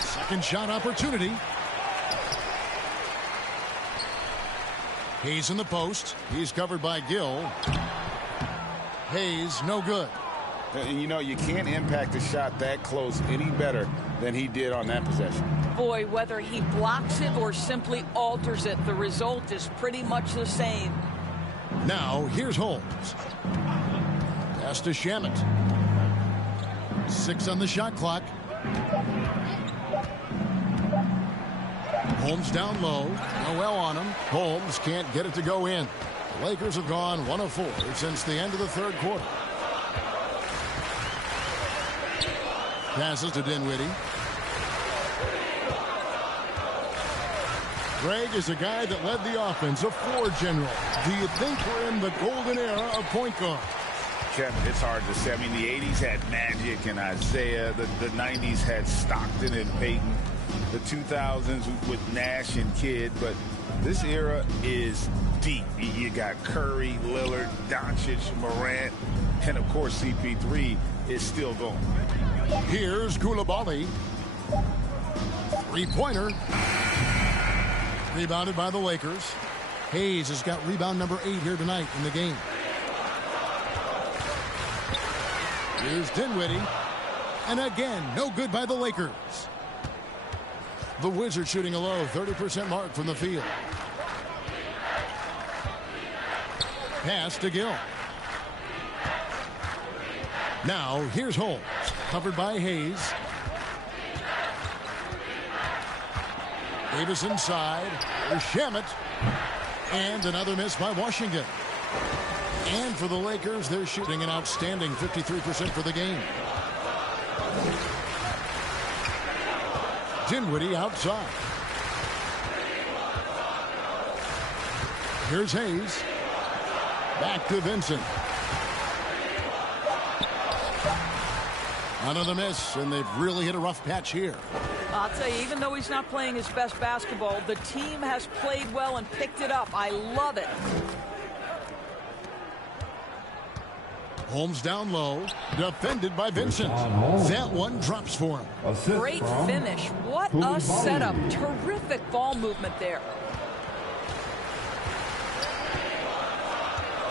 Second shot opportunity. Hayes in the post. He's covered by Gill. Hayes, no good. And you know, you can't impact the shot that close any better than he did on that possession. Boy, whether he blocks it or simply alters it, the result is pretty much the same. Now, here's Holmes. Pass to Shamet. 6 on the shot clock. Holmes down low. Noel on him. Holmes can't get it to go in. The Lakers have gone 1 of 4 since the end of the third quarter. Passes to Dinwiddie. Greg is a guy that led the offense, a floor general. Do you think we're in the golden era of point guard? Kevin, it's hard to say. I mean, the 80s had Magic and Isaiah. The 90s had Stockton and Peyton. The 2000s with Nash and Kidd. But this era is deep. You got Curry, Lillard, Doncic, Morant, and, of course, CP3 is still going. Here's Coulibaly. Three-pointer. Rebounded by the Lakers. Hayes has got rebound number 8 here tonight in the game. Here's Dinwiddie. And again, no good by the Lakers. The Wizards shooting a low 30% mark from the field. Pass to Gill. Now, here's Holmes. Covered by Hayes. Davis inside. There's Shamet. And another miss by Washington. And for the Lakers, they're shooting an outstanding 53% for the game. Dinwiddie outside. Here's Hayes. Back to Vincent. Another miss, and they've really hit a rough patch here. I'll tell you, even though he's not playing his best basketball, the team has played well and picked it up. I love it. Holmes down low, defended by Vincent. That one drops for him. Great finish. What a setup. Terrific ball movement there.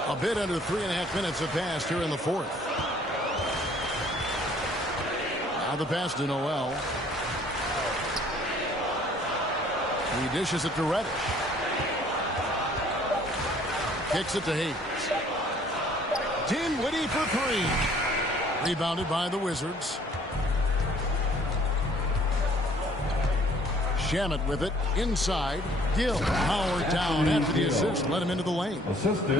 A bit under 3.5 minutes have passed here in the fourth. Now the pass to Noel. He dishes it to Reddish. Kicks it to Hayes. Dinwiddie for three. Rebounded by the Wizards. Shamet with it inside. Gill powered down after the assist. Let him into the lane.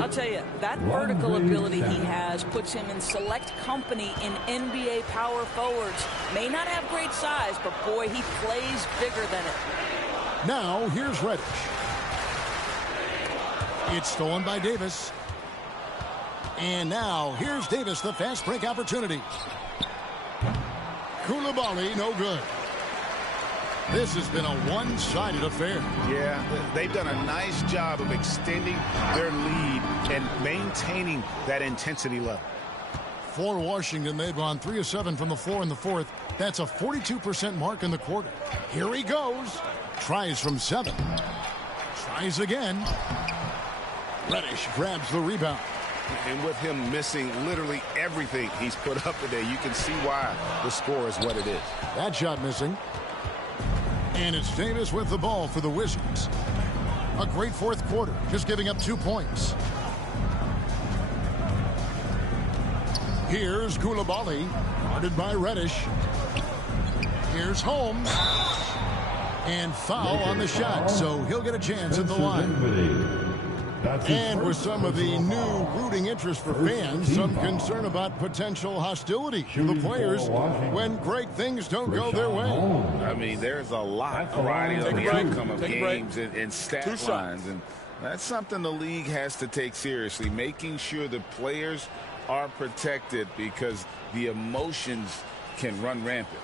I'll tell you, that vertical ability he has puts him in select company in NBA power forwards. May not have great size, but boy, he plays bigger than it. Now here's Reddish. It's stolen by Davis. And now here's Davis, the fast break opportunity. Coulibaly, no good. This has been a one-sided affair. Yeah, they've done a nice job of extending their lead and maintaining that intensity level. For Washington, they've gone 3 of 7 from the floor in the fourth. That's a 42% mark in the quarter. Here he goes. Tries from 7. Tries again. Reddish grabs the rebound. And with him missing literally everything he's put up today, you can see why the score is what it is. That shot missing. And it's Davis with the ball for the Wizards. A great fourth quarter, just giving up 2 points. Here's Coulibaly, guarded by Reddish. Here's Holmes. And foul on the shot, so he'll get a chance at the line. And with some of the new rooting interest for fans, some concern about potential hostility to the players when great things don't go their way. I mean, there's a lot riding on the outcome of games and stat lines, and that's something the league has to take seriously, making sure the players are protected because the emotions can run rampant.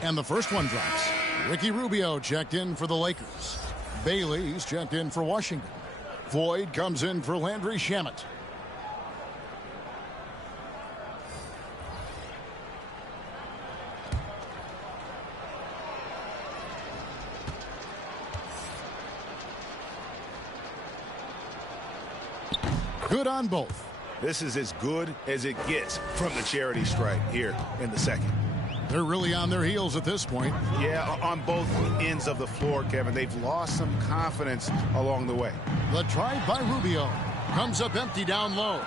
And the first one drops. Ricky Rubio checked in for the Lakers. Bailey's checked in for Washington. Floyd comes in for Landry Shamet. Good on both. This is as good as it gets from the charity stripe here in the second. They're really on their heels at this point. Yeah, on both ends of the floor, Kevin. They've lost some confidence along the way. The drive by Rubio comes up empty down low.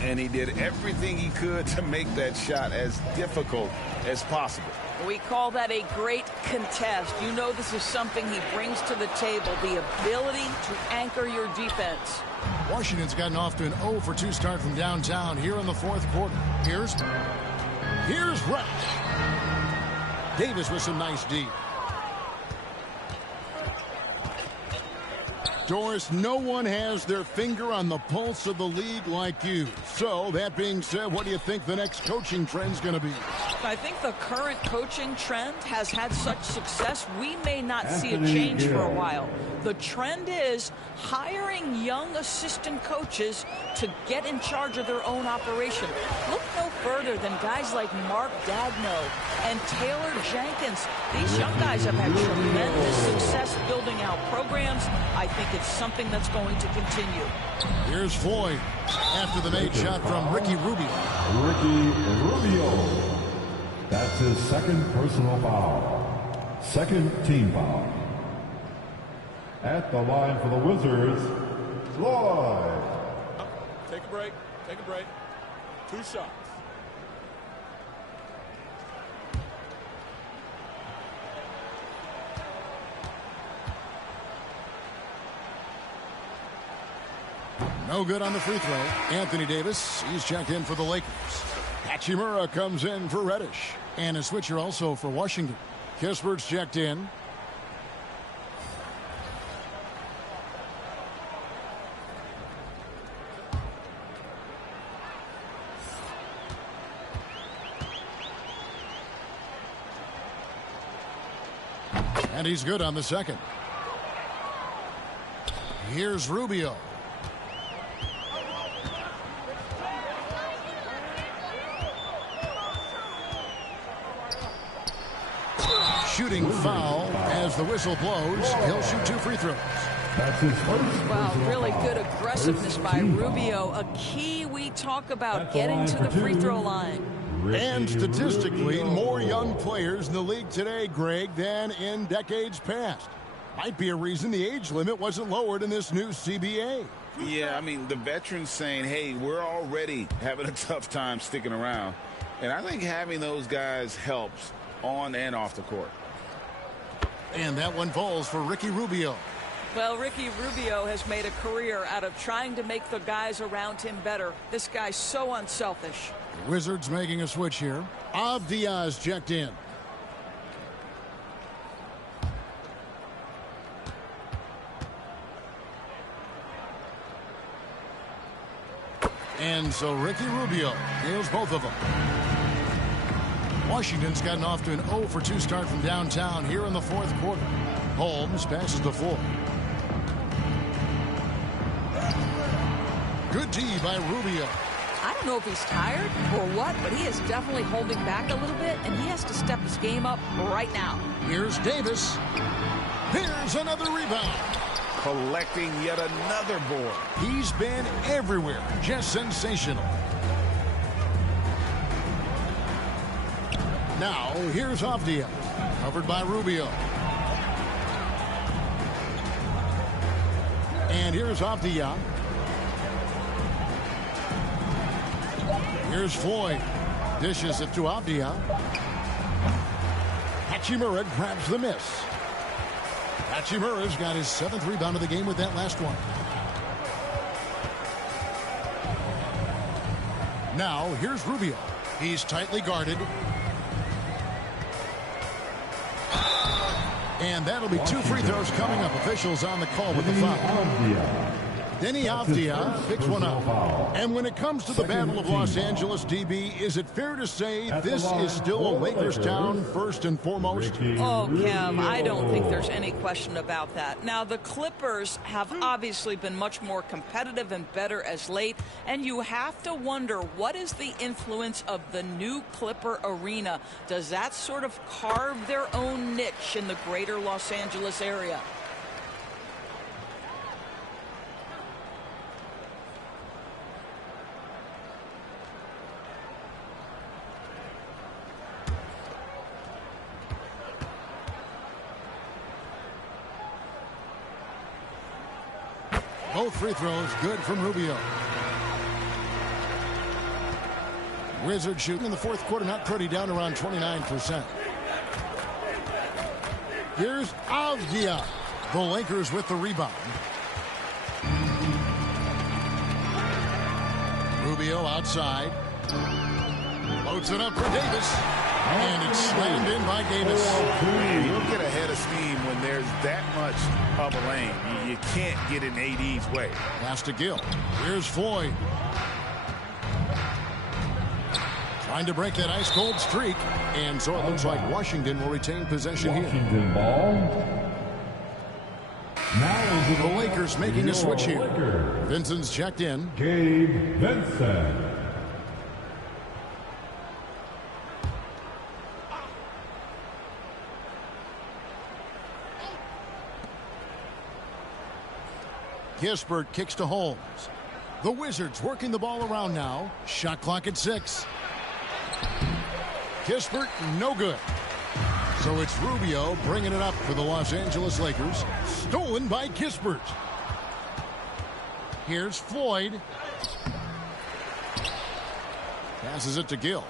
And he did everything he could to make that shot as difficult as possible. We call that a great contest. You know this is something he brings to the table, the ability to anchor your defense. Washington's gotten off to an 0 for 2 start from downtown here in the fourth quarter. Here's Reddish. Davis with some nice D. Doris, no one has their finger on the pulse of the league like you. So, that being said, what do you think the next coaching trend's going to be? I think the current coaching trend has had such success, we may not see a change for a while. The trend is hiring young assistant coaches to get in charge of their own operation. Look no further than guys like Mark Dagno and Taylor Jenkins. These young guys have had tremendous success building out programs. I think it's something that's going to continue. Here's Floyd after the made shot from Ricky Rubio. Ricky Rubio. That's his second personal foul. Second team foul. At the line for the Wizards, Floyd. Take a break. Take a break. 2 shots. No good on the free throw. Anthony Davis, he's checked in for the Lakers. Hachimura comes in for Reddish. And a switcher also for Washington. Kispert's checked in. And he's good on the second. Here's Rubio. shooting foul as the whistle blows. He'll shoot 2 free throws. Wow, really good aggressiveness by Rubio. A key we talk about, getting to the free throw line. And statistically, more young players in the league today, Greg, than in decades past. Might be a reason the age limit wasn't lowered in this new CBA. Yeah, I mean, the veterans saying, hey, we're already having a tough time sticking around. And I think having those guys helps on and off the court. And that one falls for Ricky Rubio. Well, Ricky Rubio has made a career out of trying to make the guys around him better. This guy's so unselfish. The Wizards making a switch here. Avdija is checked in. And so Ricky Rubio nails both of them. Washington's gotten off to an 0 for 2 start from downtown here in the 4th quarter. Holmes passes to Floyd. Good D by Rubio. I don't know if he's tired or what, but he is definitely holding back a little bit, and he has to step his game up right now. Here's Davis. Here's another rebound. Collecting yet another board. He's been everywhere. Just sensational. Now, here's Avdija. Covered by Rubio. And here's Avdija. Here's Floyd. Dishes it to Avdija. Hachimura grabs the miss. Hachimura's got his 7th rebound of the game with that last one. Now, here's Rubio. He's tightly guarded. And that'll be 2 free throws coming up. Officials on the call with the foul. Denny Avdija picks one up. And when it comes to the Battle of Los Angeles, DB, is it fair to say this is still a Lakers town first and foremost? Oh, Kev, I don't think there's any question about that. Now, the Clippers have obviously been much more competitive and better as late, and you have to wonder, what is the influence of the new Clipper arena? Does that sort of carve their own niche in the greater Los Angeles area? Both free throws good from Rubio. Wizards shooting in the 4th quarter, not pretty, down around 29%. Here's Avdija. The Lakers with the rebound. Rubio outside. Loads it up for Davis. And it's slammed in by Davis. You'll get ahead of steam when there's that much of a lane. You can't get in AD's way. Pass to Gill. Here's Floyd. Trying to break that ice-cold streak. And so it looks like Washington will retain possession here. Washington ball. Now the Lakers making a switch here. Vincent's checked in. Gabe Vincent. Kispert kicks to Holmes. The Wizards working the ball around now. Shot clock at 6. Kispert, no good. So it's Rubio bringing it up for the Los Angeles Lakers. Stolen by Kispert. Here's Floyd. Passes it to Gill.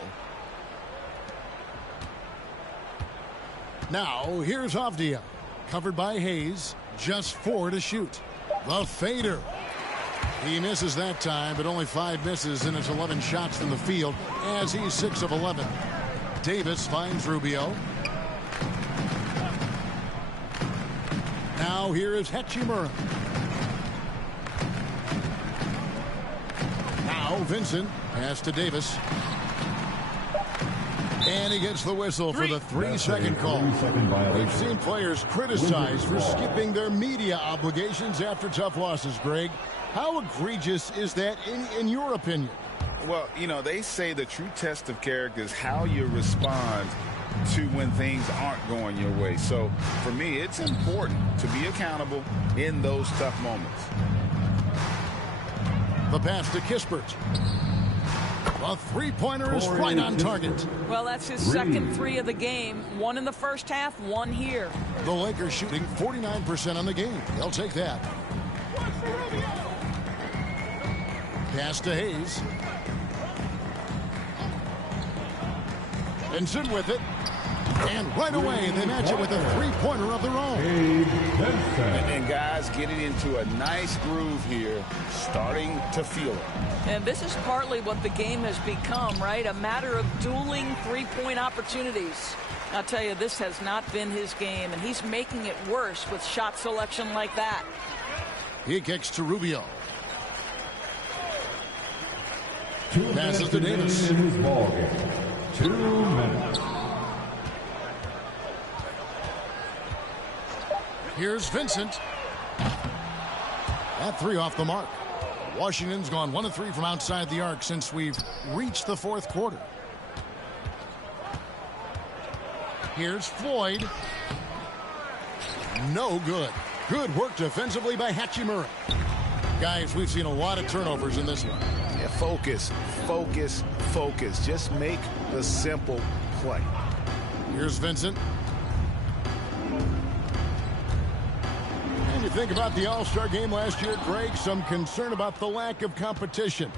Now here's Avdija. Covered by Hayes. Just 4 to shoot. The fader. He misses that time, but only 5 misses in his 11 shots from the field as he's 6 of 11. Davis finds Rubio. Now here is Hachimura. Now Vincent. Pass to Davis. And he gets the whistle for the 3-second call. We've seen players criticized for skipping their media obligations after tough losses, Greg. How egregious is that in your opinion? Well, you know, they say the true test of character is how you respond to when things aren't going your way. So for me, it's important to be accountable in those tough moments. The pass to Kispert. A three-pointer is right on target. Well, that's his second three of the game. One in the first half, one here. The Lakers shooting 49% on the game. They'll take that. Pass to Hayes. Vincent with it. And right away, they match it with a three-pointer of their own. And guys getting into a nice groove here, starting to feel it. And this is partly what the game has become, right? A matter of dueling three-point opportunities. I'll tell you, this has not been his game, and he's making it worse with shot selection like that. He kicks to Rubio. Passes to Davis. 2 minutes. Here's Vincent. That three off the mark. Washington's gone 1 of 3 from outside the arc since we've reached the fourth quarter. Here's Floyd. No good. Good work defensively by Hachimura. Guys, we've seen a lot of turnovers in this one. Yeah, focus, focus, focus. Just make the simple play. Here's Vincent. And you think about the All-Star game last year, Greg, some concern about the lack of competition.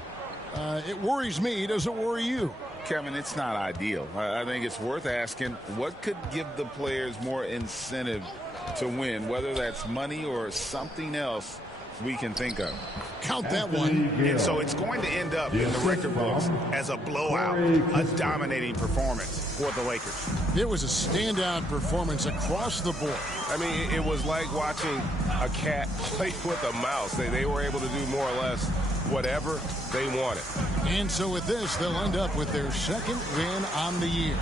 It worries me. Does it worry you? Kevin, it's not ideal. I think it's worth asking what could give the players more incentive to win, whether that's money or something else we can think of. Count that one. And so it's going to end up in the record books as a blowout, a dominating performance for the Lakers. It was a standout performance across the board. I mean, it was like watching a cat play with a mouse. They were able to do more or less whatever they wanted. And so with this, they'll end up with their second win on the year.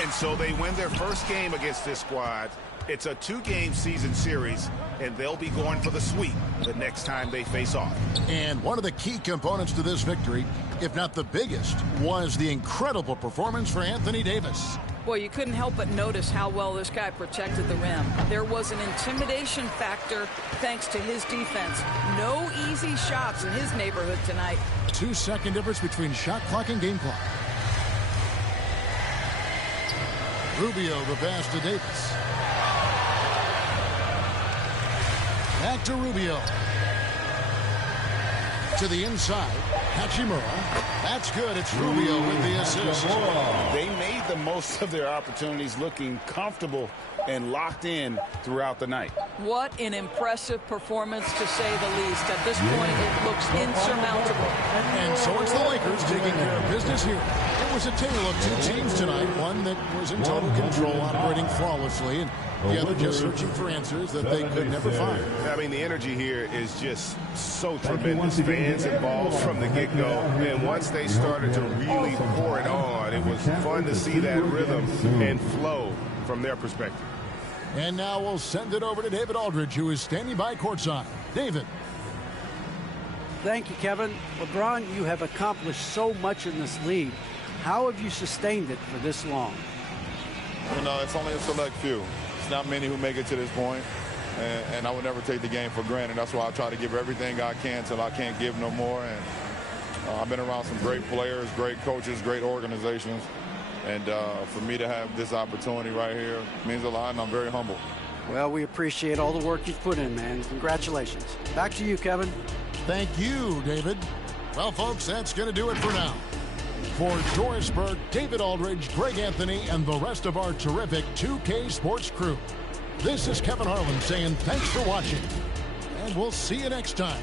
And so they win their first game against this squad. It's a 2-game season series, and they'll be going for the sweep the next time they face off. And one of the key components to this victory, if not the biggest, was the incredible performance for Anthony Davis. Boy, you couldn't help but notice how well this guy protected the rim. There was an intimidation factor thanks to his defense. No easy shots in his neighborhood tonight. 2-second difference between shot clock and game clock. Rubio, the pass to Davis. Back to Rubio. To the inside. Hachimura. That's good. It's Rubio with the assist. They made the most of their opportunities, looking comfortable and locked in throughout the night. What an impressive performance, to say the least. At this point, it looks insurmountable. And so it's the Lakers taking care of business here. It was a tale of two teams tonight. One that was in total control, operating flawlessly, and the other just searching for answers that they could never find. I mean, the energy here is just so tremendous. Fans involved from the get-go. And once they started to really pour it on, it was fun to see that rhythm and flow from their perspective. And now we'll send it over to David Aldridge, who is standing by courtside. David. Thank you, Kevin. LeBron, you have accomplished so much in this league. How have you sustained it for this long? You know, it's only a select few. It's not many who make it to this point, and I would never take the game for granted. That's why I try to give everything I can till I can't give no more. And I've been around some great players, great coaches, great organizations. And for me to have this opportunity right here means a lot, and I'm very humble. Well, we appreciate all the work you've put in, man. Congratulations. Back to you, Kevin. Thank you, David. Well, folks, that's going to do it for now. For Doris Burke, David Aldridge, Greg Anthony, and the rest of our terrific 2K Sports crew, this is Kevin Harlan saying thanks for watching, and we'll see you next time.